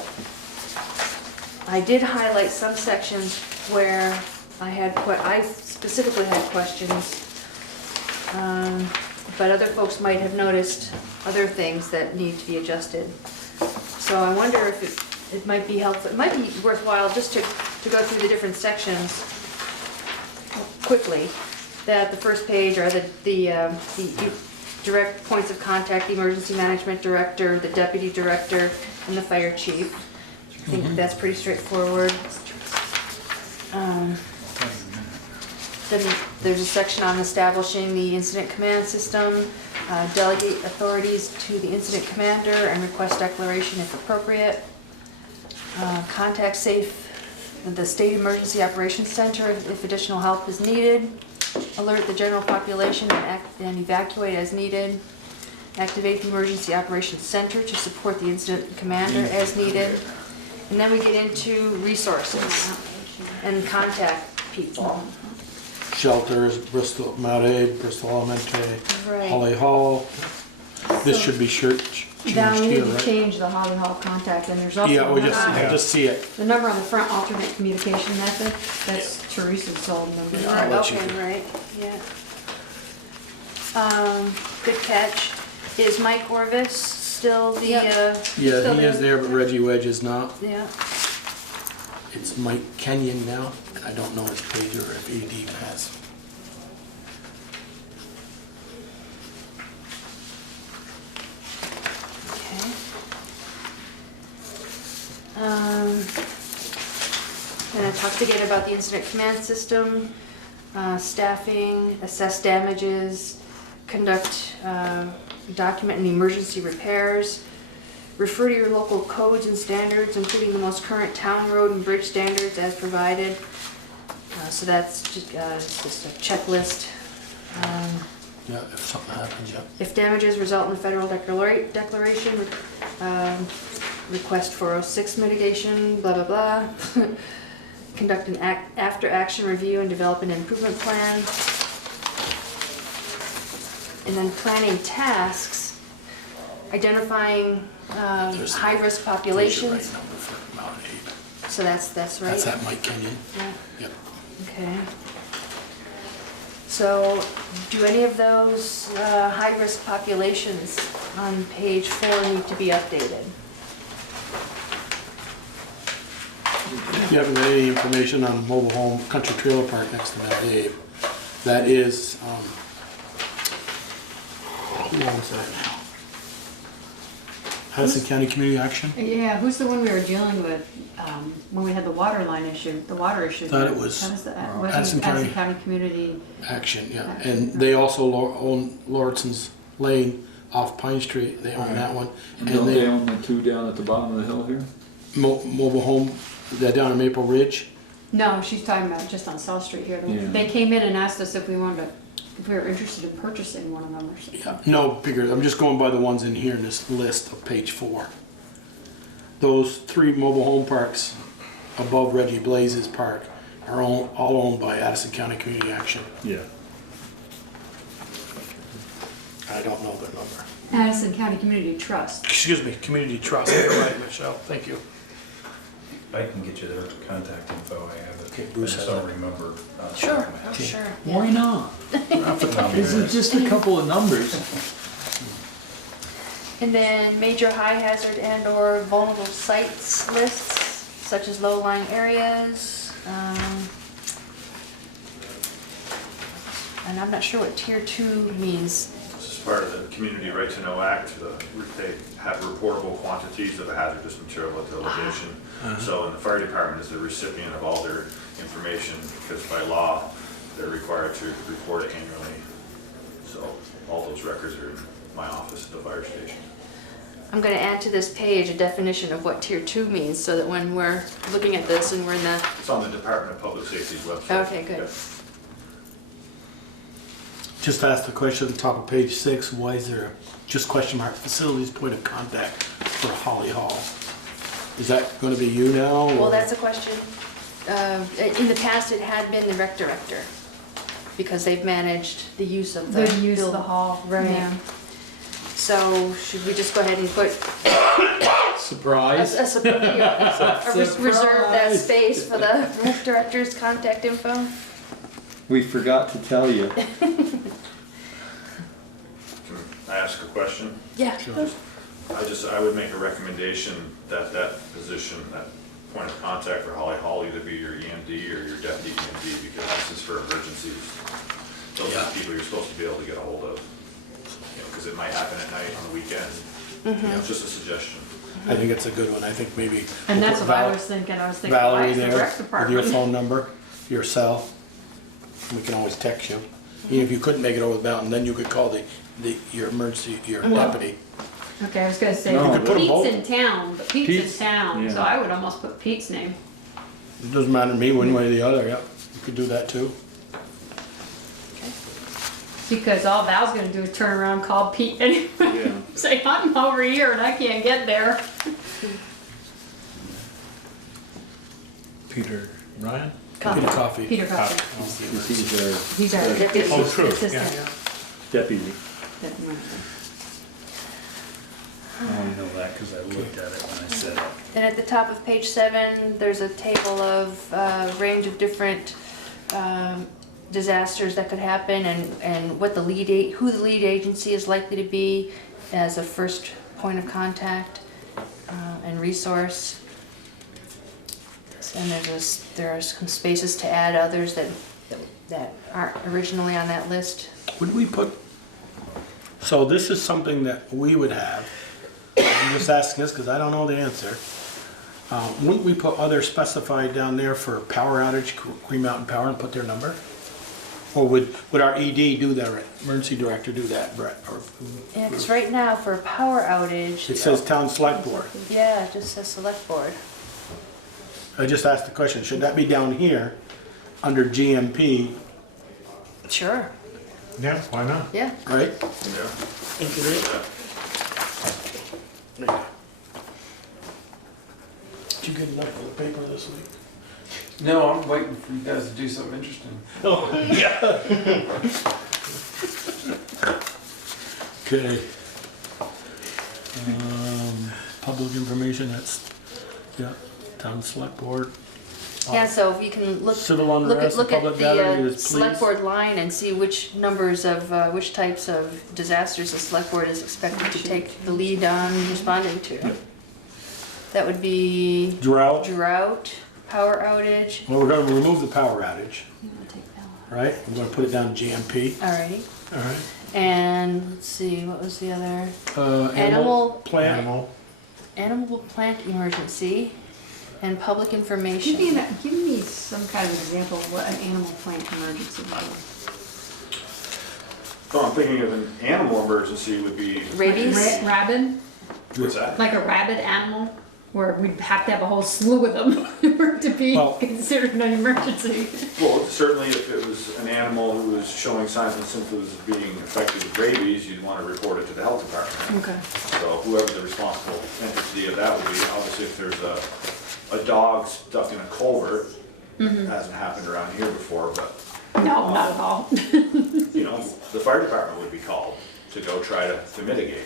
I did highlight some sections where I specifically had questions, but other folks might have noticed other things that need to be adjusted. So I wonder if it might be helpful, it might be worthwhile just to go through the different sections quickly. That the first page are the direct points of contact, the emergency management director, the deputy director, and the fire chief. I think that's pretty straightforward. Then there's a section on establishing the incident command system, delegate authorities to the incident commander and request declaration if appropriate. Contact safe the State Emergency Operations Center if additional help is needed. Alert the general population and evacuate as needed. Activate the Emergency Operations Center to support the incident commander as needed. And then we get into resources and contact people. Shelters, Bristol, Mount Aid, Bristol Elementary, Right. Holly Hall. This should be changed Now we need here, to right? change the Holly Hall contact, and there's also Yeah, we a just, number- I just see it. the number on the front, alternate communication method. That's Teresa's sole number. I'll let you- Okay, right, yeah. Good catch. Is Mike Orvis still the, Yeah, he is there, but Reggie Wedge is not. Yeah. It's Mike Kenyon now. I don't know his page or if AD has. Gonna talk again about the incident command system, staffing, assess damages, conduct, document and emergency repairs, refer to your local codes and standards, including the most current town road and bridge standards as provided. So that's just a checklist. Yeah, if something happens, yeah. If damages result in a federal declaration, request 406 mitigation, blah, blah, blah. Conduct an after-action review and develop an improvement plan. And then planning tasks, identifying high-risk populations. Right number for Mount Aid. So that's right. That's at Mike Kenyon. Yeah. Yep. Okay. So, do any of those high-risk populations on page 4 need to be updated? You haven't got any information on mobile home country trailer park next to Mount Aid. That is, who owns that now? Hudson County Community Action? Yeah, who's the one we were dealing with when we had the water line issue, the water issue? Thought it was Addison County Community. Action, yeah. And they also own Lauriston's Lane off Pine Street. They own that one. And don't they own the two down at the bottom of the hill here? Mobile home, they're down in Maple Ridge. No, she's talking about just on South Street here. Yeah. They came in and asked us if we wanted to, if we were interested in purchasing one of them or something. Yeah, no, bigger. I'm just going by the ones in here in this list of page 4. Those 3 mobile home parks above Reggie Blaze's park are all owned by Addison County Community Action. Yeah. I don't know the number. Addison County Community Trust. Excuse me, Community Trust. You're right, Michelle. Thank you. I can get you their contact info. I have it. Okay, I Bruce just has don't it. remember. Sure, oh, sure. Why not? Not for the numbers. Is it just a couple of numbers? And then major high hazard and or vulnerable sites lists, such as low-lying areas. And I'm not sure what tier 2 means. This is part of the Community Right to Know Act. They have reportable quantities of a hazardous material at the location. So, and the fire department is the recipient of all their information because by law, they're required to report it annually. So all those records are in my office at the fire station. I'm going to add to this page a definition of what tier 2 means so that when we're looking at this and we're in the... It's on the Department of Public Safety's website. Okay, good. Yeah. Just asked the question at the top of page 6, why is there just question mark facilities point of contact for Holly Hall? Is that going to be you now? Well, or- that's a question. In the past, it had been the rec director because they've managed the use of the... The use of the building. hall, right. Yeah. So should we just go ahead and put... Surprise. Reserve that space for the rec director's contact info? We forgot to tell you. Can I ask a question? Yeah. I would make a recommendation that that position, that point of contact for Holly Hall either be your EMD or your deputy EMD because this is for emergencies. Those are the people you're supposed to be able to get a hold of. Because it might happen at night on the weekend. Just a suggestion. I think it's a good one. I think maybe. And we'll that's put what I was thinking. I was thinking, Valerie why is the there rec with your department? phone number, your cell. We can always text you. Even if you couldn't make it over the mountain, then you could call your emergency, your deputy. Okay, I was gonna say, No. You could put 'em Pete's both. in town, but Pete's in town, yeah. so I would almost put Pete's name. It doesn't matter to me one way or the other, yeah. You could do that too. Because all Val's gonna do is turn around, and call Pete anyway, Yeah. say, I'm over here and I can't get there. Peter, Ryan? Peter Coffee. Peter Coffey. He's our He's our deputy Oh, true, assistant. yeah. deputy. I only know that because I looked at it when I said it. And at the top of page 7, there's a table of range of different disasters that could happen and what the who the lead agency is likely to be as a first point of contact and resource. And there are some spaces to add others that aren't originally on that list. Would we put, so this is something that we would have, I'm just asking this because I don't know the answer. Wouldn't we put other specified down there for power outage, Green Mountain Power, and put their number? Or would our ED do that, right? Emergency director do that, Brett? Or, Yeah, because right now for a power outage. it says town select board. Yeah, it just says select board. I just asked the question, should that be down here under GMP, Sure. Yeah, why not? Yeah. right? Yeah. Thank you, Rick. Did you get enough for the paper this week? No, I'm waiting for you guys to do something interesting. Oh, yeah. Okay. Public information, that's, yeah, town select board. Yeah, so if you can Civil unrest, look public at gathering, the select please. board line and see which numbers of, which types of disasters the select board is expected to take the lead on responding to. That would be Drought. power outage. Well, we're gonna remove the power outage, right? We're gonna put it down to GMP. Alrighty. All right. And let's see, what was the other? Animal, plant. Animal plant emergency and public information. Give me some kind of example of what an animal plant emergency would be. So I'm thinking of an animal emergency would be. Rabies? Rabid, What's that? like a rabid animal, where we'd have to have a whole slew of them for it to be Well- considered an emergency. Well, certainly if it was an animal who was showing signs and symptoms of being infected with rabies, you'd want to report it to the health department. Okay. So whoever the responsible entity of that would be, obviously if there's a dog stuck in a culvert, hasn't happened around here before, but, No, not at all. you know, the fire department would be called to go try to mitigate.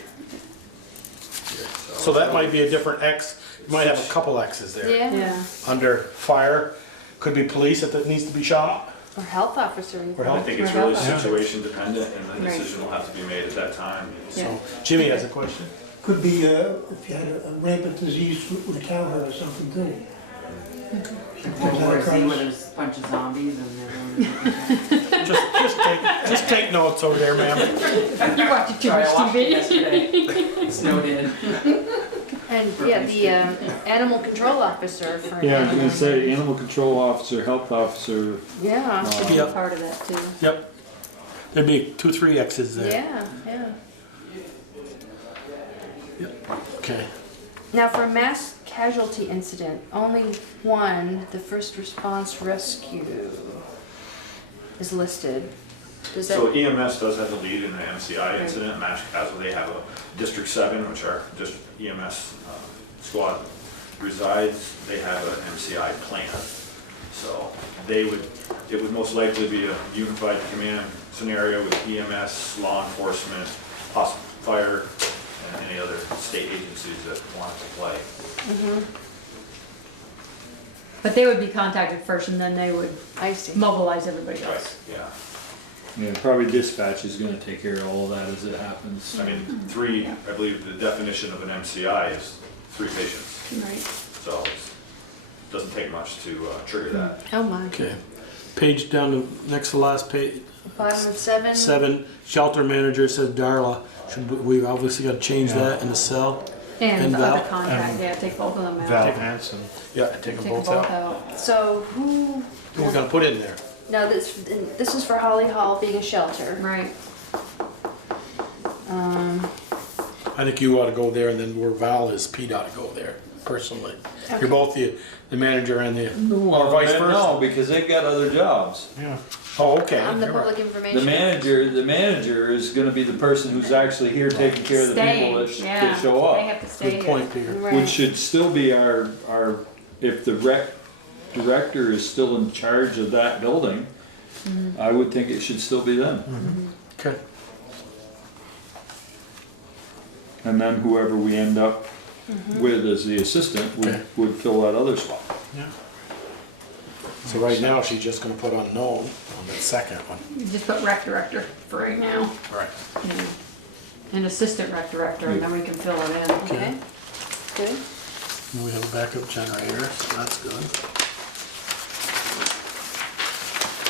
So that might be a different X, you might have a couple X's there. Yeah. Under fire, could be police if it needs to be shot. Or health officer. even. Or I health. think it's Or really health officer. situation dependent and the Right. decision will have to be made at that time. So Jimmy has a question. Could be, if you had a rampant disease with a cow herd or something too. Or see where there's a bunch of zombies and they're. Just take notes over there, ma'am. You watch too much TV. Snowed in. And yeah, the animal control officer for. Yeah, I was gonna say, animal control officer, health officer. Yeah. Should be Yep. part of that too. Yep. There'd be 2, 3 X's there. Yeah. Okay. Now for a mass casualty incident, only one, the first response rescue, is listed. Does that? So EMS does have the lead in the MCI incident, mass casualty. They have a District 7, which our district EMS squad resides. They have an MCI plan. So it would most likely be a unified command scenario with EMS, law enforcement, fire, and any other state agencies that want to play. But they would be contacted first and then they would mobilize everybody else. Right, yeah. Yeah, probably dispatch is gonna take care of all of that as it happens. I mean, I believe the definition of an MCI is 3 patients. Right. So it doesn't take much to trigger that. Oh my. Okay. Page down to next to last page. Bottom of 7. 7, shelter manager says Darla. We've obviously got to change that in the cell. And the Val. other contact, yeah, take both of them out. Val Hansen. Yeah, take them both out. So who? Who we're gonna put in there? No, this is for Holly Hall being a shelter. Right. I think you ought to go there, and then where Val is, Pete ought to go there. personally. Okay. You're both the manager and the, or vice versa? No, because they've got other jobs. Yeah. Oh, okay. I'm the you're right. public information. The manager is gonna be the person who's actually here taking care of the people that that show up. They have to stay Good here. point, Peter. Right. Which should still be our, if the rec director is still in charge of that building, I would think it should still be them. Okay. And then whoever we end up with as the assistant Okay. would fill that other spot. Yeah. So right now, she's just gonna put unknown on that second one. You just put rec director for right now. Right. And assistant rec director, and then we can fill it in. Okay, good. And we have a backup generator, so that's good.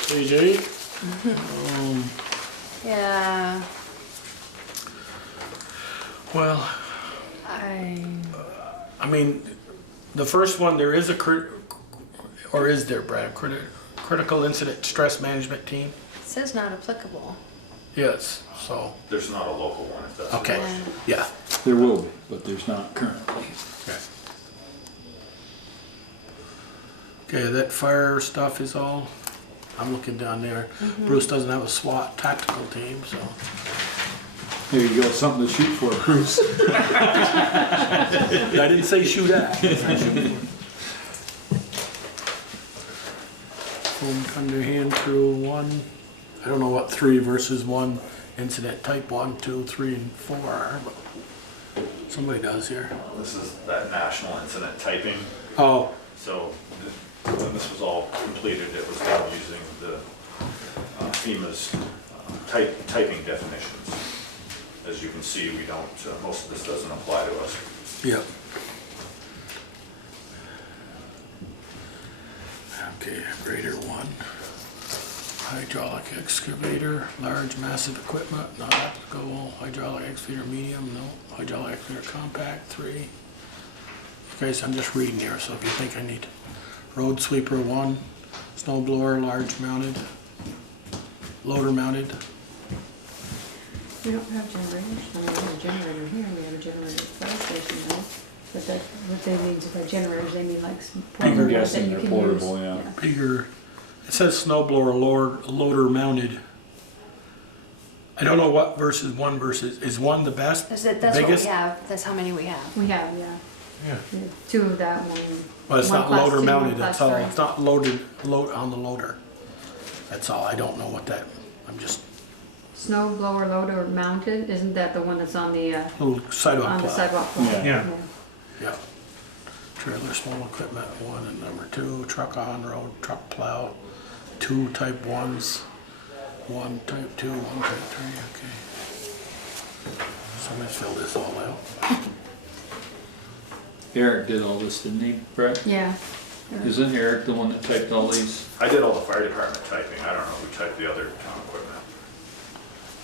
Page 8. Yeah, Well, I mean, the first one, there is a or is there, Brad, critical incident stress management team? it says not applicable. Yes, so, There's not a local one if that's. the okay, question. yeah. There will be, but there's not currently. Okay. Okay, that fire stuff is all, I'm looking down there. Bruce doesn't have a SWAT tactical team, so. There you go, something to shoot for, Bruce. I didn't say shoot at. Home under hand crew 1. I don't know what 3 versus 1 incident type 1, 2, 3, and 4 are, but somebody does here. This is that national incident typing. Oh, So when this was all completed, it was done using the FEMA's typing definitions. As you can see, we don't, most of this doesn't apply to us. yep. Okay, grader 1. Hydraulic excavator, large massive equipment, not applicable. Hydraulic excavator medium, no. Hydraulic excavator compact, 3. Guys, I'm just reading here, so if you think I need. Road sweeper 1, snow blower, large mounted, loader mounted. We don't have generators, so we have a generator here, we have a generator at the fire station now. But that, what they mean by generators, they mean like I'm portable that guessing you they're can portable, use. yeah. Bigger, it says snow blower, loader mounted. I don't know what versus 1 versus, is 1 the best? That's what we Biggest? have, that's how many we have. We have, yeah. Yeah. We have 2 of that one. Well, it's one not class loader 2, mounted, one that's class all. 3. It's not loaded, on the loader. That's all. I don't know what that, I'm just, Snow blower loader mounted, isn't that the one that's on the, little sidewalk on the plow. sidewalk plow? Yeah. Yeah. Trailer, small equipment, 1, and number 2, truck on road, truck plow, 2 type 1s, 1 type 2, 1 type 3, okay. Somebody's filled this all out. Eric did all this, didn't he, Brett? Yeah. Isn't Eric the one that typed all these? I did all the fire department typing. I don't know who typed the other town equipment.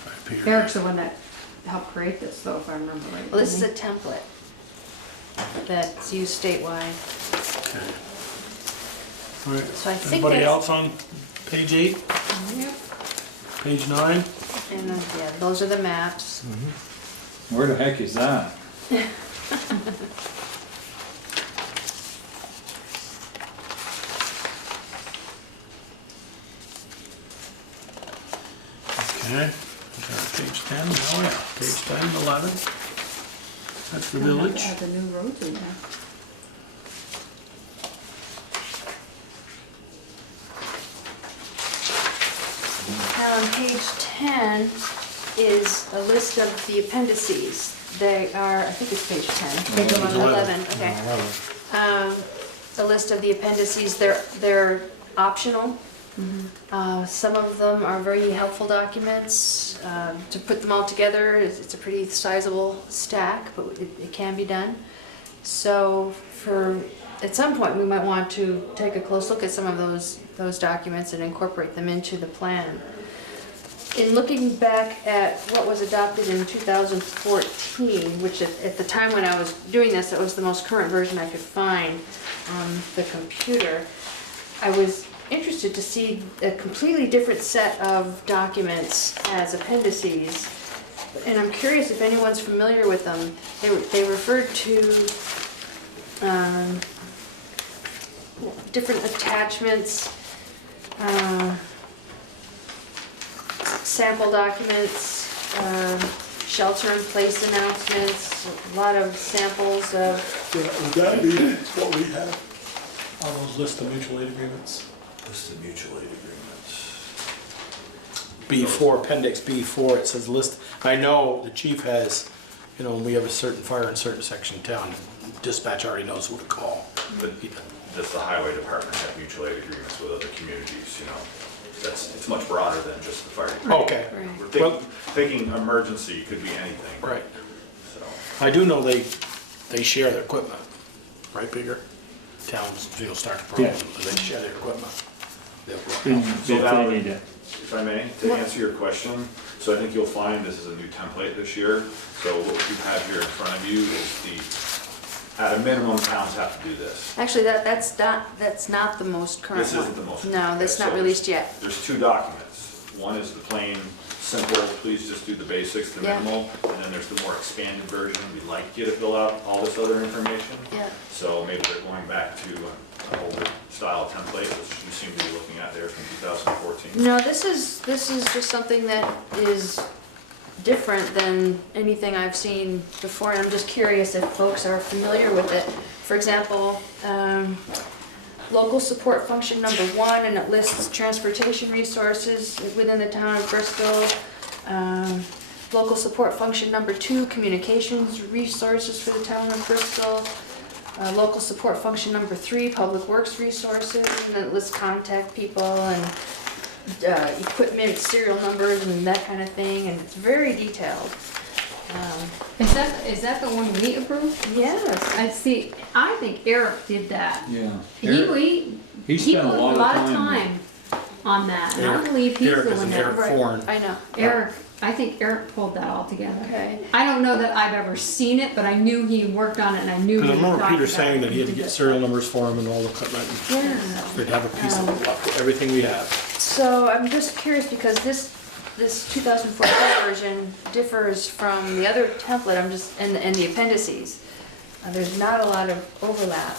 Right, Peter. Eric's the one that helped create this, though, if I remember right. Well, this is didn't a template that's used statewide. Okay. All right, So I think anybody that's- else on page 8, Yep. page 9? And, yeah, those are the maps. Where the heck is that? Okay, page 10, oh yeah, page 10, 11. That's the village. Add the new roads in there. Now on page 10 is a list of the appendices. They are, I think it's page 10. Page 11, okay. A list of the appendices, they're optional. Some of them are very helpful documents. To put them all together, it's a pretty sizable stack, but it can be done. So at some point, we might want to take a close look at some of those documents and incorporate them into the plan. In looking back at what was adopted in 2014, which at the time when I was doing this, it was the most current version I could find on the computer, I was interested to see a completely different set of documents as appendices. And I'm curious if anyone's familiar with them. They referred to different attachments, sample documents, shelter in place announcements, a lot of samples of. Yeah, would that be what we have on those list of mutual aid agreements? List of mutual aid agreements. B4, appendix B4, it says list. I know the chief has, you know, we have a certain fire in certain section of town. Dispatch already knows who to call. But does the highway department have mutual aid agreements with other communities, you know? It's much broader than just the fire department. Okay. We're thinking emergency could be anything. Right. So. I do know they share their equipment, right, Bigger? Towns, you know, start a program, and they share their equipment. So that would, if I may, to answer your question, so I think you'll find this is a new template this year. So what you have here in front of you is at a minimum, towns have to do this. Actually, that's not the most current one. This isn't the most. No, that's okay, not so released yet. There's two documents. One is the plain, simple, please just do the basics, the Yeah. minimal, and then there's the more expanded version. We'd like you to fill out all this other information. Yeah. So maybe they're going back to an older style template, which you seem to be looking at there from 2014. No, this is just something that is different than anything I've seen before, and I'm just curious if folks are familiar with it. For example, local support function number 1, and it lists transportation resources within the town of Bristol. Local support function number 2, communications resources for the town of Bristol. Local support function number 3, public works resources, and then it lists contact people and equipment, serial numbers, and that kind of thing, and it's very detailed. Is that the one we approved? Yes. I see, I think Eric did that. Yeah. He spent put a lot of time on that, and I believe he's the one that. Eric Forn. I know. Eric, I think Eric pulled that all together. Okay. I don't know that I've ever seen it, but I knew he worked on it, and I knew he Because I talked remember about Peter it. saying that he had to get serial numbers for him and all the equipment. Yeah. We'd have a piece of everything we have. So I'm just curious because this 2014 version differs from the other template. And the appendices. There's not a lot of overlap.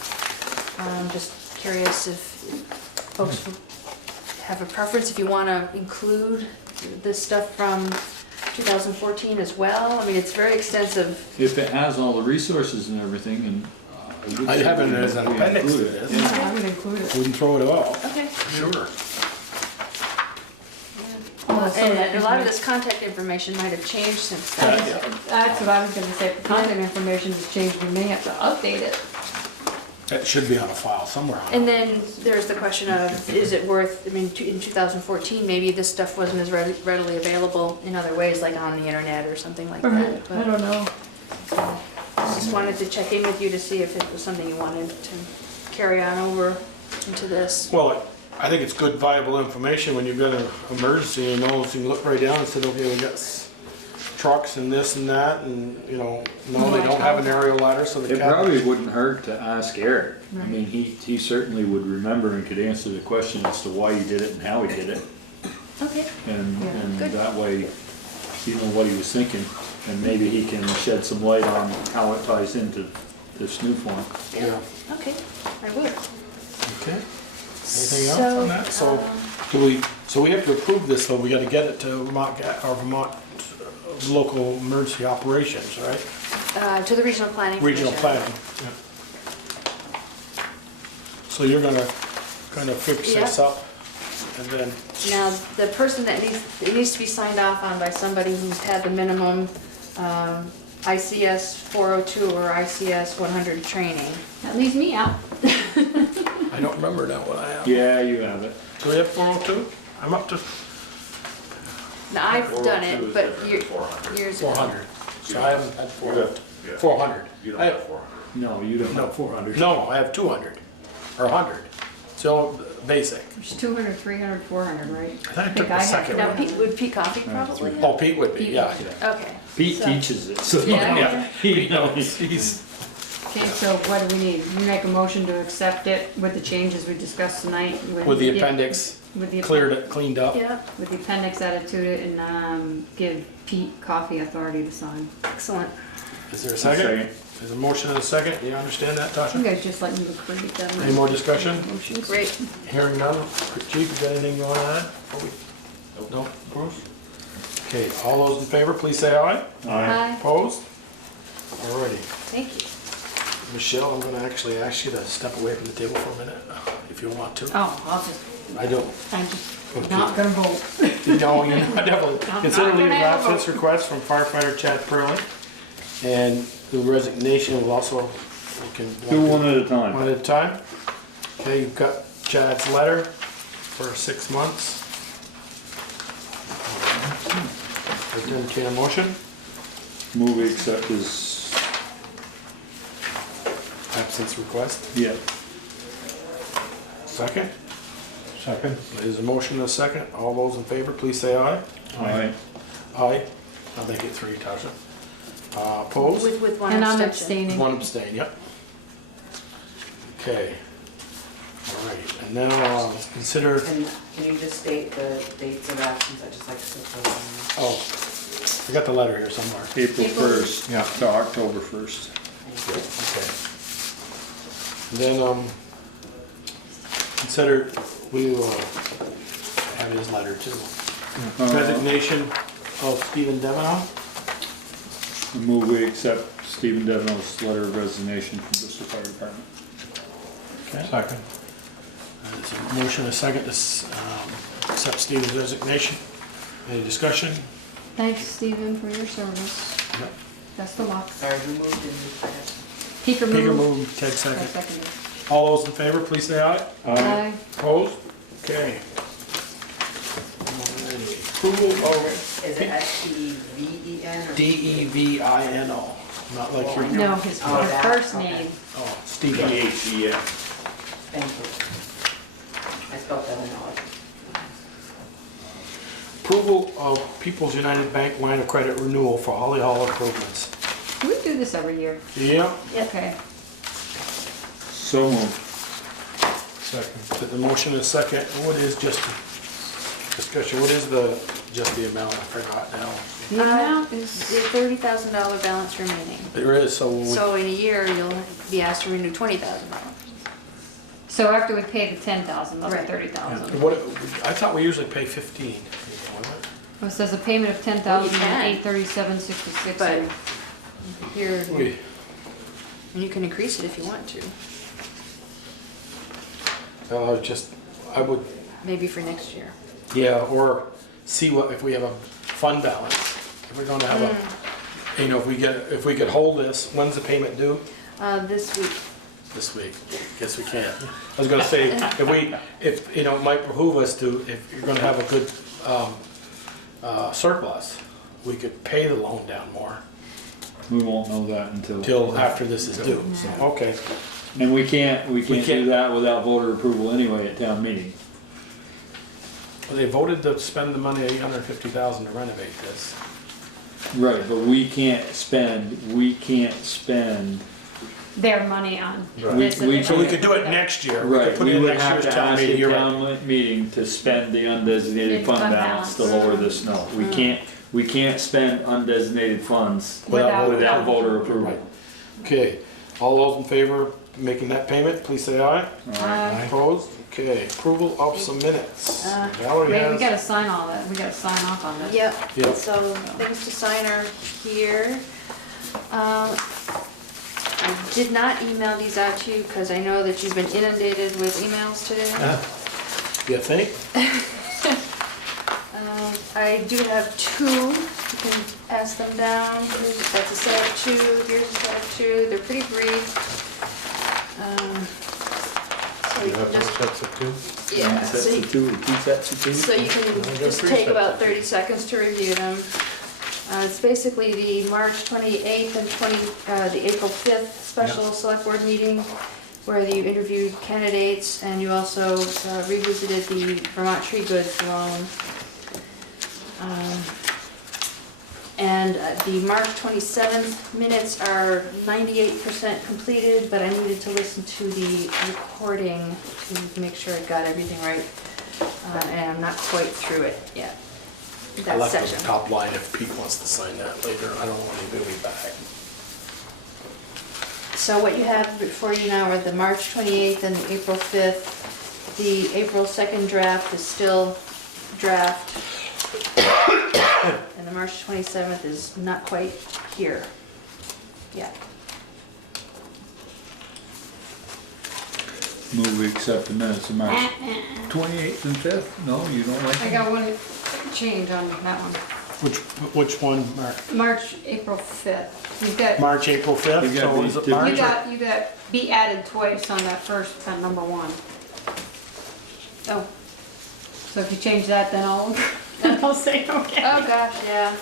I'm just curious if folks have a preference, if you want to include this stuff from 2014 as well. I mean, it's very extensive. If it has all the resources and everything, and I'd have it as an appendix to it. this. I would include it. Wouldn't throw it out. Okay. Sure. And a lot of this contact information might have changed since then. That's what I was gonna say, if the contact information has changed, we may have to update it. That should be on a file somewhere. And then there's the question of, is it worth, I mean, in 2014, maybe this stuff wasn't as readily available in other ways, like on the internet or something like that. I don't know. I just wanted to check in with you to see if it was something you wanted to carry on over into this. Well, I think it's good, viable information when you've got an emergency, you know, so you can look right down and say, okay, we got trucks and this and that, and, you know, no, they don't have an aerial ladder, so the It probably wouldn't hurt to ask Eric. I mean, he certainly would remember and could answer the question as to why he did it and how he did it. Okay. And Good. that way, you know what he was thinking, and maybe he can shed some light on how it ties into this new form. Yeah. Okay, I would. Okay. Anything else on that? So we have to approve this, so we gotta get it to Vermont local emergency operations, right? To the regional planning. Regional Commission. planning. Yeah. So you're gonna kind of fix this up, and then, Now, the person that it needs to be signed off on by somebody who's had the minimum ICS 402 or ICS 100 training. That leaves me out. I don't remember now what I have. Yeah, you have it. Do we have 402? I'm up to Now, I've done it, but years ago. 400. So I haven't had 400. Yeah. 400. You don't I have 400. No, you don't have 400. No, I have 200, or 100. So basic. There's 200, 300, 400, right? I think I took the second Now, one. would Pete Coffey probably have? Oh, Pete would be, yeah. Okay. Pete So- teaches it, so Yeah. he knows. He's Okay, so what do we need? You make a motion to accept it with the changes we discussed tonight? With the appendix With the cleaned up. Yeah, With the appendix added to it, and give Pete Coffey authority to sign. excellent. Is there a second? There's a motion and a second. Do you understand that, You Tasha? guys just let me create that. Any more discussion? Motions? Great. Hearing none. Chief, you got anything you want to add? No, Bruce? Okay, all those in favor, please say aye. Aye. Opposed? Alrighty. Thank you. Michelle, I'm gonna actually ask you to step away from the table for a minute, if you want to. Oh, I'll just, I don't. I'm just not gonna vote. No, you're not definitely. I'm Consider not leave of gonna have a absence request from firefighter Chad Pearlie. And the resignation will also, we can. Do one at a time. One at a time. Okay, you've got Chad's letter for 6 months. Entertain a motion. Move we accept his, Absence request. yeah. Second. Second? There's a motion and a second. All those in favor, please say aye. Aye. Aye. I'll make it 3, Tasha. Opposed? With one And I'm abstention. abstaining. 1 abstain, yep. Okay. All right, and now consider, And can you just state the dates of absence? I just like to put those oh, I got the letter here somewhere. April April. 1st Yeah. to October 1st. Okay. Then, consider, we will have his letter too. Resignation of Stephen Devenow. Move we accept Stephen Devenaux's letter of resignation from Bristol Fire Department. Okay. Second. There's a motion, a second to accept Stephen's resignation. Any discussion? Thanks, Stephen, for your service. Yep. Best of luck. Sorry, who moved in second? Peter Peter moved. moved, Ted I second. seconded. All those in favor, please say aye. Aye. Opposed? Okay. Alrighty. Approval of Is it S-T-V-E-N or? Devino, not like your. No, his Oh, that, first okay. name. Oh, Stephen. PHEN. Thank you. I spelled that in all. Approval of People's United Bank line of credit renewal for Holly Hall improvements. Do we do this every year? Yeah. Okay. So moved. Second. The motion is second. What is just discussion? What is just the amount? I forgot now. The amount is $30,000 balance remaining. There is, so. So in a year, you'll be asked to renew $20,000. So after we pay the 10,000, that's Right. 30,000. What, I thought we usually pay 15. It says a payment of 10,000 and 837.66. But here, We- and you can increase it if you want to, I would, maybe for next year. yeah, or see what, if we have a fund balance. If we're gonna have a, if we could hold this, when's the payment due? This week. This week. Guess we can't. I was gonna say, if, it might behoove us to, if you're gonna have a good, surplus, we could pay the loan down more We won't know that until. till after this is due, so, okay. And we can't We do can't- that without voter approval anyway at town meeting. Well, they voted to spend the money, 850,000 to renovate this. Right, but we can't spend Their money on Right. this. and We- this. So we could do it next year. We could Right, put we it in would next have year's to town ask meeting. the You're right. town meeting to spend the undesignated In fund fund balance to balance. lower the snow. We can't spend undesignated funds Without- without voter approval. Right. Okay, all those in favor of making that payment, please say aye. Aye. Opposed? Okay, approval of some minutes. Valerie Wait, we has, gotta sign all that. We gotta sign off on this. Yep, Yep. so things to sign are here. I did not email these out to you because I know that you've been inundated with emails today. you think? I do have two, you can pass them down. That's a set of two, here's a set of two, they're pretty brief. So you can just, sets of two? yeah, Sets so you, of two, two sets of two. so you can just take about 30 seconds to review them. It's basically the March 28th and the April 5th special select board meeting where you interviewed candidates and you also revisited the Vermont tree goods loan. And the March 27th minutes are 98% completed, but I needed to listen to the recording to make sure I got everything right. And I'm not quite through it yet. I That left section. the top line if Pete wants to sign that later. I don't want anybody back. So what you have before you now are the March 28th and the April 5th. The April 2nd draft is still draft. And the March 27th is not quite here yet. Move we accept the minutes of March 28th and 5th? No, you don't like I it? got one change on that one. Which one, Mark? March, April 5th. You've got, March, April 5th, You got so the- is it you March? you got be added twice on that first, on number 1. Oh, So if you change that, then I'll say okay. oh gosh, yeah.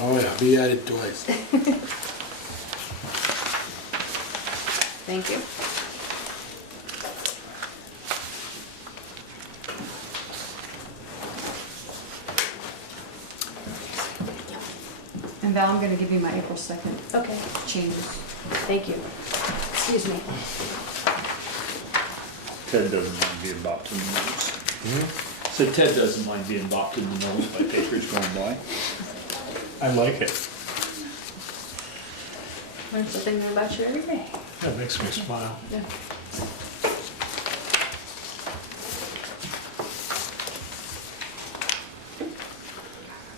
Oh yeah, be added twice. Thank you. And Val, I'm gonna give you my April 2nd Okay, changes. thank you. Excuse me. Ted doesn't mind being bopped in the nose. So Ted doesn't mind being bopped in the nose by papers going by. I like it. Learn something new about you every day. That makes me smile. Yeah.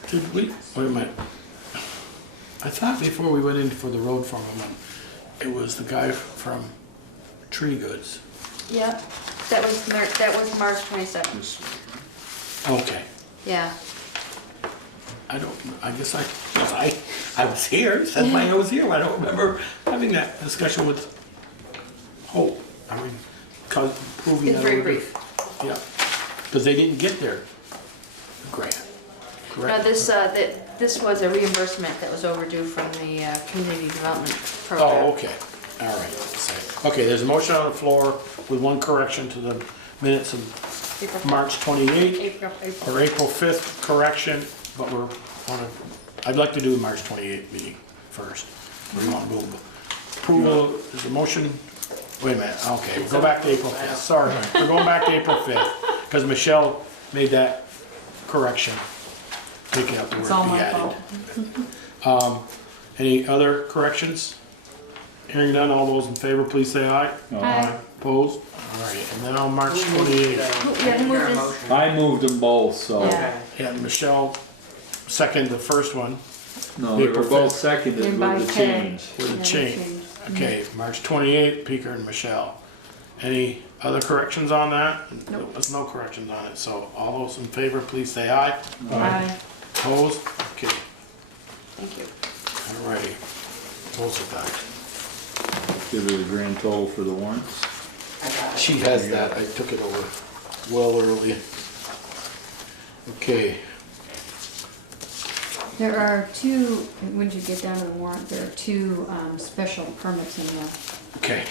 Did we, wait a minute. I thought before we went in for the road foreman, it was the guy from Tree Goods. Yeah, that was March 27th. Okay. Yeah. I guess I was here, said I was here, I don't remember having that discussion with Hope. I mean, proving that. It's very we- brief. Yeah, because they didn't get their grant, No, correct? this was a reimbursement that was overdue from the community development program. Oh, okay, all right. So, okay, there's a motion on the floor with one correction to the minutes of April. March 28th. April. Or April 5th correction, but I'd like to do the March 28th meeting first. What do you want to move? Approval, is the motion, wait a minute, okay, go back to April 5th, sorry. We're going back to April 5th, because Michelle made that correction, taking out the word It's all be my added. fault. Any other corrections? Hearing none, all those in favor, please say aye. Aye. Opposed? All right, and then on March 28th. Yeah, who moved this? I moved them both, so. Yeah. And Michelle seconded the first one. No, they were April both 5th. seconded And by with the Ted. change. With the change. Okay, March 28th, Peter and Michelle. Any other corrections on that? Nope. There's no corrections on it, so all those in favor, please say aye. Aye. Opposed? Okay, Thank you. all righty. Opposed with that. Give her the grand total for the warrants. She has that, I took it over well early. Okay, There are two, when you get down to the warrant, there are two special permits in there. okay.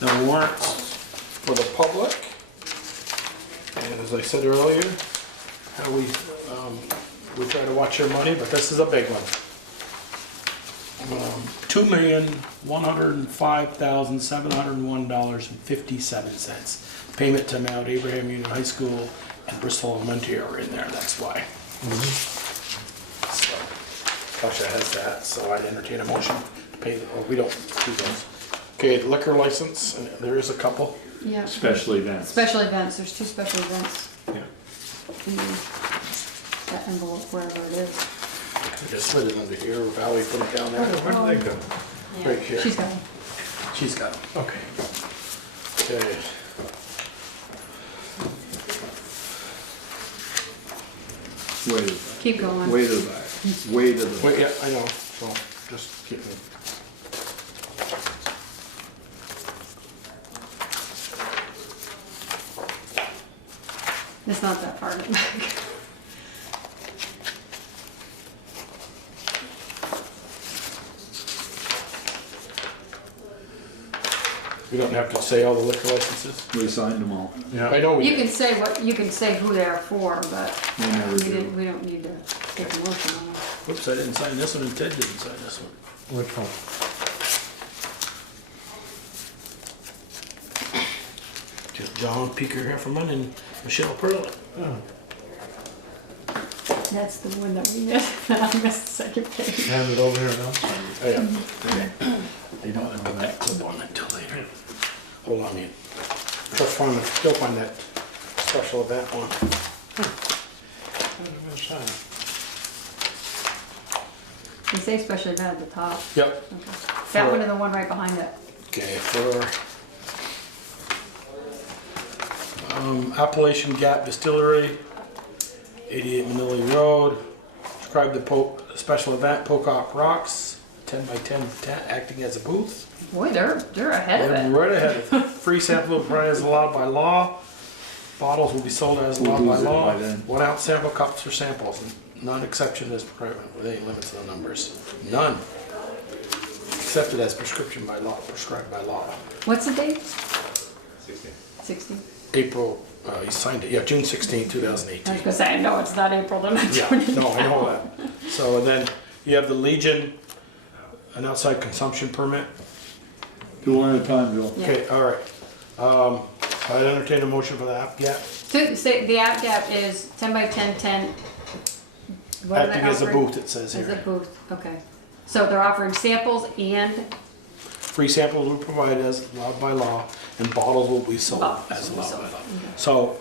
The warrants for the public. And as I said earlier, how we try to watch your money, but this is a big one. $2,105,701.57. Payment to Mount Abraham Union High School and Bristol Elementary are in there, that's why. So, Tasha has that, so I'd entertain a motion to pay, or we don't do those. Okay, liquor license, and there is a couple. Yeah. Special events. Special events, there's two special events Yeah. in that envelope, wherever it is. I just slid it under here, Valerie put it down there. Where do they go? Right here. She's got them. She's got them. Okay. Okay. Way to the Keep going. back. Way to the back. Way to the Wait, back. yeah, I know, so just keep it. It's not that far back. We don't have to say all the liquor licenses. We signed them all. I know we You did. can say you can say who they're for, but We never do. we don't need to take a motion on them. Whoops, I didn't sign this one and Ted didn't sign this one. Which one? Just John Peker Hefferman and Michelle Perlin. Oh. That's the one that we missed, I missed the second page. Hand it over here now. Oh, yeah. Okay. They don't go back to the one until later. Hold on, Ian. Still find that special event one. You say special event at the top. Yep. Okay. That one and the one right behind it. Okay, for Appalachian Gap Distillery, 88 Manili Road. Describe the special event, Pocock Rocks, 10 by 10 tent acting as a booth. Boy, they're ahead of They're it. right ahead of it. Free sample of brine is allowed by law. Bottles will be sold as allowed by law. 1 ounce sample cups for samples. None exception is with any limits to the numbers. None. Accepted as prescribed by law. What's the date? 16. 16. April, he signed it, yeah, June 16, I 2018. was gonna say, no, it's not April, they're not Yeah, doing it no, I know now. that. So, and then you have the Legion, an outside consumption permit. Do one at a time, Bill. Yeah. Okay, all right. I'd entertain a motion for the app gap. Say, the app gap is 10 by 10 tent. What are they Acting as a offering? booth, it says As a here. booth, okay. So they're offering samples and Free samples will be provided as allowed by law, and bottles will be sold Bottles as will be allowed sold. by law. Okay. So,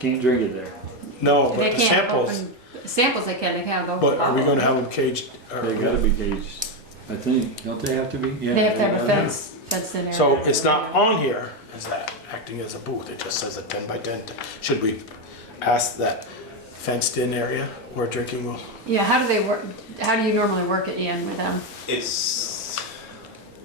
Can't drink it there. no, they but the can't samples, open, samples they can't open. but are we bottles. gonna have them caged? or- They gotta be caged, I think. Don't they have to be? Yeah. They have to have a gotta fence, fenced in area. So it's not on here as that, acting as a booth, it just says a 10 by 10. Should we ask that fenced in area where drinking will? Yeah, how do they work, how do you normally work it, Ian, with them?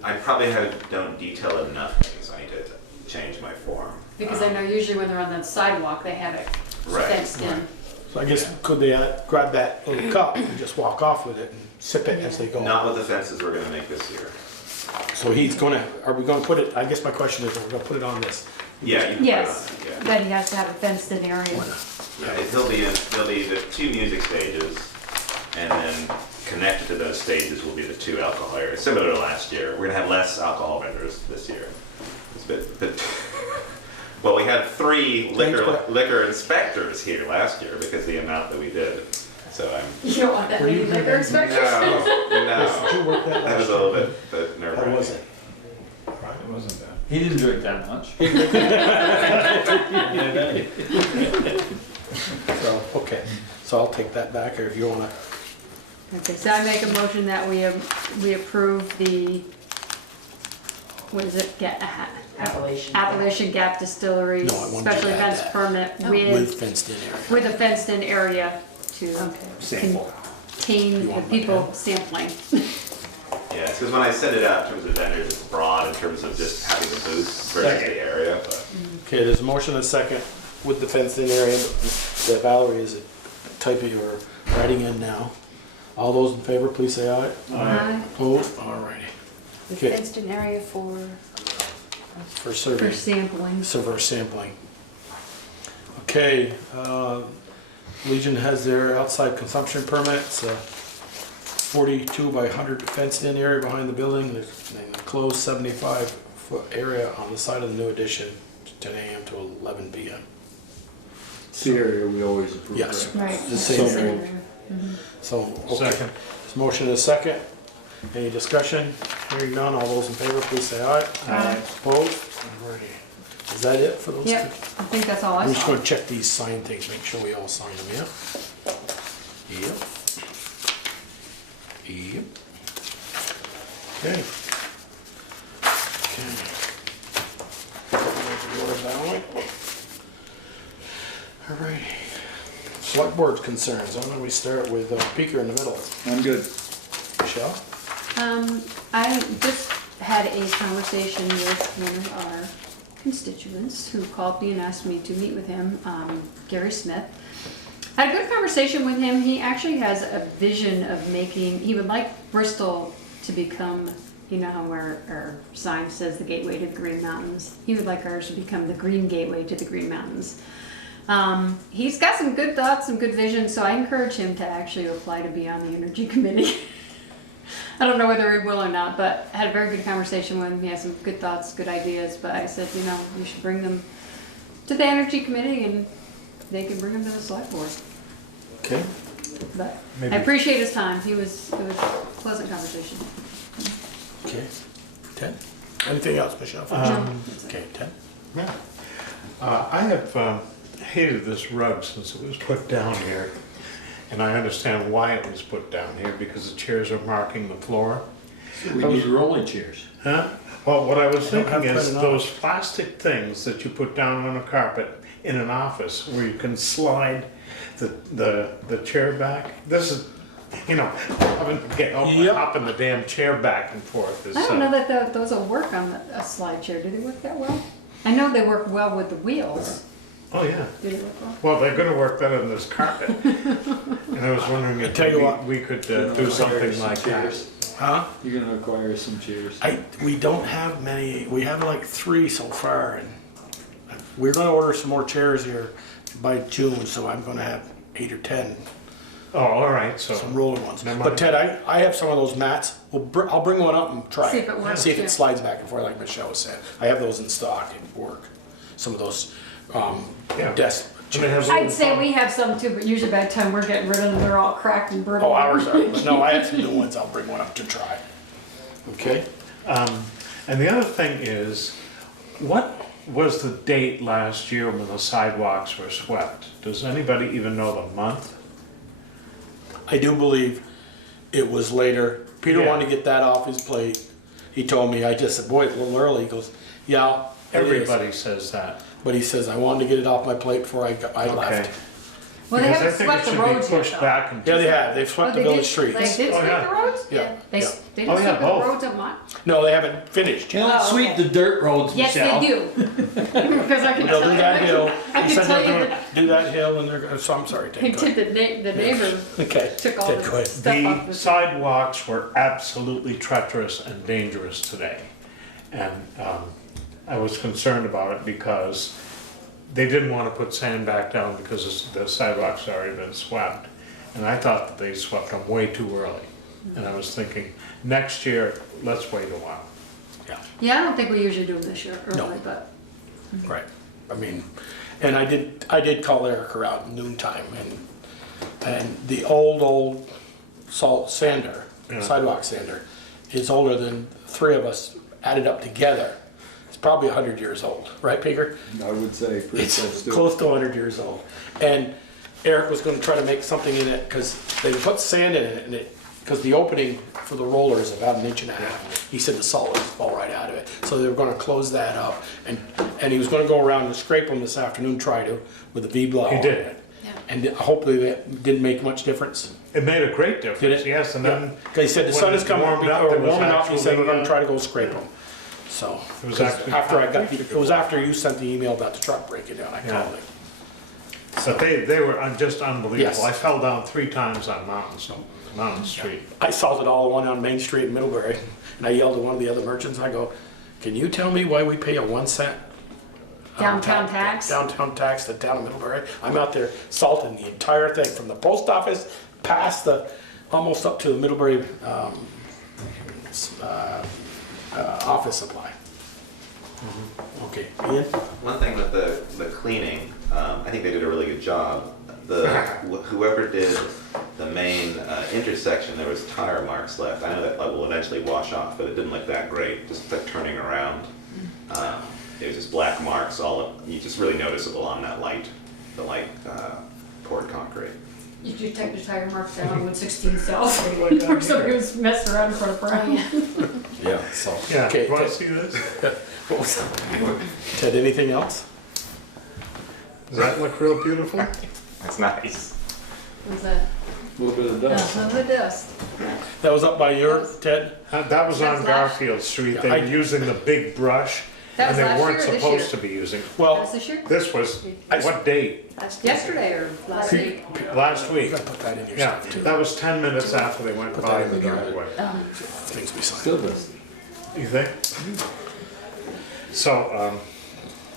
I probably don't detail enough things. I need to change my form. Because I know usually when they're on the sidewalk, they have it Right, fenced in. So I guess, could they grab that little cup and just walk off with it and sip it as they go? Not with the fences we're gonna make this year. So are we gonna put it, I guess my question is, are we gonna put it on this? Yeah, you can Yes, put it on, that he has to have a fenced in area. yeah. There'll be the 2 music stages, and then connected to those stages will be the 2 alcohol areas, similar to last year. We're gonna have less alcohol vendors this year. It's a bit well, we had 3 liquor inspectors here last year because of the amount that we did. So You don't want that many liquor inspectors? No. Did you work that That was a little bit nerve-wracking. How was it? It wasn't bad. He didn't drink that much. So, okay, so I'll take that back, or if you wanna, Okay, so I make a motion that we approve the, what is it, Appalachian Gap Distillery No, I wanted special to add events that. permit with fenced in area. with a fenced in area to Sample. contain the people sampling. Yeah, because when I set it out in terms of vendors, it's broad in terms of just having the booth versus the area, but. Okay, there's a motion and a second with the fenced in area that Valerie is typing or writing in now. All those in favor, please say aye. Aye. Opposed? Alrighty. The Okay. fenced in area for, For For survey. sampling. For sampling. Okay, Legion has their outside consumption permits, 42 by 100 fenced in area behind the building, there's a closed 75-foot area on the side of the new addition, 10 a.m. to 11 p.m. It's the area we always approve. Yes. Right. The same So area. moved. So, okay. Second. There's motion and a second. Any discussion? Hearing none, all those in favor, please say aye. Aye. Opposed? Alrighty. Is that it for those two? Yep, I think that's all I I'm just saw. gonna check these sign things, make sure we all sign them, yeah? Yep. Yep. Okay. Alright. Select board's concerns, why don't we start with Peaker in the middle? I'm good. Michelle? I just had a conversation with one of our constituents who called me and asked me to meet with him, Gary Smith. I had a good conversation with him. He actually has a vision of making, he would like Bristol to become, you know how our sign says the gateway to the Green Mountains? He would like ours to become the green gateway to the Green Mountains. He's got some good thoughts, some good vision, so I encourage him to actually apply to be on the Energy Committee. I don't know whether he will or not, but I had a very good conversation with him. He has some good thoughts, good ideas, but I said, you know, you should bring them to the Energy Committee and they can bring them to the Select Board. Okay. But Maybe- I appreciate his time. It was a pleasant conversation. Okay. Ted? Anything else, Michelle? Okay, Ted? Yeah. I have hated this rug since it was put down here. And I understand why it was put down here, because the chairs are marking the floor. We need rolling chairs. Huh? Well, what I was I don't have thinking is quite enough. those plastic things that you put down on a carpet in an office where you can slide the chair back. This is, you know, having to get up in the damn chair back and forth is. I don't know that those will work on a slide chair. Do they work that well? I know they work well with the wheels. Oh, yeah. Do they work well? Well, they're gonna work better than this carpet. And I was wondering if tell you what, we could do something like that. Huh? You're gonna acquire some chairs. We don't have many, we have like 3 so far, and we're gonna order some more chairs here by June, so I'm gonna have 8 or 10. Oh, all right, so. Some rolling ones. Never But mind. Ted, I have some of those mats. I'll bring one up and try See if it works, See if yeah. it slides back and forth like Michelle was saying. I have those in stock and work. Some of those desk chairs. I'd say we have some too, but usually by the time we're getting rid of them, they're all cracked and brittle. Oh, ours are. But no, I have some new ones. I'll bring one up to try. Okay? And the other thing is, what was the date last year when the sidewalks were swept? Does anybody even know the month? I do believe it was later. Peter Yeah. wanted to get that off his plate. He told me, I just said, boy, it's a little early. He goes, yeah. it is." Everybody says that. But he says, I wanted to get it off my plate before I left. Well, they Because I haven't think swept it the should be roads yet, pushed though. back and. Yeah, they have. They've swept Oh, the they village did- streets. They did Oh, sweep yeah. the roads? Yeah. They Yeah. didn't Oh, yeah, sweep the both. roads up mine? No, they haven't finished. Don't Oh, sweep okay. the dirt roads, Yes, Michelle. they do. Because I can They'll tell do you, that hill. I He can said tell they're you gonna do that hill and they're gonna, so I'm sorry, that Ted. go ahead. the neighbor Okay. took all Ted, the go ahead. stuff off The the. sidewalks were absolutely treacherous and dangerous today. And I was concerned about it because they didn't want to put sand back down because the sidewalks had already been swept. And I thought that they swept them way too early. And I was thinking, next year, let's wait a while. Yeah, I don't think we usually do them this year No. early, but. Right. I mean, and I did call Erica out noontime and the old salt sander, Yeah. sidewalk sander, is older than 3 of us added up together. It's probably 100 years old, right, Peter? I would say pretty close It's to it. close to 100 years old. And Eric was gonna try to make something in it, because they put sand in it, and because the opening for the roller is about 1.5 inches. He said the salt would fall right out of it. So they were gonna close that up, and he was gonna go around and scrape them this afternoon, try to, with a V-blow. He did. And hopefully that didn't make much difference. It made a great Did difference, it? yes, and then. Because he said the when sun is it coming, warmed up, or there was warming up, he said we're gonna actually, try to go scrape them. So, It was 'cause actually after I got, concrete. it was after you sent the email about the truck breaking down, I Yeah. called him. But they were just unbelievable. Yes. I fell down 3 times on Mountain Street. I salted all the one on Main Street in Middlebury, and I yelled at one of the other merchants, I go, can you tell me why we pay a 1 cent? Downtown tax? Downtown tax to town of Middlebury. I'm out there salting the entire thing, from the post office, past almost up to the Middlebury, office supply. Okay, Ian? One thing with the cleaning, I think they did a really good job. Whoever did the main intersection, there was tire marks left. I know that will eventually wash off, but it didn't look that great, just like turning around. It was just black marks just really noticeable on that the light poured concrete. Did you take the tire marks down on 116 South? Where somebody was messing around in front of Brown. Yeah, so. Yeah, Okay, you wanna Ted- see this? What was that? Ted, anything else? Does that look real beautiful? That's nice. What's that? A little bit of dust. Some of the dust. That was up by your, Ted? That was on That's last- Garfield Street. They Yeah, were using the big brush, That and was they last weren't year or this supposed year? to be using. That Well, was this year? This was, what date? Yesterday or last week? Last you week. gotta put that in your Yeah, stuff too. that was 10 minutes after they went Put by that in the the driveway. Things we signed. Still dusty. You think? So,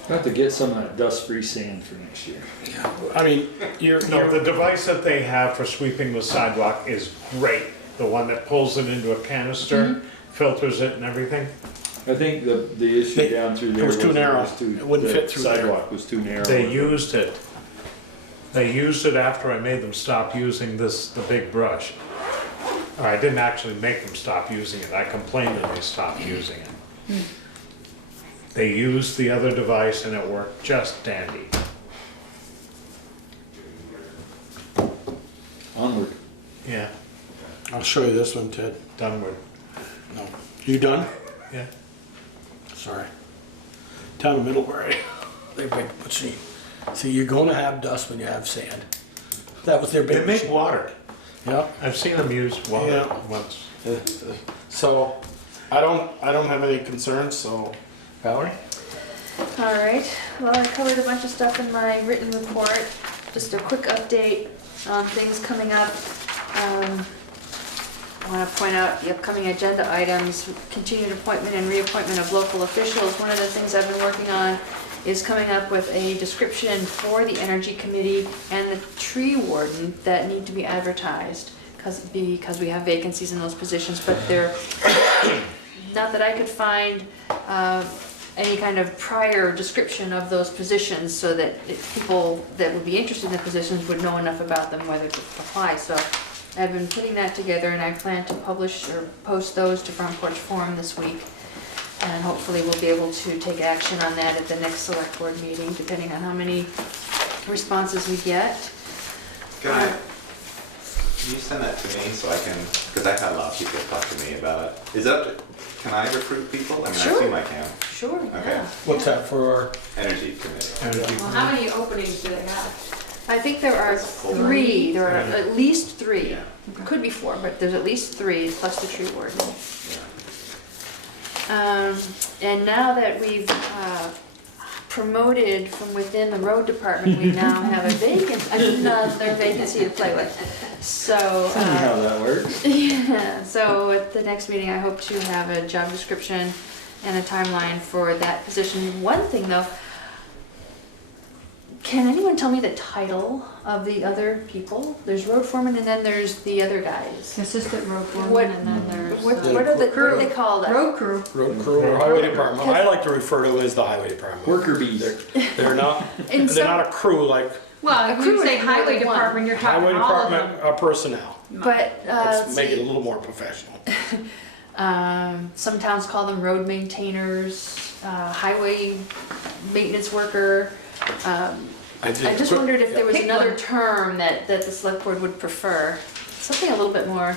We'll have to get some of that dust-free sand for next year. I mean, no, the device that they have for sweeping the sidewalk is great. The one that pulls it into a canister, filters it and everything. I think the issue They- down through it there was too narrow. It wouldn't the fit through there. sidewalk was too narrow. They used it They used it after I made them stop using the big brush. Or I didn't actually make them stop using it, I complained that they stopped using it. They used the other device and it worked just dandy. Onward. Yeah, I'll show you this one, Ted. Dunward. No. You done? Yeah. Sorry. Town of Middlebury. They make machine. See, you're gonna have dust when you have sand. That was their big They make machine. water. Yeah. I've seen them use water Yeah. once. So, I don't have any concerns, so, Valerie? All right, well, I covered a bunch of stuff in my written report. Just a quick update on things coming up. I want to point out the upcoming agenda items, continued appointment and reappointment of local officials. One of the things I've been working on is coming up with a description for the Energy Committee and the tree warden that need to be advertised because we have vacancies in those positions, but they're, not that I could find any kind of prior description of those positions so that people that would be interested in the positions would know enough about them whether to apply. So I've been putting that together and I plan to publish or post those to Front Porch Forum this week. And hopefully we'll be able to take action on that at the next select board meeting, depending on how many responses we get. Can you send that to me so I can, because I've had a lot of people talk to me about it. Is that, can I recruit people? I mean, Sure. I assume I can. Sure, Okay. yeah. What's that for? Energy Committee. Well, how many openings do they have? I think there are three, there are at least three. Could be four, but there's at least three, plus the tree warden. And now that we've promoted from within the road department, we now have a another vacancy to play with. So, Funny how that works. yeah, so at the next meeting, I hope to have a job description and a timeline for that position. One thing though, can anyone tell me the title of the other people? There's road foreman and then there's the other guys. Assistant road What- foreman, and then there's. What are they called? Road crew. Road crew or highway department. I like to refer to them as the highway department. Worker bees. They're not, And they're not a crew like Well, if crew you say is more highway than one. department, you're talking highway all of department them. personnel. But, Let's make it a little more professional. some towns call them road maintainers, highway maintenance worker. I just wondered if there was Pick another one. term that the select board would prefer. Something a little bit more,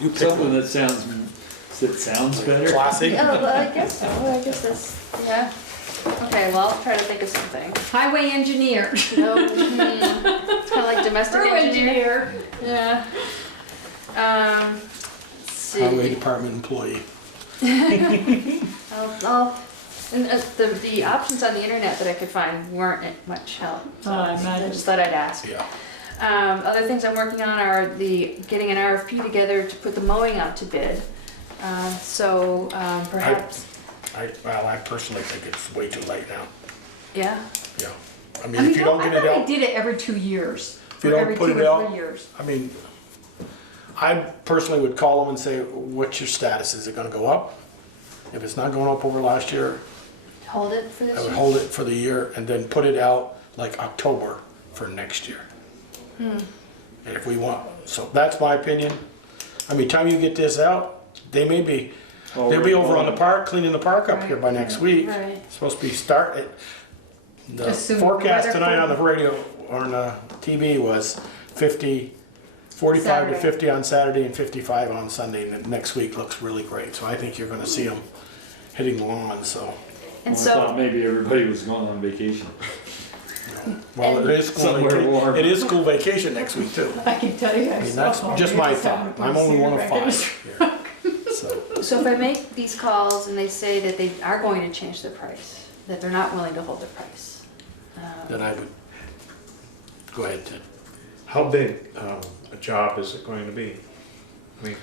You pick Something one. that sounds better. Classy. yeah, well, I guess so, I guess that's, yeah. Okay, well, I'll try to think of something. Highway engineer. No, it's kind of like domestic Crew engineer. Yeah. Let's see. Highway department employee. And the options on the internet that I could find weren't much help. So I I imagine. just thought I'd ask. Yeah. Other things I'm working on are getting an RFP together to put the mowing out to bid. Perhaps, I personally think it's way too late now. yeah. Yeah. I mean, if you don't get it I thought out, they did it every 2 years. if you or don't every put 2 it or out, 3 years. I mean, I personally would call them and say, what's your status? Is it gonna go up? If it's not going up over last year, Hold it for this I would year. hold it for the year and then put it out like October for next year. And if we want, so that's my opinion. I mean, time you get this out, they'll be over on the park, cleaning the park up here by next week. Right. It's supposed to be the Just soon forecast weather tonight on the for- radio or on the TV was 45 Saturday. to 50 on Saturday and 55 on Sunday. And the next week looks really great. So I think you're gonna see them hitting the lawn, so. And I so, thought maybe everybody was going on vacation. Well, it is school Somewhere vacation. warm. It is school vacation next week too. I can tell you. I mean, that's just my thought. I'm only one of 5 here. so if I make these calls and they say that they are going to change their price, that they're not willing to hold their price. Then I would, go ahead, Ted. How big a job is it going to be? I mean,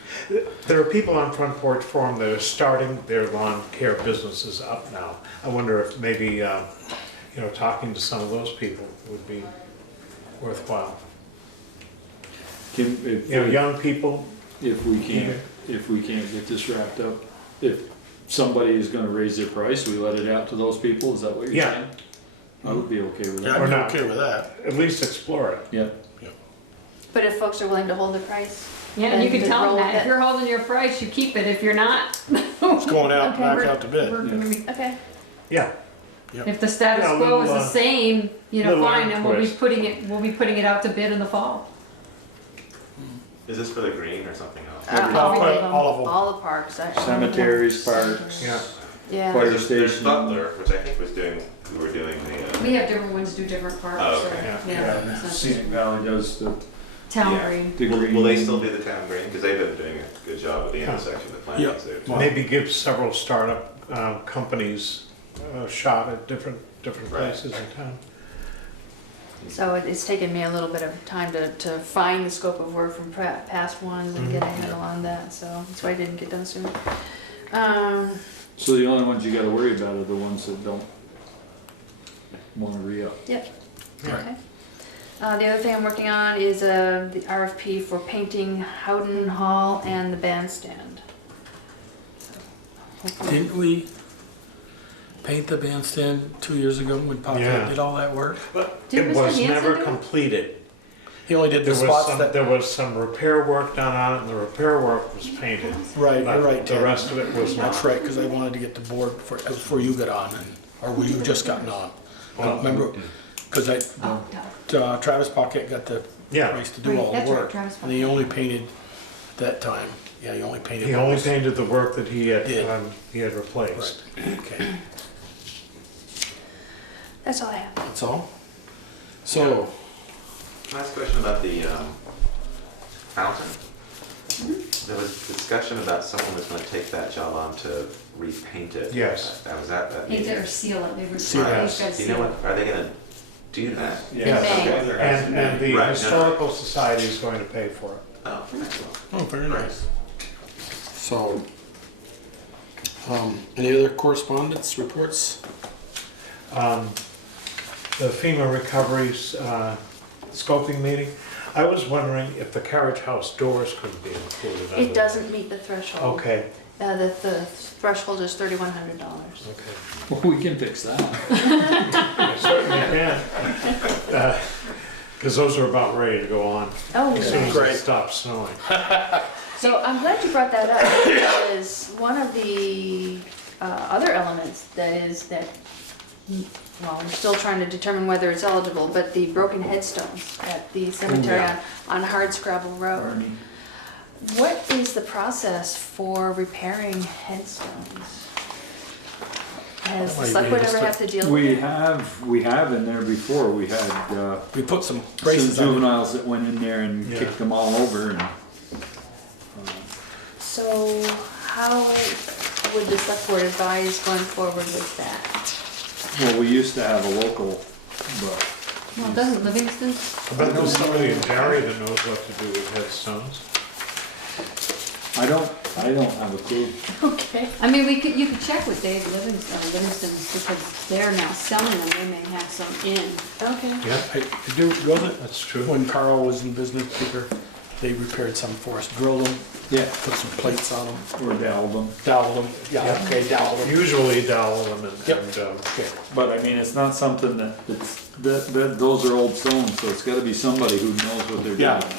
there are people on Front Porch Forum that are starting their lawn care businesses up now. I wonder if maybe, talking to some of those people would be worthwhile. Young people. If we can't get this wrapped up, if somebody is gonna raise their price, we let it out to those people, is that what you're Yeah. saying? I would be okay with Yeah, that. I'd be not. okay with that. At least explore it. Yeah. But if folks are willing to hold the price. Yeah, and you then can tell them roll that, with if it. you're holding your price, you keep it, if you're not. It's going out, back out to bid. we're gonna be- Okay. Yeah. If the status Yeah, quo is little, the same, little fine, and we'll be twist. putting it out to bid in the fall. Is this for the green or something else? All of them. All the parks, actually. Cemeteries, parks, Yeah. Yeah. fire There's station. Butler, which I think who were doing the, We have different ones do different parts, Oh, so, okay. yeah. it's not Scenic Valley does the Town Yeah. green. degree. will they still do the town green? Because they've been doing a good job with the intersection of planning. Yeah. there too. Maybe give several startup companies a shot at different Right. places in town. So it's taken me a little bit of time to find the scope of work from past ones and get a handle on that, so that's why I didn't get done sooner. So the only ones you gotta worry about are the ones that don't wanna re-up. Yep. Okay. The other thing I'm working on is the RFP for painting Howden Hall and the bandstand. Didn't we paint the bandstand 2 years ago when Papa Yeah. did all that work? Did It Mr. was Hanson never do it? completed. He only did the There was spots some, that. there was some repair work done on it, and the repair work was painted. Right, But you're right, The Ted. rest of it was not. That's right, because I wanted to get the board before you got on, or were you just gotten on? I don't remember, because Travis Pocket got the Yeah. price to do Right, all the that's right, work. Travis And he only painted at that time. Yeah, he only painted. He what only was- painted the work that he Did. had replaced. Right, okay, That's all I have. that's all? So, Last question about the fountain. There was discussion about someone was gonna take that job on to repaint it. Yes. That was that Paint it meeting. or seal it, they were, Seal it. they've Yes. got to Do you know seal what, are they gonna do that? Yes. May. And the Right, no. Historical Society is going to pay for it. Oh, excellent. oh, very nice. So, any other correspondence, reports? The FEMA recoveries scoping meeting, I was wondering if the carriage house doors could be included. under It doesn't meet the threshold. Okay, The threshold is $3,100. okay. Well, we can fix that. I certainly can. Because those are about ready to go on. Oh, As soon as Great. it stops snowing. So I'm glad you brought that up, because one of the other elements well, we're still trying to determine whether it's eligible, but the broken headstones at the cemetery on Hardscrabble Road. Barney. What is the process for repairing headstones? Has the Might select be board just ever a- have to deal with We it? have in there before, we had, We put some some braces on it. juveniles that went in there and Yeah. kicked them all over and, So how would the select board advise going forward with that? well, we used to have a local, but Well, doesn't Livingston? I bet there's somebody in Barry that knows what to do with headstones. I don't have a clue. Okay. I mean, you could check with Dave Livingston, because they're now selling them, they may have some in. Okay. Yeah, I do, wasn't that's true. when Carl was in business, Peter, they repaired some for us, drilled them, Yeah. put some plates on them, Or doweled them. doweled them, yeah, Yeah. okay, doweled them. Usually dowel them Yep. and But I mean, it's not something that those are old stones, so it's gotta be somebody who knows what they're Yeah. doing.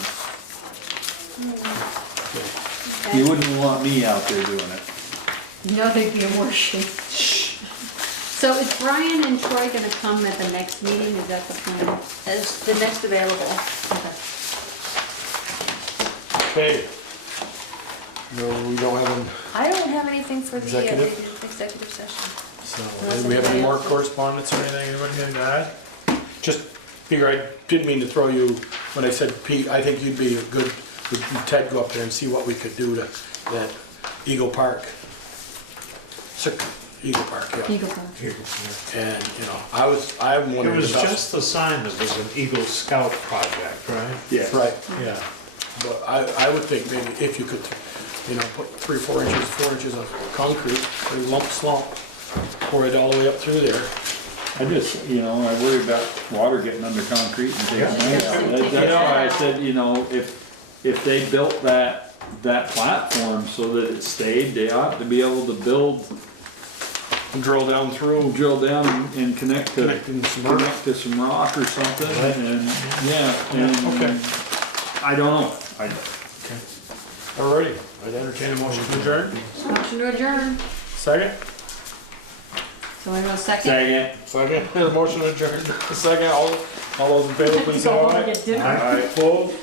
You wouldn't want me out there doing it. No, they'd be in worse shape. So is Brian and Troy gonna come at the next meeting, is that the plan? As the next available. Okay. No, we don't have them, I don't have anything for the Executive? executive session. so, Unless do we have any anybody more else- correspondence or anything, anybody got to add? Just figure, I didn't mean to throw you, when I said Pete, I think you'd be a good, would Ted go up there and see what we could do to that Eagle Park. Eagle Park, yeah. Eagle Park. And, you know, I'm It wondering was about. just the sign that was an Eagle Scout project, right? Yeah. Right, Yeah. but I would think maybe if you could, you know, put 3 or 4 inches, 4 inches of concrete, or lump slump, pour it all the way up through there. I just, I worry about water getting under concrete and taking Yeah. that out. That's why I said, if they built that platform so that it stayed, they ought to be able to build Drill down through. drill down and connect to Connecting some earth. connect to some rock or something, Right. and yeah, and Okay. I don't know. Alrighty, I'd entertain a motion to adjourn. Motion to adjourn. Second? So I go second. Second, there's a motion to adjourn. Second, all those in favor, please say aye. Get dinner. Aye. Opposed?